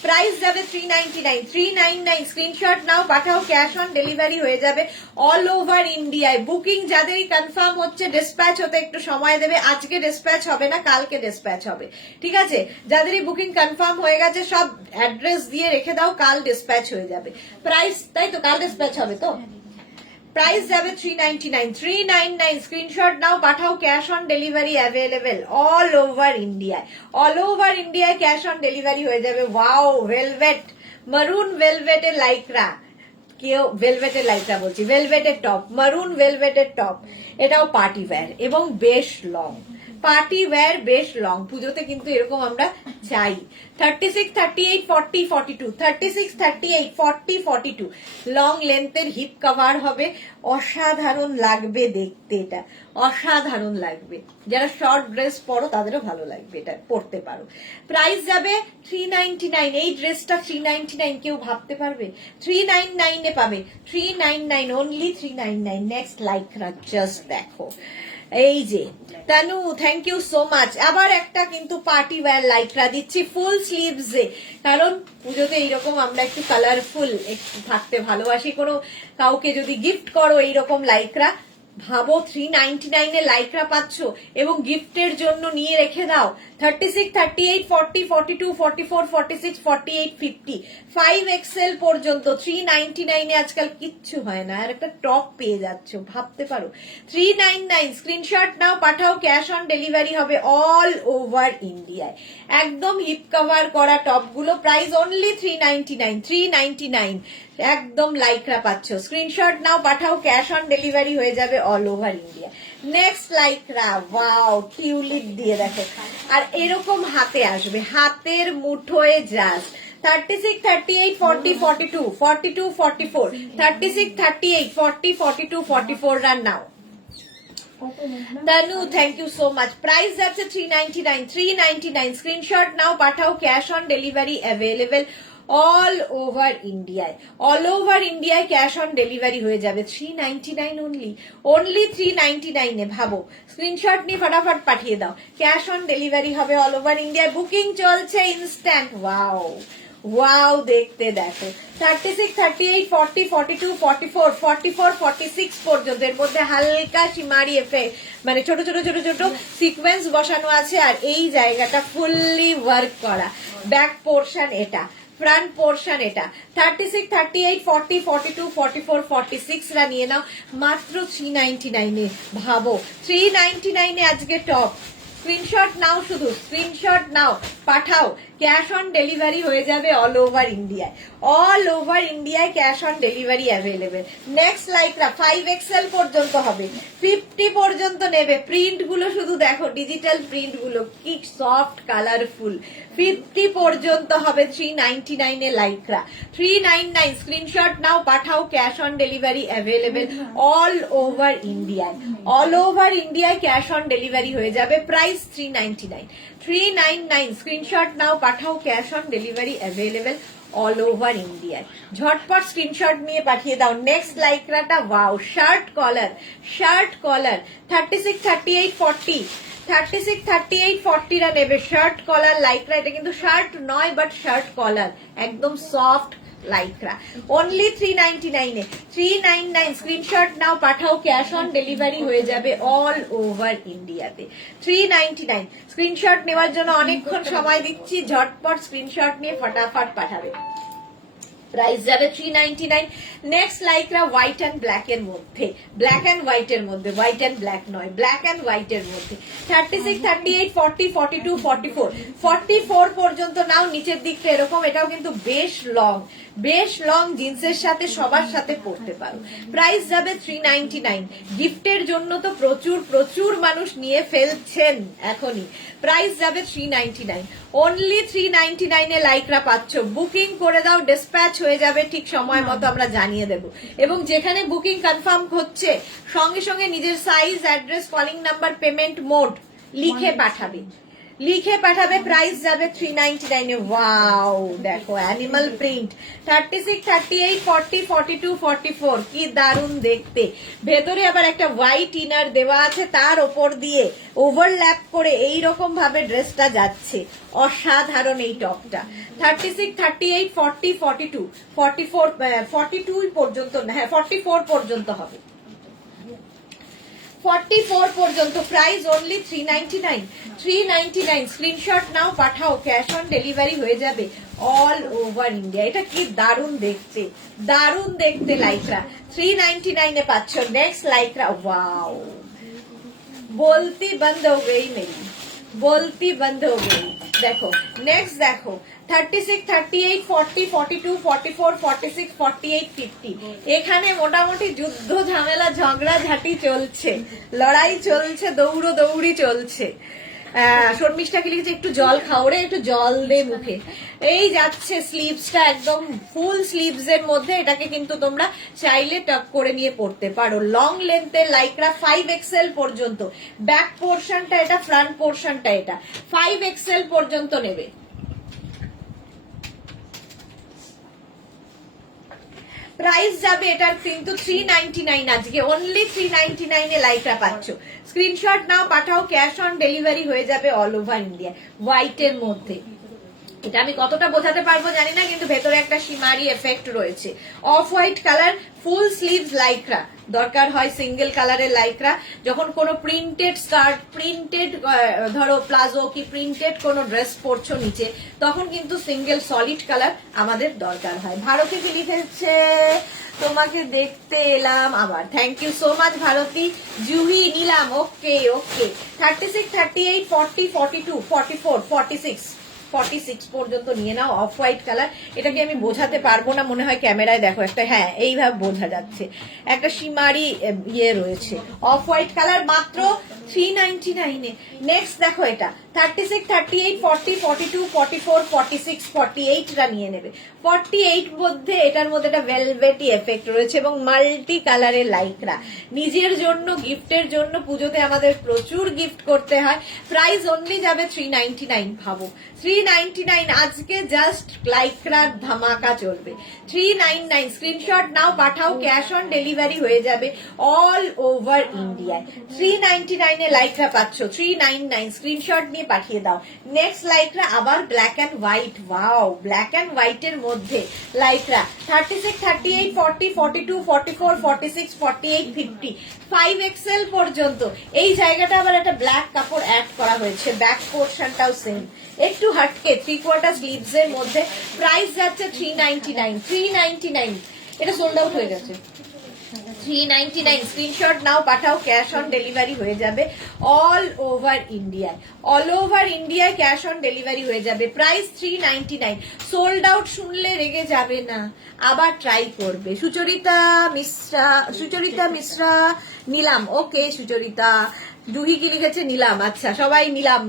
প্রাইস যাবে 399 স্ক্রিনশট নাও, পাঠাও, ক্যাশ অন ডেলিভারি হয়ে যাবে অল ওভার ইন্ডিয়ায়। বুকিং যাদেরই কনফার্ম হচ্ছে, ডিসপ্যাচ হতে একটু সময় দেবে। আজকে ডিসপ্যাচ হবে না, কালকে ডিসপ্যাচ হবে, ঠিক আছে? যাদেরই বুকিং কনফার্ম হয়ে গেছে সব অ্যাড্রেস দিয়ে রেখে দাও, কাল ডিসপ্যাচ হয়ে যাবে। প্রাইস, তাই তো, কাল ডিসপ্যাচ হবে তো। প্রাইস যাবে 399 স্ক্রিনশট নাও, পাঠাও, cash on delivery available all over ইন্ডিয়ায় ক্যাশ অন ডেলিভারি হয়ে যাবে। ওয়াও, ভেলভেট, মারুন ভেলভেটের লাইকরা, কেউ ভেলভেটের লাইকরা বলছি, ভেলভেটের টপ, মারুন ভেলভেটের টপ। এটাও পার্টি ওয়্যার এবং বেশ লং, পুজোতে কিন্তু এরকম আমরা চাই। 36, 38, 40, 42, 36, 38, 40, 42 লং লেন্থের হিপ কভার হবে। অসাধারণ লাগবে দেখতে, এটা অসাধারণ লাগবে। যারা শর্ট ড্রেস পরো তাদেরও ভালো লাগবে, এটা পরতে পারো। প্রাইস যাবে 399। এই ড্রেসটা 399 কেউ ভাবতে পারবে? 399 এ পাবে, 399, অনলি 399। নেক্সট লাইকরা জাস্ট দেখো, এই যে Tanu, thank you so much. আবার একটা কিন্তু পার্টি ওয়্যার লাইকরা দিচ্ছি ফুল স্লিভস এ, কারণ পুজোতে এইরকম আমরা একটু কালারফুল একটু থাকতে ভালোবাসি। কোনো কাউকে যদি গিফট করো এইরকম লাইকরা, ভাবো 399 এ লাইকরা পাচ্ছ এবং গিফটের জন্য নিয়ে রেখে দাও। 36, 38, 40, 42, 44, 46, 48, 50, 5XL পর্যন্ত 399 এ আজকাল কিচ্ছু হয় না, আর একটা টপ পেয়ে যাচ্ছ, ভাবতে পারো। 399 স্ক্রিনশট নাও, পাঠাও, ক্যাশ অন ডেলিভারি হবে অল ওভার ইন্ডিয়ায়। একদম হিপ কভার করা টপগুলো, প্রাইস অনলি 399 একদম লাইকরা পাচ্ছ। স্ক্রিনশট নাও, পাঠাও, ক্যাশ অন ডেলিভারি হয়ে যাবে all over India. Next lycra, wow, tulip দিয়ে দেখো, আর এরকম হাতে আসবে, হাতের মুঠোয় জাস্ট। 36, 38, 40, 42, 42, 44, 36, 38, 40, 42, 44 রান নাও। Tanu, thank you so much. Price যাচ্ছে 399 স্ক্রিনশট নাও, পাঠাও, cash on delivery available all over ইন্ডিয়ায় ক্যাশ অন ডেলিভারি হয়ে যাবে। 399 অনলি 399 এ, ভাবো। স্ক্রিনশট নিয়ে ফটাফট পাঠিয়ে দাও, ক্যাশ অন ডেলিভারি হবে অল ওভার ইন্ডিয়ায়। বুকিং চলছে ইনস্ট্যান্ট। ওয়াও দেখতে দেখো, 36, 38, 40, 42, 44, 44, 46 পর্যন্ত। এর মধ্যে হালকা সিমারি এফেক্ট, মানে ছোট সিকোয়েন্স বসানো আছে, আর এই জায়গাটা ফুললি ওয়ার্ক করা। ব্যাক পোর্শন এটা, ফ্রন্ট পোর্শন এটা। 36, 38, 40, 42, 44, 46 রা নিয়ে নাও মাত্র 399 এ। ভাবো 399 এ আজকে টপ। স্ক্রিনশট নাও, শুধু স্ক্রিনশট নাও, পাঠাও, ক্যাশ অন ডেলিভারি হয়ে যাবে অল ওভার ইন্ডিয়ায়। অল ওভার ইন্ডিয়ায় cash on delivery available. Next lycra 5XL পর্যন্ত হবে, 50 পর্যন্ত নেবে। প্রিন্ট গুলো শুধু দেখো, ডিজিটাল প্রিন্ট গুলো কি সফট কালারফুল। 50 পর্যন্ত হবে 399 এ লাইকরা। 399 স্ক্রিনশট নাও, পাঠাও, cash on delivery available all over ইন্ডিয়ায়। অল ওভার ইন্ডিয়ায় ক্যাশ অন ডেলিভারি হয়ে যাবে, প্রাইস 399। 399 স্ক্রিনশট নাও, পাঠাও, cash on delivery available all over ইন্ডিয়ায়। ঝটপট স্ক্রিনশট নিয়ে পাঠিয়ে দাও। নেক্সট লাইক্রাটা wow, shirt collar, shirt collar 36, 38, 40, 36, 38, 40 রা নেবে শার্ট কলার লাইক্রা। এটা কিন্তু শার্ট নয় বাট শার্ট কলার, একদম সফট লাইক্রা। অনলি 399 এ। 399 স্ক্রিনশট নাও, পাঠাও, ক্যাশ অন ডেলিভারি হয়ে যাবে অল ওভার ইন্ডিয়াতে। 399 স্ক্রিনশট নেওয়ার জন্য অনেকক্ষণ সময় দিচ্ছি, ঝটপট স্ক্রিনশট নিয়ে ফটাফট পাঠাবে। প্রাইস যাবে 399। নেক্সট লাইকরা হোয়াইট অ্যান্ড ব্ল্যাক এর মধ্যে, ব্ল্যাক অ্যান্ড হোয়াইট এর মধ্যে, হোয়াইট অ্যান্ড ব্ল্যাক নয়, ব্ল্যাক অ্যান্ড হোয়াইট এর মধ্যে। 36, 38, 40, 42, 44, 44 পর্যন্ত নাও। নিচের দিকটা এরকম, এটাও কিন্তু বেশ লং, বেশ লং, জিন্সের সাথে সবার সাথে পরতে পারো। প্রাইস যাবে 399। গিফটের জন্য তো প্রচুর প্রচুর মানুষ নিয়ে ফেলছেন এখনই। প্রাইস যাবে 399। অনলি 399 এ লাইকরা পাচ্ছ। বুকিং করে দাও, ডিসপ্যাচ হয়ে যাবে ঠিক সময় মতো, আমরা জানিয়ে দেব। এবং যেখানে বুকিং কনফার্ম হচ্ছে সঙ্গে সঙ্গে নিজের size, address, calling number, payment mode লিখে পাঠাবে, লিখে পাঠাবে। প্রাইস যাবে 399 এ। ওয়াও দেখো, অ্যানিমাল প্রিন্ট 36, 38, 40, 42, 44, কি দারুণ দেখতে। ভেতরে আবার একটা হোয়াইট ইনার দেওয়া আছে, তার ওপর দিয়ে ওভারল্যাপ করে এইরকম ভাবে ড্রেসটা যাচ্ছে। অসাধারণ এই টপটা। 36, 38, 40, 42, 44, 42 পর্যন্ত, হ্যাঁ 44 পর্যন্ত হবে, 44 পর্যন্ত। Price only 399। 399 স্ক্রিনশট নাও, পাঠাও, ক্যাশ অন ডেলিভারি হয়ে যাবে অল ওভার ইন্ডিয়া। এটা কি দারুণ দেখতে, দারুণ দেখতে লাইকরা। 399 এ পাচ্ছ। নেক্সট লাইকরা ওয়াও, বলতি বন্ধ হো গই মেরি, বলতি বন্ধ হো গই। দেখো নেক্সট দেখো 36, 38, 40, 42, 44, 46, 48, 50। এখানে মোটামুটি যুদ্ধ ঝামেলা ঝগড়া ঝাঁটি চলছে, লড়াই চলছে, দৌড়ো দৌড়ি চলছে। শর্মিষ্ঠা কি লিখেছে, একটু জল খাও রে, একটু জল দে মুখে। এই যাচ্ছে স্লিভসটা একদম ফুল স্লিভস এর মধ্যে। এটাকে কিন্তু তোমরা চাইলে টাক করে নিয়ে পড়তে পারো। লং লেন্থের লাইকরা 5XL পর্যন্ত। ব্যাক পোর্শনটা এটা, ফ্রন্ট পোর্শনটা এটা। 5XL পর্যন্ত নেবে। প্রাইস যাবে এটার কিন্তু 399 আজকে। অনলি 399 এ লাইকরা পাচ্ছ। স্ক্রিনশট নাও, পাঠাও, ক্যাশ অন ডেলিভারি হয়ে যাবে অল ওভার ইন্ডিয়া। হোয়াইট এর মধ্যে এটা আমি কতটা বোঝাতে পারবো জানি না, কিন্তু ভেতরে একটা শিমারি এফেক্ট রয়েছে। Off white colour, full sleeves lycra. দরকার হয় সিঙ্গেল কালারের লাইকরা, যখন কোনো প্রিন্টেড স্কার্ট, প্রিন্টেড ধরো প্লাজো কি প্রিন্টেড কোনো ড্রেস পরছো নিচে, তখন কিন্তু সিঙ্গেল সলিড কালার আমাদের দরকার হয়। ভারতী কি লিখেছে, তোমাকে দেখতে এলাম আবার। Thank you so much Bharati. Juhi নিলাম, ওকে ওকে। 36, 38, 40, 42, 44, 46, 46 পর্যন্ত নিয়ে নাও। অফ হোয়াইট কালার, এটাকে আমি বোঝাতে পারবো না মনে হয় ক্যামেরায়, দেখো একটা, হ্যাঁ এইভাবে বোঝা যাচ্ছে, একটা শিমারি ইয়ে রয়েছে। অফ হোয়াইট কালার মাত্র 399 এ। নেক্সট দেখো এটা 36, 38, 40, 42, 44, 46, 48 টা নিয়ে নেবে। 48 মধ্যে, এটার মধ্যে একটা ভেলভেটি এফেক্ট রয়েছে এবং মাল্টি কালারের লাইকরা। নিজের জন্য, গিফটের জন্য, পুজোতে আমাদের প্রচুর গিফট করতে হয়। প্রাইস অনলি যাবে 399। ভাবো 399 আজকে জাস্ট লাইকরার ধামাকা চলবে। 399 স্ক্রিনশট নাও, পাঠাও, ক্যাশ অন ডেলিভারি হয়ে যাবে অল ওভার ইন্ডিয়ায়। 399 এ লাইকরা পাচ্ছ। 399 স্ক্রিনশট নিয়ে পাঠিয়ে দাও। নেক্সট লাইকরা আবার black and white. Wow, black and white এর মধ্যে লাইকরা 36, 38, 40, 42, 44, 46, 48, 50, 5XL পর্যন্ত। এই জায়গাটা আবার একটা ব্ল্যাক কাপড় অ্যাড করা হয়েছে। ব্যাক পোর্শনটাও সেম, একটু হাটকে 3/4 স্লিভস এর মধ্যে। প্রাইস যাচ্ছে 399। 399 এটা সোল্ড আউট হয়ে গেছে। 399 স্ক্রিনশট নাও, পাঠাও, ক্যাশ অন ডেলিভারি হয়ে যাবে অল ওভার ইন্ডিয়ায়। অল ওভার ইন্ডিয়ায় ক্যাশ অন ডেলিভারি হয়ে যাবে। প্রাইস 399। সোল্ড আউট শুনলে রেগে যাবে না, আবার ট্রাই করবে। সুচরিতা মিশ্রা নিলাম। ওকে সুচরিতা। জুহি কি লিখেছে? নিলাম। আচ্ছা সবাই নিলাম।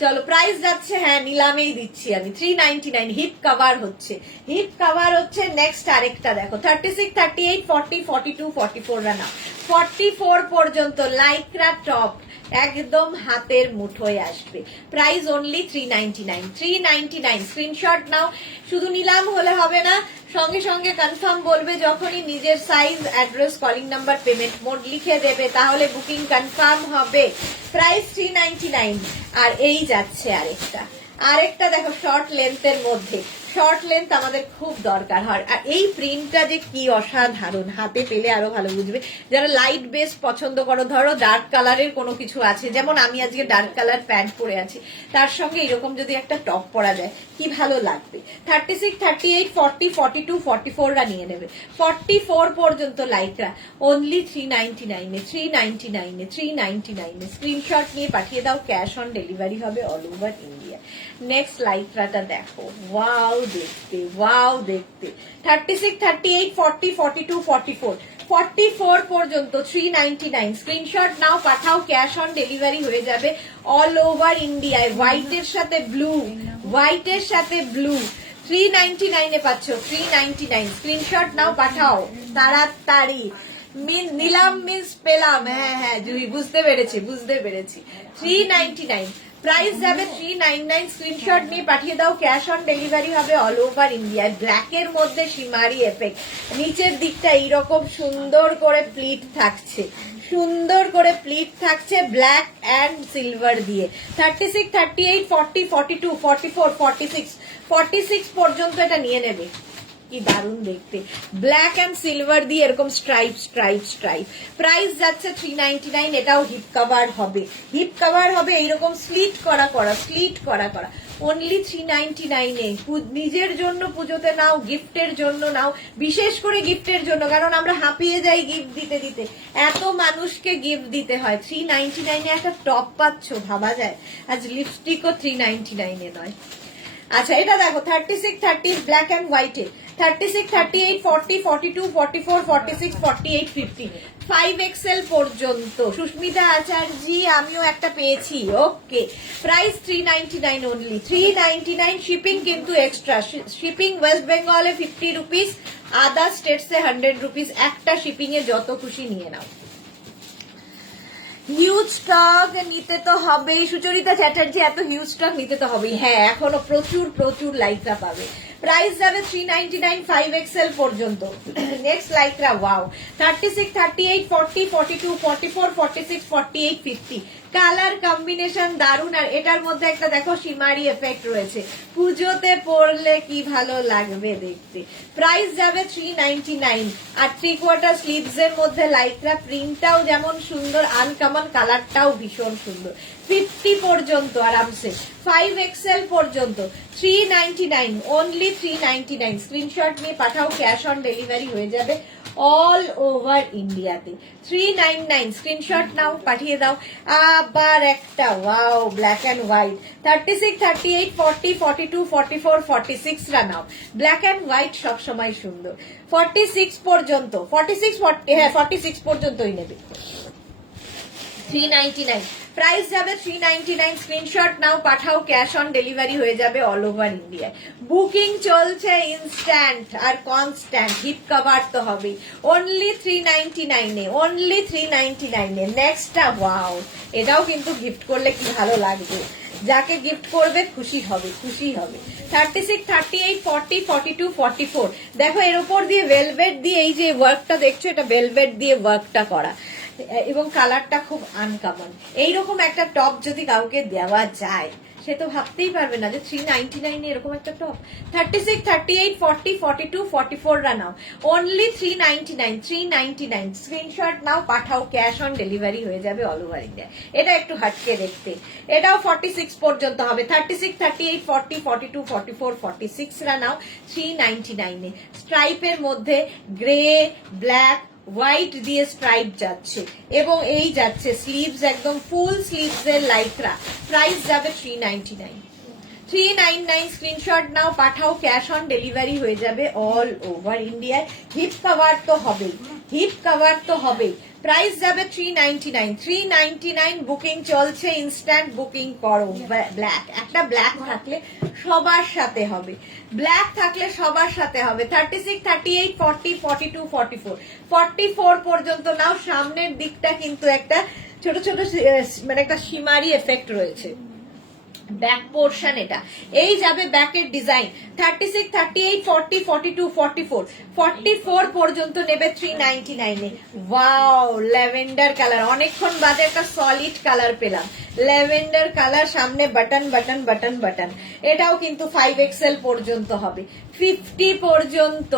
চলো প্রাইস যাচ্ছে, হ্যাঁ নিলামেই দিচ্ছি আমি। 399 হিপ কভার হচ্ছে, নেক্সট আরেকটা দেখো 36, 38, 40, 42, 44 রানা 44 পর্যন্ত লাইক্রা টপ একদম হাতের মুঠোয় আসবে। প্রাইস অনলি 399 স্ক্রিনশট নাও। শুধু নিলাম হলে হবে না, সঙ্গে সঙ্গে কনফার্ম বলবে। যখনই নিজের size, address, calling number, payment mode লিখে দেবে তাহলে বুকিং কনফার্ম হবে। প্রাইস 399। আর এই যাচ্ছে আরেকটা দেখো শর্ট লেন্থের মধ্যে। শর্ট লেন্থ আমাদের খুব দরকার হয়, আর এই প্রিন্টটা যে কি অসাধারণ, হাতে পেলে আরো ভালো বুঝবে। যারা লাইট বেস পছন্দ করো, ধরো ডার্ক কালারের কোনো কিছু আছে, যেমন আমি আজকে ডার্ক কালার প্যান্ট পরে আছি, তার সঙ্গে এরকম যদি একটা টপ পরা যায় কি ভালো লাগবে। 36, 38, 40, 42, 44 রা নিয়ে নেবে। 44 পর্যন্ত লাইকরা অনলি 399 স্ক্রিনশট নিয়ে পাঠিয়ে দাও, ক্যাশ অন ডেলিভারি হবে অল ওভার ইন্ডিয়া। নেক্সট লাইকরাটা দেখো, ওয়াও দেখতে 36, 38, 40, 42, 44 পর্যন্ত 399 স্ক্রিনশট নাও, পাঠাও, ক্যাশ অন ডেলিভারি হয়ে যাবে অল ওভার ইন্ডিয়ায়। হোয়াইটের সাথে ব্লু 399 এ পাচ্ছ। 399 স্ক্রিনশট নাও, পাঠাও তাড়াতাড়ি। নিলাম মিন্স পেলাম। হ্যাঁ জুহি বুঝতে পেরেছি 399 প্রাইস যাবে 399। স্ক্রিনশট নিয়ে পাঠিয়ে দাও, ক্যাশ অন ডেলিভারি হবে অল ওভার ইন্ডিয়া। ব্ল্যাক এর মধ্যে শিমারি এফেক্ট, নিচের দিকটা এইরকম সুন্দর করে প্লিট থাকছে ব্ল্যাক অ্যান্ড সিলভার দিয়ে। 36, 38, 40, 42, 44, 46 পর্যন্ত এটা নিয়ে নেবে। কি দারুণ দেখতে, ব্ল্যাক অ্যান্ড সিলভার দিয়ে এরকম স্ট্রাইপ। প্রাইস যাচ্ছে 399। এটাও হিপ কভার হবে এইরকম স্লিট করা অনলি 399 এ। নিজের জন্য পুজোতে নাও, গিফটের জন্য নাও, বিশেষ করে গিফটের জন্য, কারণ আমরা হাঁপিয়ে যাই গিফট দিতে, এত মানুষকে গিফট দিতে হয়। 399 এ একটা টপ পাচ্ছ, ভাবা যায়। আজ লিপস্টিকও 399 এ নয়। আচ্ছা এটা দেখো 36, 30 ব্ল্যাক অ্যান্ড হোয়াইটে। 36, 38, 40, 42, 44, 46, 48, 50 5XL পর্যন্ত। সুস্মিতা আচার্যি আমিও একটা পেয়েছি। Okay price 399 only. 399 শিপিং কিন্তু এক্সট্রা। শিপিং ওয়েস্ট বেঙ্গলে 50 রুপিস, আদার স্টেটসে 100 রুপিস। একটা শিপিং এ যত খুশি নিয়ে নাও। হিউজ স্টক নিতে তো হবেই। সুচরিতা চ্যাটার্জি এত হিউজ স্টক নিতে তো হবেই। হ্যাঁ এখনো প্রচুর লাইকরা পাবে। প্রাইস যাবে 399 5XL পর্যন্ত। Next lycra wow 36, 38, 40, 42, 44, 46, 48, 50 colour combination দারুন। আর এটার মধ্যে একটা দেখো শিমারি এফেক্ট রয়েছে, পুজোতে পরলে কি ভালো লাগবে দেখতে। প্রাইস যাবে 399। আর 3/4 স্লিভস এর মধ্যে লাইকরা প্রিন্টটাও যেমন সুন্দর, আনকমন, কালারটাও ভীষণ সুন্দর। 50 পর্যন্ত আরামসে, 5XL পর্যন্ত 399 অনলি 399। স্ক্রিনশট নিয়ে পাঠাও, ক্যাশ অন ডেলিভারি হয়ে যাবে অল ওভার ইন্ডিয়াতে। 399 স্ক্রিনশট নাও, পাঠিয়ে দাও। আবার একটা ওয়াও ব্ল্যাক অ্যান্ড হোয়াইট 36, 38, 40, 42, 44, 46 রা নাও। ব্ল্যাক অ্যান্ড হোয়াইট সবসময় সুন্দর। 46 পর্যন্ত 46 পর্যন্তই নেবে। 399 প্রাইস যাবে 399। স্ক্রিনশট নাও, পাঠাও, ক্যাশ অন ডেলিভারি হয়ে যাবে অল ওভার ইন্ডিয়ায়। বুকিং চলছে ইনস্ট্যান্ট আর কনস্ট্যান্ট। হিপ কভার তো হবেই। অনলি 399 এ। নেক্সটটা ওয়াও, এটাও কিন্তু গিফট করলে কি ভালো লাগবে। যাকে গিফট করবে খুশি হবে। 36, 38, 40, 42, 44 দেখো এর উপর দিয়ে ভেলভেট দিয়ে এই যে ওয়ার্কটা দেখছো, এটা ভেলভেট দিয়ে ওয়ার্কটা করা এবং কালারটা খুব আনকমন। এইরকম একটা টপ যদি কাউকে দেওয়া যায় সে তো ভাবতেই পারবে না যে 399 এ এরকম একটা টপ। 36, 38, 40, 42, 44 রা নাও। অনলি 399 স্ক্রিনশট নাও, পাঠাও, ক্যাশ অন ডেলিভারি হয়ে যাবে অল ওভার ইন্ডিয়া। এটা একটু হাটকে দেখতে, এটাও 46 পর্যন্ত হবে। 36, 38, 40, 42, 44, 46 রা নাও 399 এ। স্ট্রাইপের মধ্যে গ্রে, ব্ল্যাক, হোয়াইট দিয়ে স্ট্রাইপ যাচ্ছে এবং এই যাচ্ছে স্লিভস, একদম ফুল স্লিভস এর লাইক্রা। প্রাইস যাবে 399। 399 স্ক্রিনশট নাও, পাঠাও, ক্যাশ অন ডেলিভারি হয়ে যাবে অল ওভার ইন্ডিয়ায়। হিপ কভার তো হবেই, হিপ কভার তো হবেই। প্রাইস যাবে 399। 399 বুকিং চলছে, ইনস্ট্যান্ট বুকিং করো। ব্ল্যাক, একটা ব্ল্যাক থাকলে সবার সাথে হবে, ব্ল্যাক থাকলে সবার সাথে হবে। 36, 38, 40, 42, 44, 44 পর্যন্ত নাও। সামনের দিকটা কিন্তু একটা ছোট ছোট মানে একটা সীমারি এফেক্ট রয়েছে। ব্যাক পোর্শন এটা, এই যাবে ব্যাকের ডিজাইন। 36, 38, 40, 42, 44, 44 পর্যন্ত নেবে 399 এ। ওয়াও, ল্যাভেন্ডার কালার, অনেকক্ষণ বাদে একটা সলিড কালার পেলাম। ল্যাভেন্ডার কালার, সামনে বাটন বাটন বাটন বাটন। এটাও কিন্তু 5XL পর্যন্ত হবে, 50 পর্যন্ত,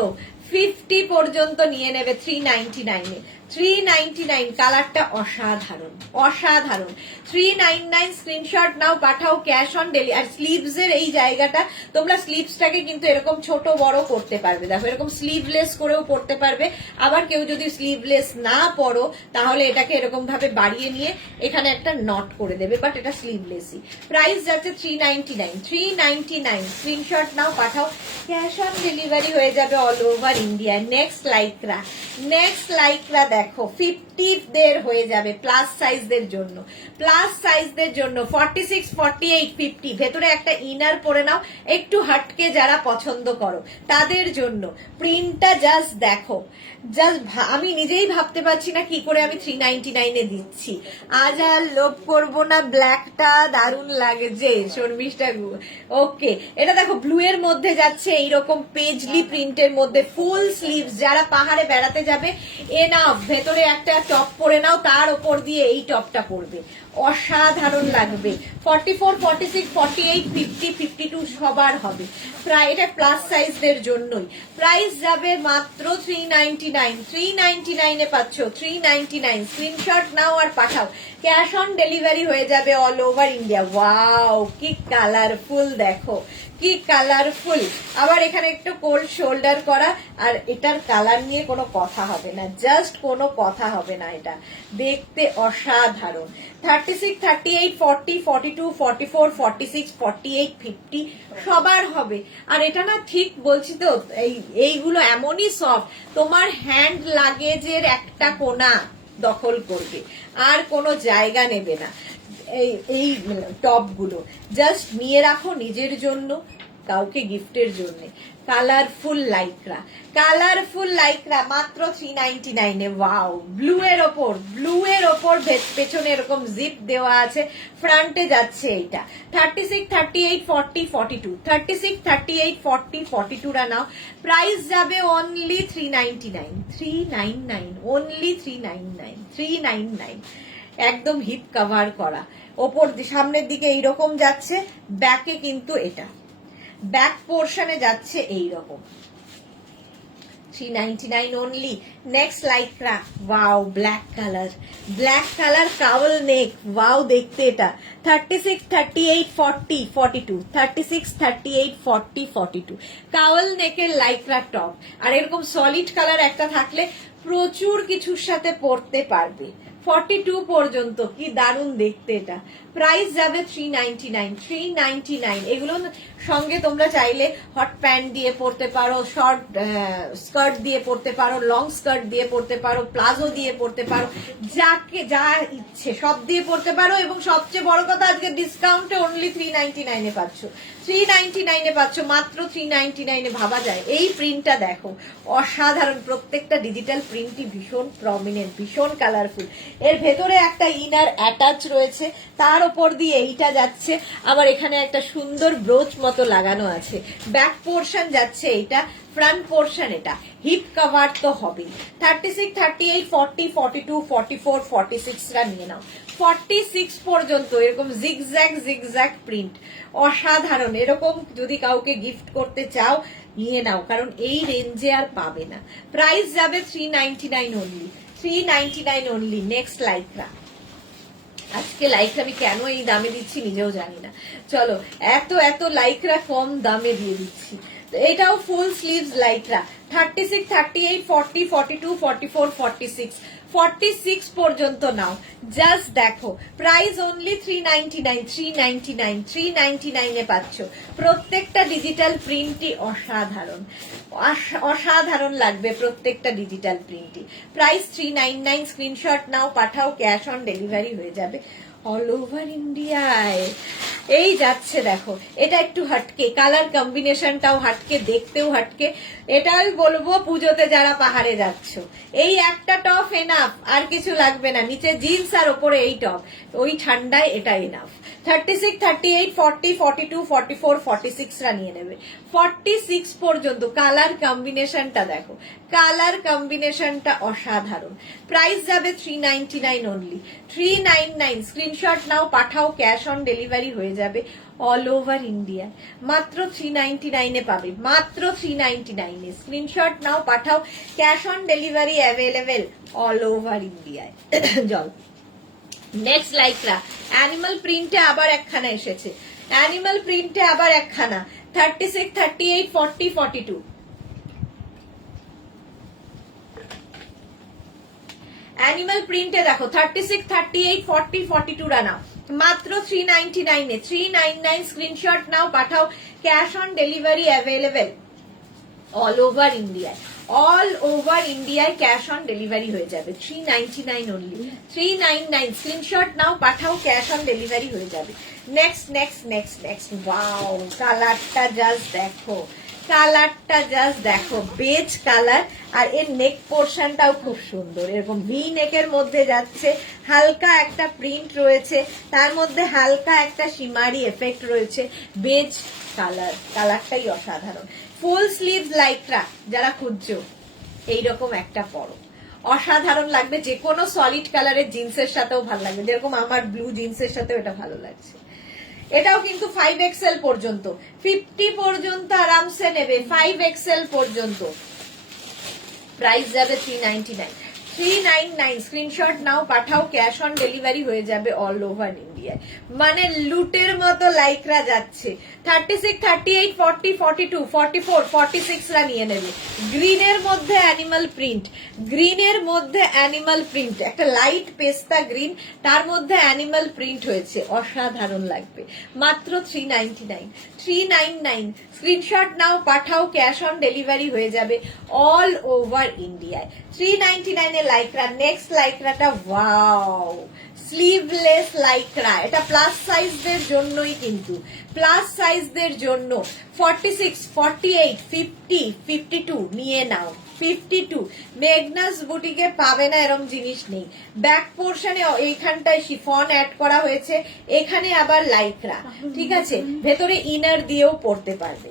50 পর্যন্ত নিয়ে নেবে 399 এ। 399 কালারটা অসাধারণ, অসাধারণ। 399 স্ক্রিনশট নাও, পাঠাও, ক্যাশ অন ডেলি। আর স্লিভস এর এই জায়গাটা তোমরা স্লিভসটাকে কিন্তু এরকম ছোট বড় করতে পারবে, দেখো এরকম স্লিভলেস করেও পড়তে পারবে। আবার কেউ যদি স্লিভলেস না পরো তাহলে এটাকে এরকম ভাবে বাড়িয়ে নিয়ে এখানে একটা নট করে দেবে, বাট এটা স্লিভলেসই। প্রাইস যাচ্ছে 399। 399 স্ক্রিনশট নাও, পাঠাও, ক্যাশ অন ডেলিভারি হয়ে যাবে all over India. Next lycra, next Lycra দেখো 50 দের হয়ে যাবে প্লাস সাইজদের জন্য, প্লাস সাইজদের জন্য 46, 48, 50। ভেতরে একটা ইনার পরে নাও, একটু হাটকে যারা পছন্দ করো তাদের জন্য। প্রিন্টটা জাস্ট দেখো, জাস্ট আমি নিজেই ভাবতে পারছি না কি করে আমি 399 এ দিচ্ছি। আজ আর লোভ করবো না, ব্ল্যাকটা দারুণ লাগছে, শর্মিষ্ঠা। ওকে, এটা দেখো ব্লু এর মধ্যে যাচ্ছে, এইরকম পেজলি প্রিন্টের মধ্যে, ফুল স্লিভস। যারা পাহাড়ে বেড়াতে যাবে এনাফ, ভেতরে একটা টপ পরে নাও, তার উপর দিয়ে এই টপটা পরবে, অসাধারণ লাগবে। 44, 46, 48, 50, 52 সবার হবে। প্রায় এটা প্লাস সাইজদের জন্যই। প্রাইস যাবে মাত্র 399। 399 এ পাচ্ছ, 399। স্ক্রিনশট নাও আর পাঠাও, ক্যাশ অন ডেলিভারি হয়ে যাবে অল ওভার ইন্ডিয়া। ওয়াও, কি কালারফুল দেখো, কি কালারফুল। আবার এখানে একটু কোল্ড শোল্ডার করা, আর এটার কালার নিয়ে কোনো কথা হবে না, জাস্ট কোনো কথা হবে না, এটা দেখতে অসাধারণ। 36, 38, 40, 42, 44, 46, 48, 50 সবার হবে। আর এটা না ঠিক বলছি তো, এইগুলো এমনই সফট, তোমার হ্যান্ড লাগেজের একটা কোনা দখল করবে, আর কোনো জায়গা নেবে না। এই টপ গুলো জাস্ট নিয়ে রাখো নিজের জন্য, কাউকে গিফটের জন্য। কালারফুল লাইক্রা, কালারফুল লাইক্রা মাত্র 399 এ। ওয়াও, ব্লু এর ওপর, ব্লু এর ওপর পেছনে এরকম জিপ দেওয়া আছে, ফ্রন্টে যাচ্ছে এইটা। 36, 38, 40, 42, 36, 38, 40, 42 রা নাও। প্রাইস যাবে অনলি 399। 399 অনলি, 399, 399। একদম হিপ কভার করা, ওপর সামনের দিকে এইরকম যাচ্ছে, ব্যাকে কিন্তু এটা ব্যাক পোর্শনে যাচ্ছে এইরকম। 399 only. Next lycra, wow, black colour, black colour, cowl neck, wow দেখতে এটা। 36, 38, 40, 42, 36, 38, 40, 42 কাউল নেকের লাইক্রা টপ। আর এরকম সলিড কালার একটা থাকলে প্রচুর কিছুর সাথে পরতে পারবে। 42 পর্যন্ত, কি দারুণ দেখতে এটা। প্রাইস যাবে 399। 399 এগুলো সঙ্গে তোমরা চাইলে হট প্যান্ট দিয়ে পরতে পারো, শর্ট স্কার্ট দিয়ে পরতে পারো, লং স্কার্ট দিয়ে পরতে পারো, প্লাজো দিয়ে পরতে পারো, যাকে যা ইচ্ছে সব দিয়ে পরতে পারো। এবং সবচেয়ে বড় কথা, আজকে ডিসকাউন্টে অনলি 399 এ পাচ্ছ, 399 এ পাচ্ছ, মাত্র 399 এ। ভাবা যায়, এই প্রিন্টটা দেখো, অসাধারণ। প্রত্যেকটা ডিজিটাল প্রিন্টই ভীষণ প্রমিনেন্ট, ভীষণ কালারফুল। এর ভেতরে একটা ইনার অ্যাটাচ রয়েছে, তার উপর দিয়ে এইটা যাচ্ছে, আবার এখানে একটা সুন্দর ব্রোচ মতো লাগানো আছে। ব্যাক পোর্শন যাচ্ছে এইটা, ফ্রন্ট পোর্শন এটা। হিপ কভার তো হবেই। 36, 38, 40, 42, 44, 46 রা নিয়ে নাও। 46 পর্যন্ত এরকম জিগজ্যাগ জিগজ্যাগ প্রিন্ট, অসাধারণ। এরকম যদি কাউকে গিফট করতে চাও নিয়ে নাও, কারণ এই রেঞ্জে আর পাবে না। প্রাইস যাবে 399 অনলি, 399 অনলি। নেক্সট লাইক্রা, আজকে লাইক্রা আমি কেন এই দামে দিচ্ছি নিজেও জানি না। চলো, এত এত লাইক্রা কম দামে দিয়ে দিচ্ছি। এটাও ফুল স্লিভস লাইকরা 36, 38, 40, 42, 44, 46 46 পর্যন্ত নাও। জাস্ট দেখো প্রাইস অনলি 399, 399, 399 এ পাচ্ছ। প্রত্যেকটা ডিজিটাল প্রিন্টই অসাধারণ, অসাধারণ লাগবে প্রত্যেকটা ডিজিটাল প্রিন্টই। প্রাইস 399, স্ক্রিনশট নাও, পাঠাও, ক্যাশ অন ডেলিভারি হয়ে যাবে অল ওভার ইন্ডিয়ায়। এই যাচ্ছে দেখো, এটা একটু হাটকে, কালার কম্বিনেশনটাও হাটকে, দেখতেও হাটকে। এটাই বলবো পুজোতে যারা পাহাড়ে যাচ্ছ, এই একটা টপ এনাফ, আর কিছু লাগবে না। নিচে জিন্স আর ওপরে এই টপ, ওই ঠান্ডায় এটা এনাফ। 36, 38, 40, 42, 44, 46 রা নিয়ে নেবে। 46 পর্যন্ত কালার কম্বিনেশনটা দেখো, কালার কম্বিনেশনটা অসাধারণ। প্রাইস যাবে 399 অনলি, 399। স্ক্রিনশট নাও, পাঠাও, ক্যাশ অন ডেলিভারি হয়ে যাবে অল ওভার ইন্ডিয়া। মাত্র 399 এ পাবে, মাত্র 399 এ। স্ক্রিনশট নাও, পাঠাও, cash on delivery available all over ইন্ডিয়ায়। জল নেক্সট লাইকরা অ্যানিমাল প্রিন্টে আবার একখানা এসেছে, অ্যানিমাল প্রিন্টে আবার একখানা 36, 38, 40, 42। অ্যানিমাল প্রিন্টে দেখো 36, 38, 40, 42 রানা মাত্র 399 এ। 399 স্ক্রিনশট নাও, পাঠাও, cash on delivery available all over ইন্ডিয়ায়, অল ওভার ইন্ডিয়ায় ক্যাশ অন ডেলিভারি হয়ে যাবে। 399 অনলি, 399। স্ক্রিনশট নাও, পাঠাও, ক্যাশ অন ডেলিভারি হয়ে যাবে। Next next next next wow, কালারটা জাস্ট দেখো, কালারটা জাস্ট দেখো, বেজ কালার। আর এর নেক পোর্শনটাও খুব সুন্দর, এরকম ভি নেকের মধ্যে যাচ্ছে, হালকা একটা প্রিন্ট রয়েছে, তার মধ্যে হালকা একটা শিমারি এফেক্ট রয়েছে, বেজ কালার, কালারটাই অসাধারণ। ফুল স্লিভ লাইকরা যারা খুঁজছো এইরকম একটা পরো, অসাধারণ লাগবে। যে কোনো সলিড কালারের জিন্সের সাথেও ভালো লাগবে, যেরকম আমার ব্লু জিন্সের সাথেও এটা ভালো লাগছে। এটাও কিন্তু 5XL পর্যন্ত, 50 পর্যন্ত আরামসে নেবে, 5XL পর্যন্ত। প্রাইস যাবে 399, 399। স্ক্রিনশট নাও, পাঠাও, ক্যাশ অন ডেলিভারি হয়ে যাবে অল ওভার ইন্ডিয়ায়। মানে লুটের মতো লাইকরা যাচ্ছে। 36, 38, 40, 42, 44, 46 রা নিয়ে নেবে। গ্রিনের মধ্যে অ্যানিমাল প্রিন্ট, গ্রিনের মধ্যে অ্যানিমাল প্রিন্ট, একটা লাইট পেস্তা গ্রিন, তার মধ্যে অ্যানিমাল প্রিন্ট হয়েছে, অসাধারণ লাগবে। মাত্র 399, 399। স্ক্রিনশট নাও, পাঠাও, ক্যাশ অন ডেলিভারি হয়ে যাবে অল ওভার ইন্ডিয়ায়। 399 এর লাইকরা। নেক্সট লাইকরাটা ওয়াও, স্লিভলেস লাইকরা, এটা প্লাস সাইজদের জন্যই, কিন্তু প্লাস সাইজদের জন্য। 46, 48, 50, 52 নিয়ে নাও। 52 মেগনাস বুটিকে পাবে না, এরম জিনিস নেই। ব্যাক পোর্শনে এইখানটায় শিফন অ্যাড করা হয়েছে, এখানে আবার লাইকরা, ঠিক আছে। ভেতরে ইনার দিয়েও পড়তে পারবে।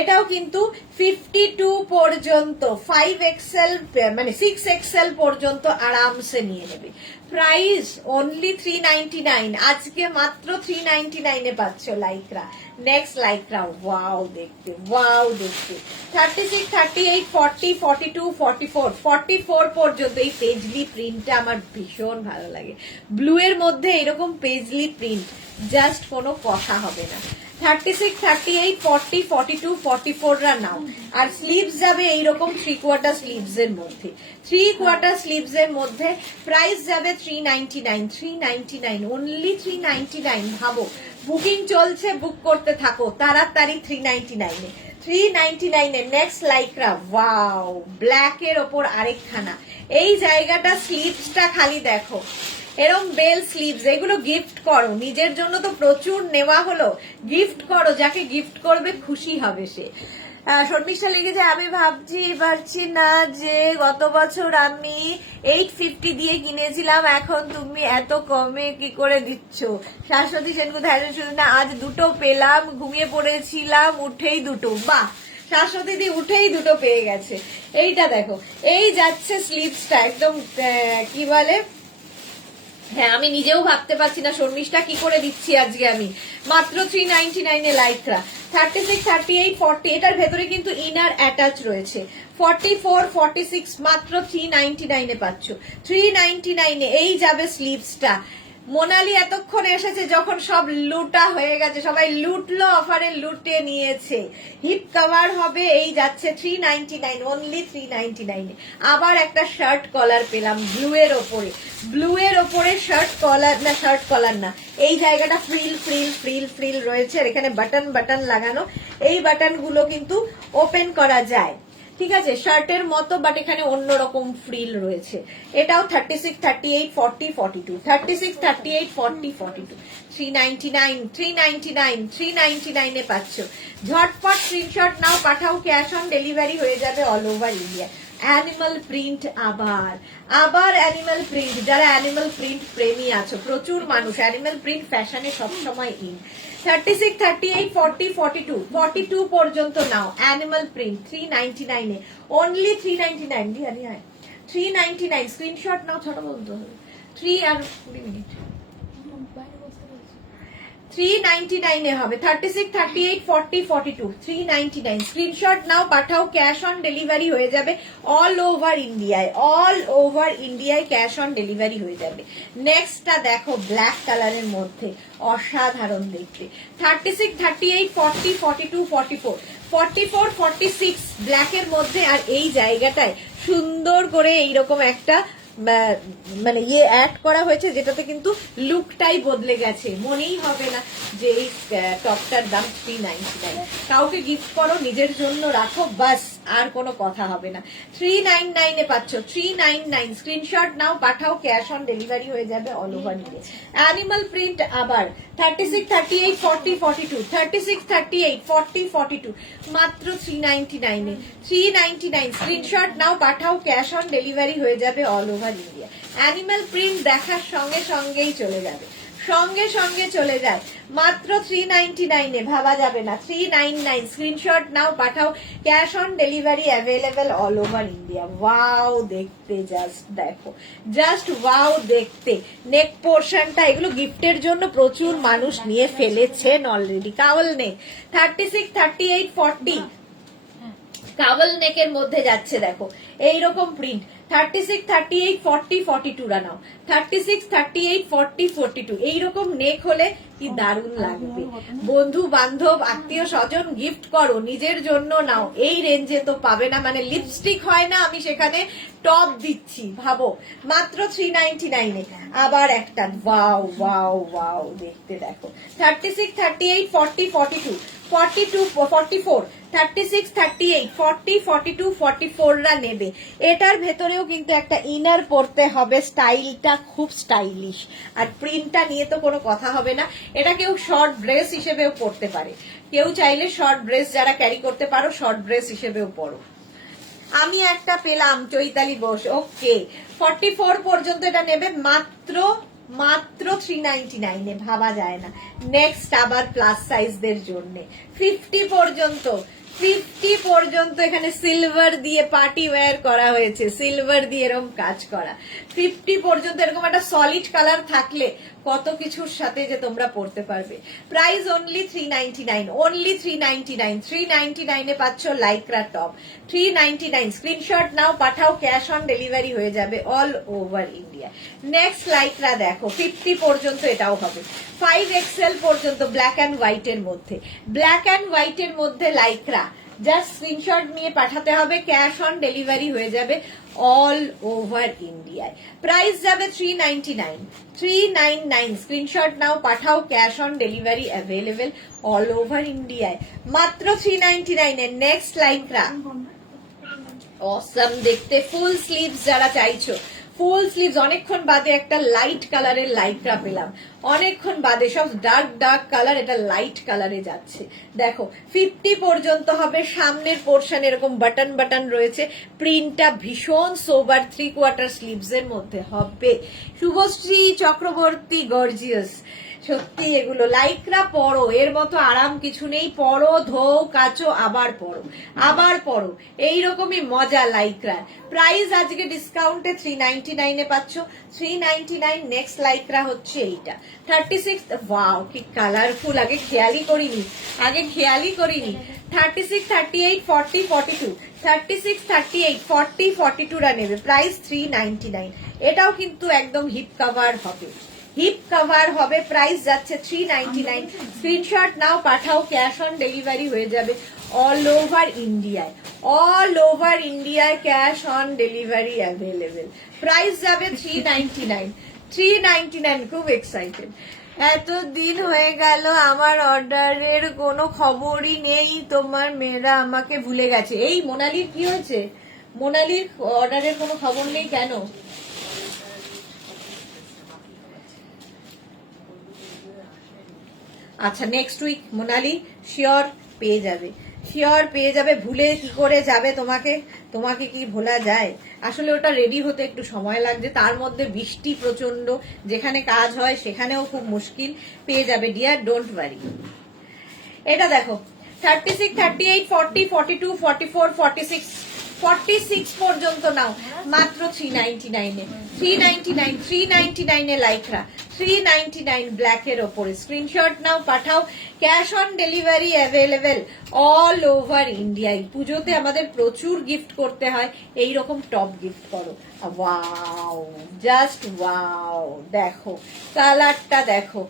এটাও কিন্তু 52 পর্যন্ত, 5XL মানে 6XL পর্যন্ত আরামসে নিয়ে নেবে। প্রাইস অনলি 399, আজকে মাত্র 399 এ পাচ্ছ লাইকরা। নেক্সট লাইকরা ওয়াও দেখতে, ওয়াও দেখতে। 36, 38, 40, 42, 44, 44 পর্যন্ত এই পেজলি প্রিন্টটা আমার ভীষণ ভালো লাগে। ব্লু এর মধ্যে এরকম পেজলি প্রিন্ট, জাস্ট কোনো কথা হবে না। 36, 38, 40, 42, 44 রা নাও। আর স্লিভস যাবে এইরকম 3/4 স্লিভস এর মধ্যে, 3/4 স্লিভস এর মধ্যে। প্রাইস যাবে 399, 399 অনলি, 399। ভাবো বুকিং চলছে, বুক করতে থাকো তাড়াতাড়ি। 399 এ, 399 এ। নেক্সট লাইকরা ওয়াও, ব্ল্যাক এর ওপর আরেকখানা। এই জায়গাটা স্লিভসটা খালি দেখো, এরম বেল স্লিভস, এগুলো গিফট করো। নিজের জন্য তো প্রচুর নেওয়া হলো, গিফট করো, যাকে গিফট করবে খুশি হবে সে। শর্মিষ্ঠা লিখেছে, আমি পারছি না যে গত বছর আমি 850 দিয়ে কিনেছিলাম, এখন তুমি এত কমে কি করে দিচ্ছ। শাশ্বতী সেনগুপ্ত, শুধু না, আজ দুটো পেলাম, ঘুমিয়ে পড়েছিলাম, উঠেই দুটো। বাহ, শাশ্বতী দি উঠেই দুটো পেয়ে গেছে। এইটা দেখো, এই যাচ্ছে স্লিভসটা একদম কি বলে, হ্যাঁ আমি নিজেও ভাবতে পারছি না শর্মিষ্ঠা কি করে দিচ্ছি আজকে আমি। মাত্র 399 এ লাইকরা। 36, 38, 40, এটার ভেতরে কিন্তু ইনার অ্যাটাচ রয়েছে। 44, 46 মাত্র 399 এ পাচ্ছ। 399 এ এই যাবে স্লিভসটা। মোনালি এতক্ষণ এসেছে যখন সব লুটা হয়ে গেছে, সবাই লুটলো, অফারে লুটে নিয়েছে। হিপ কভার হবে, এই যাচ্ছে 399, অনলি 399 এ। আবার একটা শার্ট কলার পেলাম ব্লু এর ওপরে শার্ট কলার না, এই জায়গাটা ফ্রিল রয়েছে, আর এখানে বাটন লাগানো। এই বাটন গুলো কিন্তু ওপেন করা যায়, ঠিক আছে, শার্টের মতো, বাট এখানে অন্যরকম ফ্রিল রয়েছে। এটাও 36, 38, 40, 42, 36, 38, 40, 42, 399 এ পাচ্ছ। ঝটপট স্ক্রিনশট নাও, পাঠাও, ক্যাশ অন ডেলিভারি হয়ে যাবে all over India. Animal print, আবার অ্যানিমাল প্রিন্ট। যারা অ্যানিমাল প্রিন্ট প্রেমী আছো, প্রচুর মানুষ, অ্যানিমাল প্রিন্ট ফ্যাশনে সবসময় ইন। 36, 38, 40, 42, 42 পর্যন্ত নাও অ্যানিমাল প্রিন্ট 399 এ, অনলি 399। 399 স্ক্রিনশট নাও, ছোট বলতে হবে 3 আর 20 মিনিট। 399 এ হবে। 36, 38, 40, 42, 399 স্ক্রিনশট নাও, পাঠাও, ক্যাশ অন ডেলিভারি হয়ে যাবে অল ওভার ইন্ডিয়ায় ক্যাশ অন ডেলিভারি হয়ে যাবে। নেক্সটটা দেখো ব্ল্যাক কালারের মধ্যে, অসাধারণ দেখতে। 36, 38, 40, 42, 44, 44, 46 ব্ল্যাকের মধ্যে। আর এই জায়গাটায় সুন্দর করে এইরকম একটা মানে অ্যাড করা হয়েছে, যেটাতে কিন্তু লুকটাই বদলে গেছে, মনেই হবে না যে এই টপটার দাম 399। কাউকে গিফট করো, নিজের জন্য রাখো, বাস, আর কোনো কথা হবে না। 399 এ পাচ্ছ, 399 স্ক্রিনশট নাও, পাঠাও, ক্যাশ অন ডেলিভারি হয়ে যাবে all over India. Animal print আবার 36, 38, 40, 42, 36, 38, 40, 42 মাত্র 399 এ। 399 স্ক্রিনশট নাও, পাঠাও, ক্যাশ অন ডেলিভারি হয়ে যাবে all over India. Animal print দেখার সঙ্গে সঙ্গেই চলে যাবে, চলে যায় মাত্র 399 এ, ভাবা যাবে না। 399 স্ক্রিনশট নাও, পাঠাও, cash on delivery available all over India. Wow দেখতে, জাস্ট ওয়াও দেখতে। নেক পোর্শনটা, এগুলো গিফটের জন্য প্রচুর মানুষ নিয়ে ফেলেছেন অলরেডি। কাওয়াল নেক 36, 38, 40 কাওয়াল নেকের মধ্যে যাচ্ছে, দেখো এইরকম প্রিন্ট। 36, 38, 40, 42 নাও। 36, 38, 40, 42 এইরকম নেক হলে কি দারুণ লাগবে। বন্ধু বান্ধব, আত্মীয় স্বজন গিফট করো, নিজের জন্য নাও। এই রেঞ্জে তো পাবে না, মানে লিপস্টিক হয় না, আমি সেখানে টপ দিচ্ছি, ভাবো, মাত্র 399 এ। আবার একটা ওয়াও দেখতে, দেখো 36, 38, 40, 42, 42, 44, 36, 38, 40, 42, 44 রা নেবে। এটার ভেতরেও কিন্তু একটা ইনার পরতে হবে, স্টাইলটা খুব স্টাইলিশ, আর প্রিন্টটা নিয়ে তো কোনো কথা হবে না। এটা কেউ শর্ট ড্রেস হিসেবেও পরতে পারে, কেউ চাইলে শর্ট ড্রেস যারা ক্যারি করতে পারো, শর্ট ড্রেস হিসেবেও পরো। আমি একটা পেলাম, চৈতালি বোস, ওকে 44 পর্যন্ত এটা নেবে মাত্র 399 এ, ভাবা যায় না। নেক্সট আবার প্লাস সাইজদের জন্য 50 পর্যন্ত এখানে সিলভার দিয়ে পার্টি ওয়্যার করা হয়েছে, সিলভার দিয়ে এরকম কাজ করা। 50 পর্যন্ত এরকম একটা সলিড কালার থাকলে কত কিছুর সাথে যে তোমরা পড়তে পারবে। প্রাইস অনলি 399, 399 এ পাচ্ছ লাইক্রা টপ 399। স্ক্রিনশট নাও, পাঠাও, ক্যাশ অন ডেলিভারি হয়ে যাবে all over India. Next Lycra দেখো 50 পর্যন্ত এটাও হবে। 5XL পর্যন্ত ব্ল্যাক অ্যান্ড হোয়াইটের মধ্যে লাইক্রা, জাস্ট স্ক্রিনশট নিয়ে পাঠাতে হবে, ক্যাশ অন ডেলিভারি হয়ে যাবে অল ওভার ইন্ডিয়ায়। প্রাইস যাবে 399, স্ক্রিনশট নাও, পাঠাও, cash on delivery available all over ইন্ডিয়ায় মাত্র 399 এর। নেক্সট লাইক্রা, অসম দেখতে, ফুল স্লিভস যারা চাইছো, ফুল স্লিভস। অনেকক্ষণ বাদে একটা লাইট কালারের লাইক্রা পেলাম, অনেকক্ষণ বাদে, সব ডার্ক কালার, এটা লাইট কালারে যাচ্ছে। দেখো 50 পর্যন্ত হবে। সামনের পোর্শন এরকম বাটন রয়েছে, প্রিন্টটা ভীষণ সোবার, 3/4 স্লিভস এর মধ্যে হবে। শুভশ্রী চক্রবর্তী, গর্জিয়াস সত্যি। এগুলো লাইক্রা পরো, এর মতো আরাম কিছু নেই। পরো, ধোও, কাচো, আবার পরো, এইরকমই মজা লাইক্রা। প্রাইস আজকে ডিসকাউন্টে 399 এ পাচ্ছ, 399। নেক্সট লাইক্রা হচ্ছে এইটা 36, ওয়াও কি কালারফুল, আগে খেয়ালই করিনি। 36, 38, 40, 42, 36, 38, 40, 42 রা নেবে। প্রাইস 399। এটাও কিন্তু একদম হিপ কভার হবে, হিপ কভার হবে, প্রাইস যাচ্ছে 399। স্ক্রিনশট নাও, পাঠাও, ক্যাশ অন ডেলিভারি হয়ে যাবে অল ওভার ইন্ডিয়ায়। অল ওভার ইন্ডিয়ায় cash on delivery available. Price যাবে 399। 399, খুব এক্সাইটেড। এতদিন হয়ে গেল আমার অর্ডারের কোনো খবরই নেই, তোমার মেয়েরা আমাকে ভুলে গেছে। এই মোনালির কি হয়েছে? মোনালির অর্ডারের কোনো খবর নেই কেন? আচ্ছা, নেক্সট উইক মোনালি শিওর পেয়ে যাবে, শিওর পেয়ে যাবে। ভুলে কি করে যাবে তোমাকে? তোমাকে কি ভোলা যায়? আসলে ওটা রেডি হতে একটু সময় লাগছে, তার মধ্যে বৃষ্টি প্রচন্ড, যেখানে কাজ হয় সেখানেও খুব মুশকিল। পেয়ে যাবে ডিয়ার, ডোন্ট ওয়ারি। এটা দেখো 36, 38, 40, 42, 44, 46, 46 পর্যন্ত নাও মাত্র 399 এ। 399, 399 এ লাইকরা, 399 ব্ল্যাক এর ওপরে। স্ক্রিনশট নাও, পাঠাও, cash on delivery available all over ইন্ডিয়ায়। পুজোতে আমাদের প্রচুর গিফট করতে হয়, এই রকম টপ গিফট করো। ওয়াও, জাস্ট ওয়াও, দেখো কালারটা দেখো।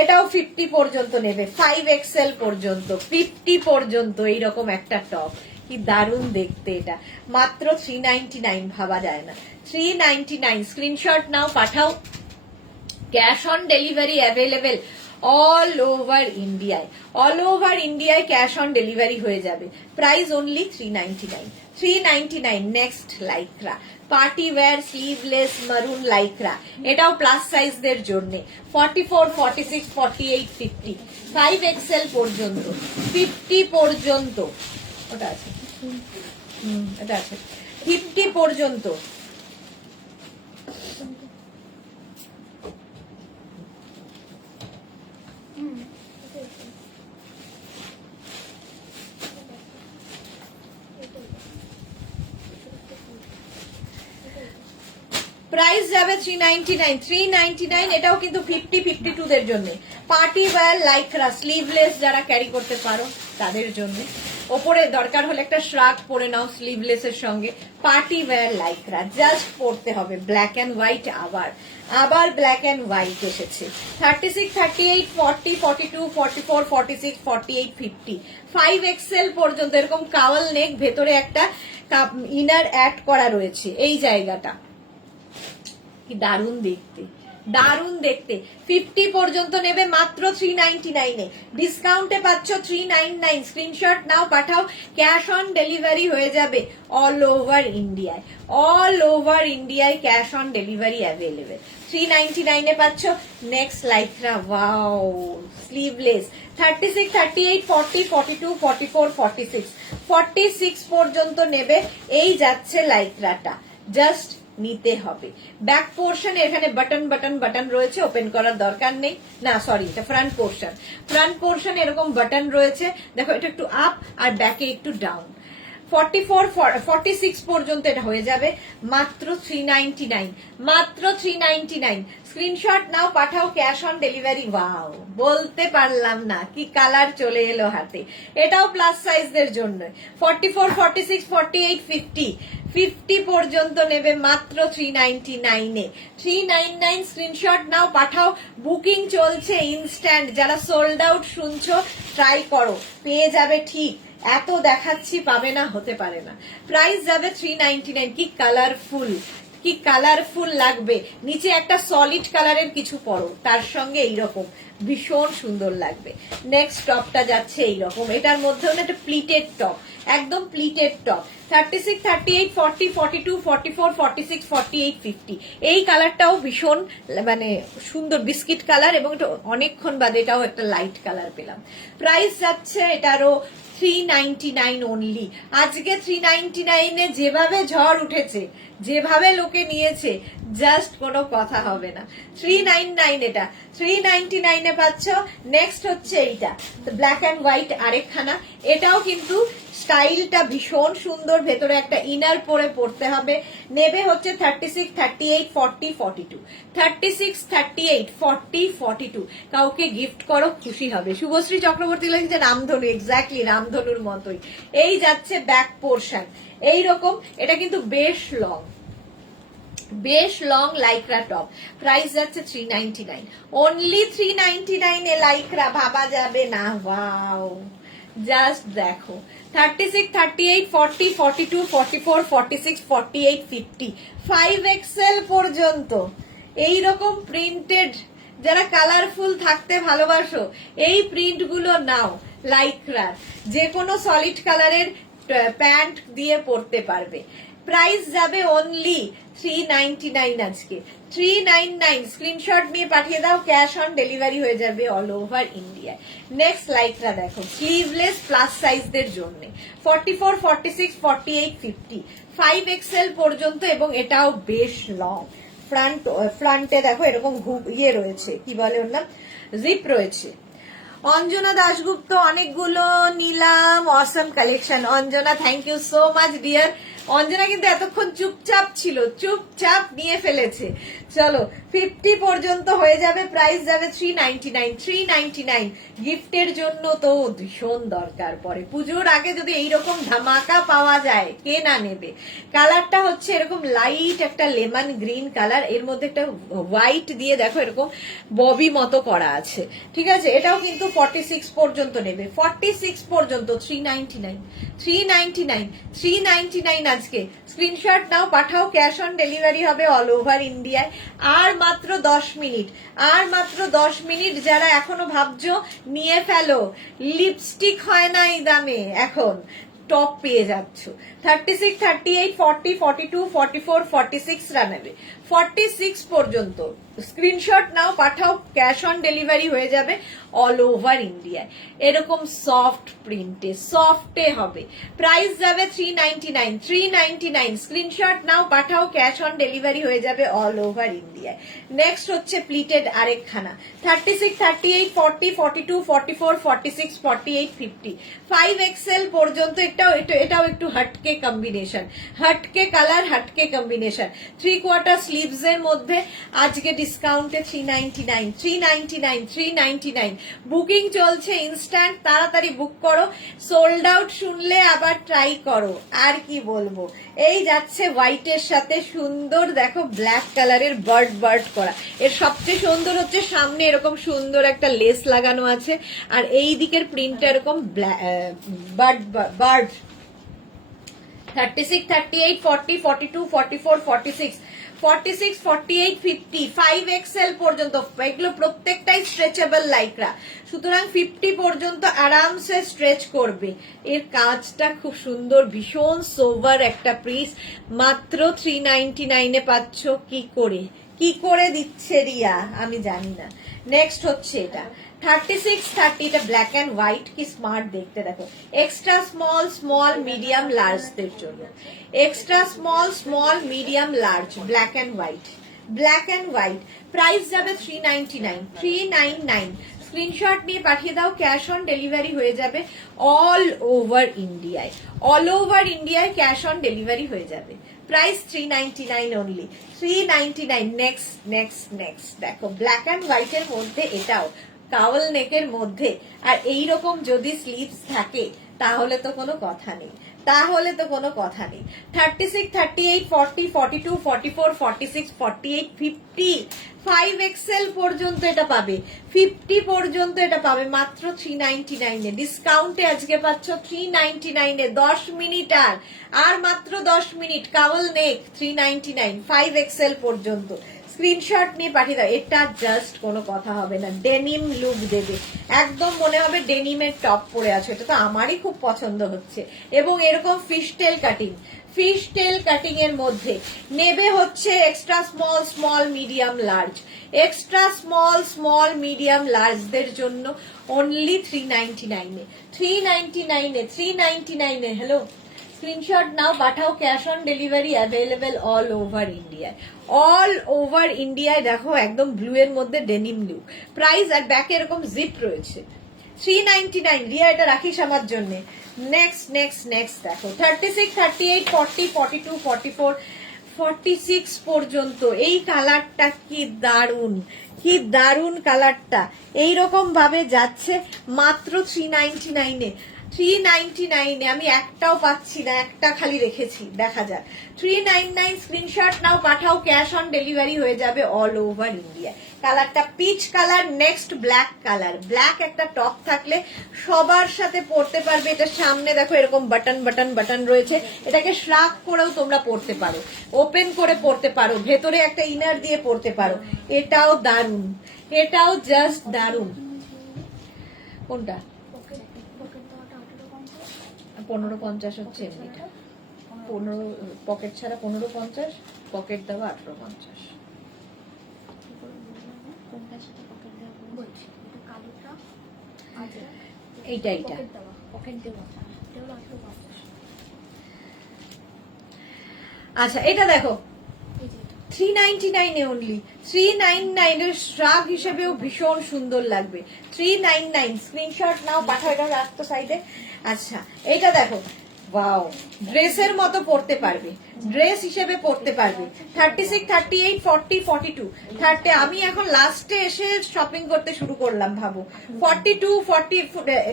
এটাও 50 পর্যন্ত নেবে, 5XL পর্যন্ত, 50 পর্যন্ত এইরকম একটা টপ। কি দারুণ দেখতে এটা, মাত্র 399, ভাবা যায় না। 399, স্ক্রিনশট নাও, পাঠাও, cash on delivery available all over ইন্ডিয়ায়। অল ওভার ইন্ডিয়ায় ক্যাশ অন ডেলিভারি হয়ে যাবে। Price only 399। 399। Next Lycra, party wire sleeveless মারুন লাইক্রা। এটাও প্লাস সাইজদের জন্য। 44, 46, 48, 50, 5XL পর্যন্ত, 50 পর্যন্ত। ওটা আছে, এটা আছে 50 পর্যন্ত। প্রাইস যাবে 399। 399, এটাও কিন্তু 50, 52 দের জন্য। পার্টি ওয়্যার লাইক্রা স্লিভলেস, যারা ক্যারি করতে পারো তাদের জন্য। ওপরে দরকার হলে একটা শ্রাগ পরে নাও স্লিভলেস এর সঙ্গে। পার্টি ওয়্যার লাইক্রা, জাস্ট পরতে হবে। ব্ল্যাক এন্ড হোয়াইট, আবার ব্ল্যাক এন্ড হোয়াইট এসেছে। 36, 38, 40, 42, 44, 46, 48, 50, 5XL পর্যন্ত। এরকম কাওয়াল নেক, ভেতরে একটা ইনার অ্যাড করা রয়েছে এই জায়গাটা। কি দারুণ দেখতে, দারুণ দেখতে। 50 পর্যন্ত নেবে মাত্র 399 এ। ডিসকাউন্টে পাচ্ছ 399। স্ক্রিনশট নাও, পাঠাও, ক্যাশ অন ডেলিভারি হয়ে যাবে অল ওভার ইন্ডিয়ায়। অল ওভার ইন্ডিয়ায় ক্যাশ অন ডেলিভারি অ্যাভেলেবেল। 399 এ পাচ্ছ। Next lycra, wow, sleeveless. 36, 38, 40, 42, 44, 46, 46 পর্যন্ত নেবে। এই যাচ্ছে লাইক্রাটা, জাস্ট নিতে হবে। ব্যাক পোর্শন এখানে বাটন বাটন বাটন রয়েছে, ওপেন করার দরকার নেই। না সরি, এটা ফ্রন্ট পোর্শন। ফ্রন্ট পোর্শন এরকম বাটন রয়েছে, দেখো এটা একটু আপ আর ব্যাকে একটু ডাউন। 44, 46 পর্যন্ত এটা হয়ে যাবে মাত্র 399। মাত্র 399। স্ক্রিনশট নাও, পাঠাও, ক্যাশ অন ডেলিভারি। ওয়াও, বলতে পারলাম না, কি কালার চলে এলো হাতে। এটাও প্লাস সাইজদের জন্য। 44, 46, 48, 50, 50 পর্যন্ত নেবে মাত্র 399 এ। 399। স্ক্রিনশট নাও, পাঠাও, বুকিং চলছে ইনস্ট্যান্ট। যারা সোল্ড আউট শুনছো, ট্রাই করো, পেয়ে যাবে ঠিক। এত দেখাচ্ছি, পাবে না, হতে পারে না। প্রাইস যাবে 399। কি কালারফুল, কি কালারফুল লাগবে। নিচে একটা সলিড কালারের কিছু পরো, তার সঙ্গে এইরকম ভীষণ সুন্দর লাগবে। নেক্সট টপটা যাচ্ছে এইরকম, এটার মধ্যেও একটা প্লিটেড টপ, একদম প্লিটেড টপ। 36, 38, 40, 42, 44, 46, 48, 50। এই কালারটাও ভীষণ মানে সুন্দর বিস্কিট কালার, এবং এটা অনেকক্ষণ বাদে এটাও একটা লাইট কালার পেলাম। প্রাইস যাচ্ছে এটারও 399 অনলি। আজকে 399 এ যেভাবে ঝড় উঠেছে, যেভাবে লোকে নিয়েছে, জাস্ট কোনো কথা হবে না। 399 এটা, 399 এ পাচ্ছ। নেক্সট হচ্ছে এইটা, ব্ল্যাক অ্যান্ড হোয়াইট আরেকখানা। এটাও কিন্তু স্টাইলটা ভীষণ সুন্দর, ভেতরে একটা ইনার পরে পড়তে হবে। নেবে হচ্ছে 36, 38, 40, 42, 36, 38, 40, 42। কাউকে গিফট করো, খুশি হবে। শুভশ্রী চক্রবর্তী লিখেছে রামধনু, এক্স্যাক্টলি রামধনুর মতোই। এই যাচ্ছে ব্যাক পোর্শন এইরকম। এটা কিন্তু বেশ লং, বেশ লং লাইক্রা টপ, প্রাইস যাচ্ছে 399, অনলি 399 এ লাইক্রা, ভাবা যাবে না। ওয়াও, জাস্ট দেখো 36, 38, 40, 42, 44, 46, 48, 50, 5XL পর্যন্ত এইরকম প্রিন্টেড, যারা কালারফুল থাকতে ভালোবাসো এই প্রিন্ট গুলো নাও। লাইক্রার যে কোনো সলিড কালারের প্যান্ট দিয়ে পরতে পারবে। প্রাইস যাবে অনলি 399 আজকে, 399। স্ক্রিনশট নিয়ে পাঠিয়ে দাও, ক্যাশ অন ডেলিভারি হয়ে যাবে all over India. Next Lycra দেখো, স্লিভলেস প্লাস সাইজদের জন্য 44, 46, 48, 50, 5XL পর্যন্ত, এবং এটাও বেশ লং। ফ্রন্টে দেখো এরকম ইয়ে রয়েছে, কি বলে ওর নাম, জিপ রয়েছে। অঞ্জনা দাশগুপ্ত অনেকগুলো নিলাম, awesome collection. Anjana, thank you so much dear. Anjana কিন্তু এতক্ষণ চুপচাপ ছিল, চুপচাপ নিয়ে ফেলেছে। চলো 50 পর্যন্ত হয়ে যাবে, প্রাইস যাবে 399, 399। গিফটের জন্য তো ভীষণ দরকার পড়ে, পুজোর আগে যদি এইরকম ধামাকা পাওয়া যায় কে না নেবে। কালারটা হচ্ছে এরকম লাইট একটা লেমন গ্রিন কালার, এর মধ্যে একটা হোয়াইট দিয়ে দেখো এরকম ববি মতো করা আছে, ঠিক আছে। এটাও কিন্তু 46 পর্যন্ত নেবে, 46 পর্যন্ত 399, 399, 399 আজকে। স্ক্রিনশট নাও, পাঠাও, ক্যাশ অন ডেলিভারি হবে অল ওভার ইন্ডিয়ায়। আর মাত্র 10 মিনিট, আর মাত্র 10 মিনিট। যারা এখনো ভাবছো নিয়ে ফেলো, লিপস্টিক হয় না এই দামে, এখন টপ পেয়ে যাচ্ছ। 36, 38, 40, 42, 44, 46 রানাবে, 46 পর্যন্ত। স্ক্রিনশট নাও, পাঠাও, ক্যাশ অন ডেলিভারি হয়ে যাবে অল ওভার ইন্ডিয়ায়। এরকম সফট প্রিন্টে, সফটে হবে, প্রাইস যাবে 399, 399। স্ক্রিনশট নাও, পাঠাও, ক্যাশ অন ডেলিভারি হয়ে যাবে অল ওভার ইন্ডিয়ায়। নেক্সট হচ্ছে প্লিটেড আরেকখানা, 36, 38, 40, 42, 44, 46, 48, 50, 5XL পর্যন্ত। এটাও একটু হটকে কম্বিনেশন, হটকে কালার, হটকে কম্বিনেশন। 3/4 স্লিভস এর মধ্যে আজকে ডিসকাউন্টে 399, 399, 399। বুকিং চলছে ইনস্ট্যান্ট, তাড়াতাড়ি বুক করো। সোল্ড আউট শুনলে আবার ট্রাই করো, আর কি বলবো। এই যাচ্ছে হোয়াইটের সাথে সুন্দর দেখো ব্ল্যাক কালারের বার্ড করা। এর সবচেয়ে সুন্দর হচ্ছে সামনে এরকম সুন্দর একটা লেস লাগানো আছে, আর এই দিকের প্রিন্টটা এরকম বার্ড। 36, 38, 40, 42, 44, 46, 46, 48, 50, 5XL পর্যন্ত। এগুলো প্রত্যেকটাই স্ট্রেচেবল লাইক্রা, সুতরাং 50 পর্যন্ত আরামসে স্ট্রেচ করবে। এর কাজটা খুব সুন্দর, ভীষণ সোভার একটা পিস, মাত্র 399 এ পাচ্ছ। কি করে দিচ্ছে রিয়া আমি জানি না। নেক্সট হচ্ছে এটা 36, 30, এটা ব্ল্যাক অ্যান্ড হোয়াইট, কি স্মার্ট দেখতে দেখো। এক্সট্রা স্মল মিডিয়াম লার্জদের জন্য, extra small medium large, black and white. Price যাবে 399, 399। স্ক্রিনশট নিয়ে পাঠিয়ে দাও, ক্যাশ অন ডেলিভারি হয়ে যাবে অল ওভার ইন্ডিয়ায়, অল ওভার ইন্ডিয়ায় ক্যাশ অন ডেলিভারি হয়ে যাবে। Price 399 only, 399। নেক্সট দেখো ব্ল্যাক অ্যান্ড হোয়াইট এর মধ্যে, এটাও কাওয়াল নেকের মধ্যে, আর এইরকম যদি স্লিভস থাকে তাহলে তো কোনো কথা নেই, 36, 38, 40, 42, 44, 46, 48, 50, 5XL পর্যন্ত এটা পাবে, 50 পর্যন্ত এটা পাবে মাত্র 399 এ। ডিসকাউন্টে আজকে পাচ্ছ 399 এ। 10 মিনিট আর মাত্র 10 মিনিট। কাওয়াল নেক 399, 5XL পর্যন্ত। স্ক্রিনশট নিয়ে পাঠিয়ে দাও। এটা জাস্ট কোনো কথা হবে না, ডেনিম লুক দেবে, একদম মনে হবে ডেনিমের টপ পরে আছে। এটা তো আমারই খুব পছন্দ হচ্ছে। এবং এরকম ফিশ টেল কাটিং এর মধ্যে নেবে হচ্ছে extra small medium large, extra small medium লার্জদের জন্য অনলি 399 এ, 399 এ। হ্যালো, স্ক্রিনশট নাও, পাঠাও, cash on delivery available all over ইন্ডিয়ায়। দেখো একদম ব্লু এর মধ্যে ডেনিম লুক, প্রাইস আর ব্যাকে এরকম জিপ রয়েছে, 399। রিয়া এটা রাখিস আমার জন্য। নেক্সট দেখো 36, 38, 40, 42, 44, 46 পর্যন্ত। এই কালারটা কি দারুন কালারটা, এইরকম ভাবে যাচ্ছে মাত্র 399 এ। 399 আমি একটাও পাচ্ছি না, একটা খালি রেখেছি, দেখা যাক। 399 স্ক্রিনশট নাও, পাঠাও, ক্যাশ অন ডেলিভারি হয়ে যাবে অল ওভার ইন্ডিয়া। কালারটা peach colour, next black colour. Black একটা টপ থাকলে সবার সাথে পরতে পারবে। এটা সামনে দেখো এরকম বাটন বাটন বাটন রয়েছে, এটাকে শ্রাক করেও তোমরা পরতে পারো, ওপেন করে পরতে পারো, ভেতরে একটা ইনার দিয়ে পরতে পারো। এটাও দারুন, এটাও জাস্ট দারুন। কোনটা? 1550 হচ্ছে এমনিটা, 15 পকেট ছাড়া 1550, পকেট দেওয়া 1850। এইটা এইটা আচ্ছা, এটা দেখো 399 এ অনলি। 399 এর শ্রাগ হিসেবেও ভীষণ সুন্দর লাগবে। 399 স্ক্রিনশট নাও, পাঠাও, এটা রাখতো সাইডে। আচ্ছা, এটা দেখো, ওয়াও, ড্রেসের মতো পরতে পারবে, ড্রেস হিসেবে পরতে পারবে। 36, 38, 40, 42, 30। আমি এখন লাস্টে এসে শপিং করতে শুরু করলাম, ভাবো। 42, 40,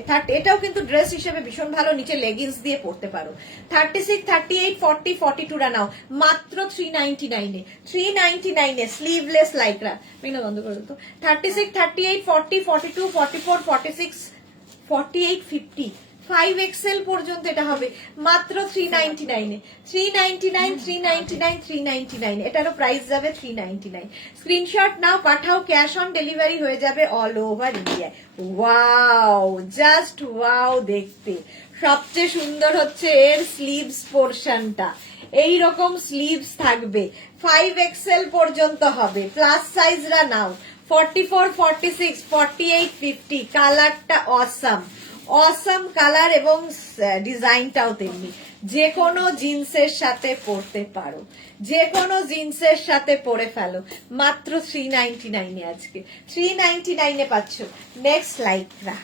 30, এটাও কিন্তু ড্রেস হিসেবে ভীষণ ভালো, নিচে লেগিংস দিয়ে পরতে পারো। 36, 38, 40, 42 রা নাও মাত্র 399 এ। 399 এ স্লিভলেস লাইকরা, মেঘনা বন্ধ করে দিত। 36, 38, 40, 42, 44, 46, 48, 50, 5XL পর্যন্ত এটা হবে মাত্র 399 এ। 399, 399, 399, এটারও প্রাইস যাবে 399। স্ক্রিনশট নাও, পাঠাও, ক্যাশ অন ডেলিভারি হয়ে যাবে all over India. Wow, just wow দেখতে। সবচেয়ে সুন্দর হচ্ছে এর স্লিভস পোর্শনটা, এইরকম স্লিভস থাকবে, 5XL পর্যন্ত হবে। প্লাস সাইজরা নাও, 44, 46, 48, 50। কালারটা অসাম, অসাম কালার, এবং ডিজাইনটাও তেমনি। যে কোনো জিন্সের সাথে পরতে পারো, যে কোনো জিন্সের সাথে পরে ফেলো, মাত্র 399 এ আজকে। 399 এ পাচ্ছ। নেক্সট লাইকরা,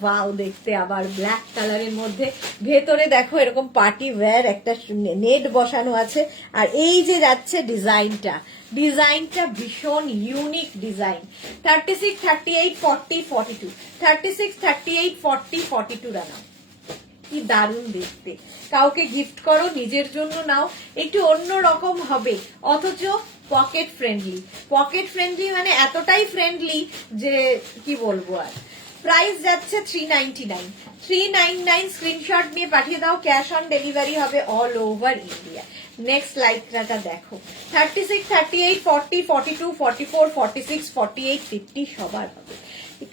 ওয়াও দেখতে, আবার ব্ল্যাক কালারের মধ্যে, ভেতরে দেখো এরকম পার্টি ওয়্যার একটা নেট বসানো আছে। আর এই যে যাচ্ছে ডিজাইনটা, ডিজাইনটা ভীষণ ইউনিক ডিজাইন। 36, 38, 40, 42, 36, 38, 40, 42 নাও। কি দারুণ দেখতে, কাউকে গিফট করো, নিজের জন্য নাও, একটু অন্য রকম হবে, অথচ পকেট ফ্রেন্ডলি। পকেট ফ্রেন্ডলি মানে এতটাই ফ্রেন্ডলি যে কি বলবো আর। প্রাইস যাচ্ছে 399। 399 স্ক্রিনশট নিয়ে পাঠিয়ে দাও, ক্যাশ অন ডেলিভারি হবে অল ওভার ইন্ডিয়া। নেক্সট লাইকরাটা দেখো, 36, 38, 40, 42, 44, 46, 48, 50 সবার হবে।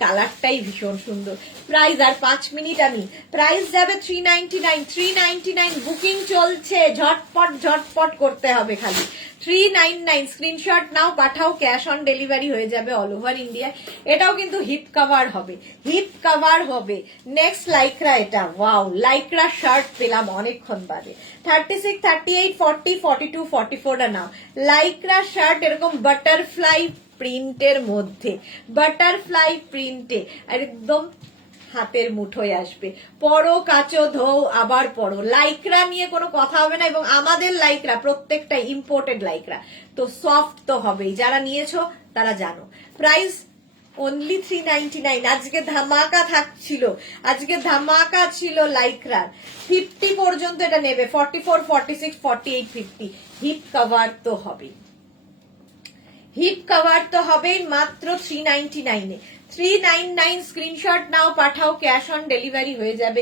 কালারটাই ভীষণ সুন্দর। প্রাইস আর 5 মিনিট, আমি প্রাইস যাবে 399। 399 বুকিং চলছে, ঝটপট ঝটপট করতে হবে খালি। 399 স্ক্রিনশট নাও, পাঠাও, ক্যাশ অন ডেলিভারি হয়ে যাবে অল ওভার ইন্ডিয়া। এটাও কিন্তু হিপ কভার হবে, হিপ কভার হবে। নেক্সট লাইকরা, এটা ওয়াও, লাইকরা শার্ট পেলাম অনেকক্ষণ বাদে। 36, 38, 40, 42, 44 নাও। লাইকরা শার্ট এরকম বাটারফ্লাই প্রিন্টের মধ্যে, বাটারফ্লাই প্রিন্টে, আর একদম হাতের মুঠোয় আসবে। পরো, কাচো, ধোও, আবার পরো। লাইকরা নিয়ে কোনো কথা হবে না, এবং আমাদের লাইকরা প্রত্যেকটা ইম্পোর্টেড লাইকরা, তো সফট তো হবেই। যারা নিয়েছো তারা জানো। Price only 399। আজকে ধামাকা থাকছিল, আজকে ধামাকা ছিল লাইকরার। 50 পর্যন্ত এটা নেবে, 44, 46, 48, 50। হিপ কভার তো হবে, হিপ কভার তো হবেই, মাত্র 399 এ। 399 স্ক্রিনশট নাও, পাঠাও, ক্যাশ অন ডেলিভারি হয়ে যাবে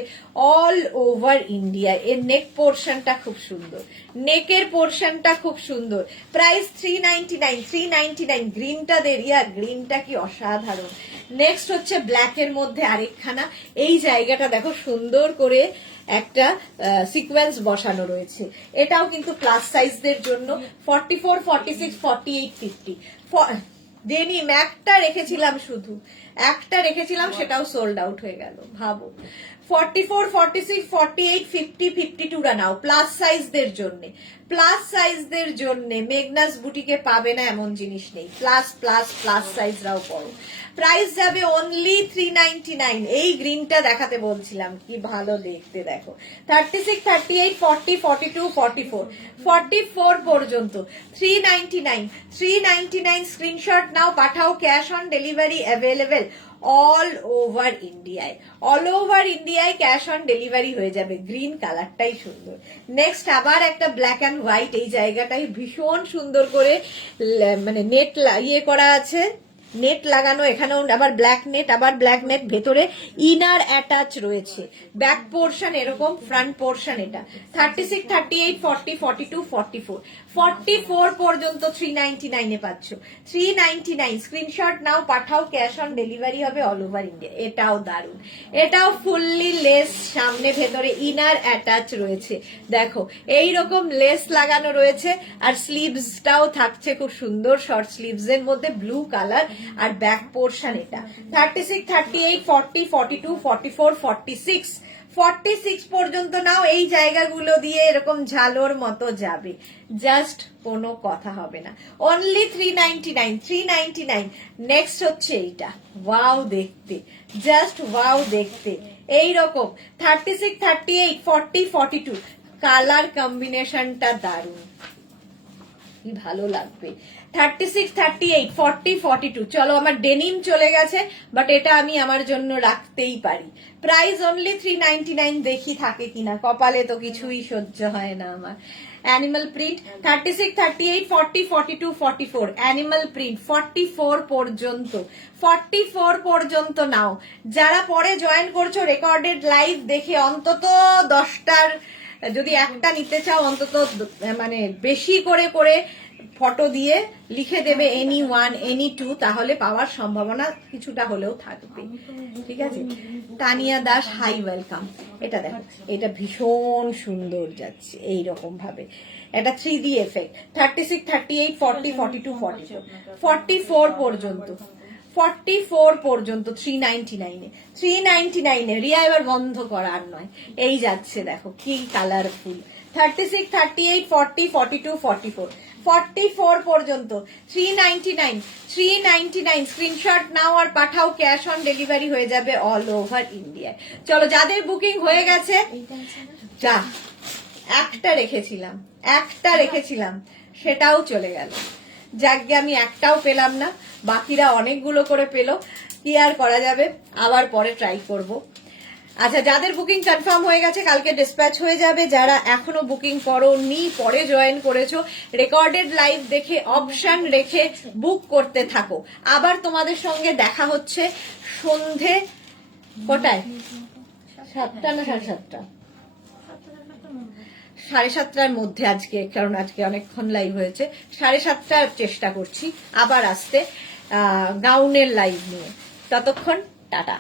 অল ওভার ইন্ডিয়া। এর নেক পোর্শনটা খুব সুন্দর, নেকের পোর্শনটা খুব সুন্দর। প্রাইস 399। 399 গ্রিনটা দেরিয়া, গ্রিনটা কি অসাধারণ। নেক্সট হচ্ছে ব্ল্যাকের মধ্যে আরেকখানা, এই জায়গাটা দেখো সুন্দর করে একটা সিকোয়েন্স বসানো রয়েছে। এটাও কিন্তু প্লাস সাইজদের জন্য। 44, 46, 48, 50। ডেনিম একটা রেখেছিলাম, শুধু একটা রেখেছিলাম, সেটাও সোল্ড আউট হয়ে গেল, ভাবো। 44, 46, 48, 50, 52 রা নাও, প্লাস সাইজদের জন্য। প্লাস সাইজদের জন্য মেগনাস বুটিকে পাবে না এমন জিনিস নেই, প্লাস প্লাস প্লাস সাইজরাও পড়ো। প্রাইস যাবে অনলি 399। এই গ্রিনটা দেখাতে বলছিলাম, কি ভালো দেখতে দেখো। 36, 38, 40, 42, 44, 44 পর্যন্ত 399। 399 স্ক্রিনশট নাও, পাঠাও, cash on delivery available all over ইন্ডিয়ায়। অল ওভার ইন্ডিয়ায় ক্যাশ অন ডেলিভারি হয়ে যাবে। গ্রিন কালারটাই সুন্দর। নেক্সট আবার একটা ব্ল্যাক অ্যান্ড হোয়াইট, এই জায়গাটাই ভীষণ সুন্দর করে মানে নেট ইয়ে করা আছে, নেট লাগানো, এখানেও আবার ব্ল্যাক নেট, আবার ব্ল্যাক নেট, ভেতরে ইনার অ্যাটাচ রয়েছে, ব্যাক পোর্শন এরকম, ফ্রন্ট পোর্শন এটা। 36, 38, 40, 42, 44, 44 পর্যন্ত 399 এ পাচ্ছ। 399 স্ক্রিনশট নাও, পাঠাও, ক্যাশ অন ডেলিভারি হবে অল ওভার ইন্ডিয়া। এটাও দারুন, এটাও ফুললি লেস, সামনে ভেতরে ইনার অ্যাটাচ রয়েছে, দেখো এইরকম লেস লাগানো রয়েছে, আর স্লিভসটাও থাকছে খুব সুন্দর শর্ট স্লিভস এর মধ্যে, ব্লু কালার, আর ব্যাক পোর্শন এটা। 36, 38, 40, 42, 44, 46, 46 পর্যন্ত নাও। এই জায়গাগুলো দিয়ে এরকম ঝালোর মতো যাবে, জাস্ট কোনো কথা হবে না। অনলি 399, 399। নেক্সট হচ্ছে এইটা, ওয়াও দেখতে, জাস্ট ওয়াও দেখতে, এইরকম 36, 38, 40, 42, কালার কম্বিনেশনটা দারুন, কি ভালো লাগবে। 36, 38, 40, 42, চলো আমার ডেনিম চলে গেছে, বাট এটা আমি আমার জন্য রাখতেই পারি। প্রাইস অনলি 399, দেখি থাকে কিনা, কপালে তো কিছুই সহ্য হয় না আমার। অ্যানিমাল প্রিন্ট 36, 38, 40, 42, 44, অ্যানিমাল প্রিন্ট 44 পর্যন্ত, 44 পর্যন্ত নাও। যারা পরে জয়েন করছো রেকর্ডেড লাইভ দেখে অন্তত 10টার, যদি একটা নিতে চাও অন্তত মানে বেশি করে করে ফটো দিয়ে লিখে দেবে এনি ওয়ান, এনি টু, তাহলে পাওয়ার সম্ভাবনা কিছুটা হলেও থাকবে। ঠিক আছে, তানিয়া দাস, হাই ওয়েলকাম। এটা দেখো, এটা ভীষণ সুন্দর যাচ্ছে এইরকম ভাবে, এটা 3D এফেক্ট। 36, 38, 40, 42, 44, 44 পর্যন্ত, 44 পর্যন্ত 399 এ, 399 এ। রিয়া এবার বন্ধ করার নয়, এই যাচ্ছে দেখো কি কালারফুল। 36, 38, 40, 42, 44, 44 পর্যন্ত 399, 399 স্ক্রিনশট নাও আর পাঠাও, ক্যাশ অন ডেলিভারি হয়ে যাবে অল ওভার ইন্ডিয়ায়। চলো যাদের বুকিং হয়ে গেছে, যা একটা রেখেছিলাম সেটাও চলে গেল। যাকে আমি একটাও পেলাম না, বাকিরা অনেকগুলো করে পেলো, কি আর করা যাবে, আবার পরে ট্রাই করব। আচ্ছা, যাদের বুকিং কনফার্ম হয়ে গেছে কালকে ডিসপ্যাচ হয়ে যাবে। যারা এখনো বুকিং করোনি, পরে জয়েন করেছো, রেকর্ডেড লাইভ দেখে অপশন রেখে বুক করতে থাকো। আবার তোমাদের সঙ্গে দেখা হচ্ছে সন্ধে কটায়, 7টা না 7:30? 7:30টার মধ্যে আজকে, কারণ আজকে অনেকক্ষণ লাইভ হয়েছে। 7:30টার চেষ্টা করছি আবার আসতে গাউনের লাইভ নিয়ে। ততক্ষণ টাটা।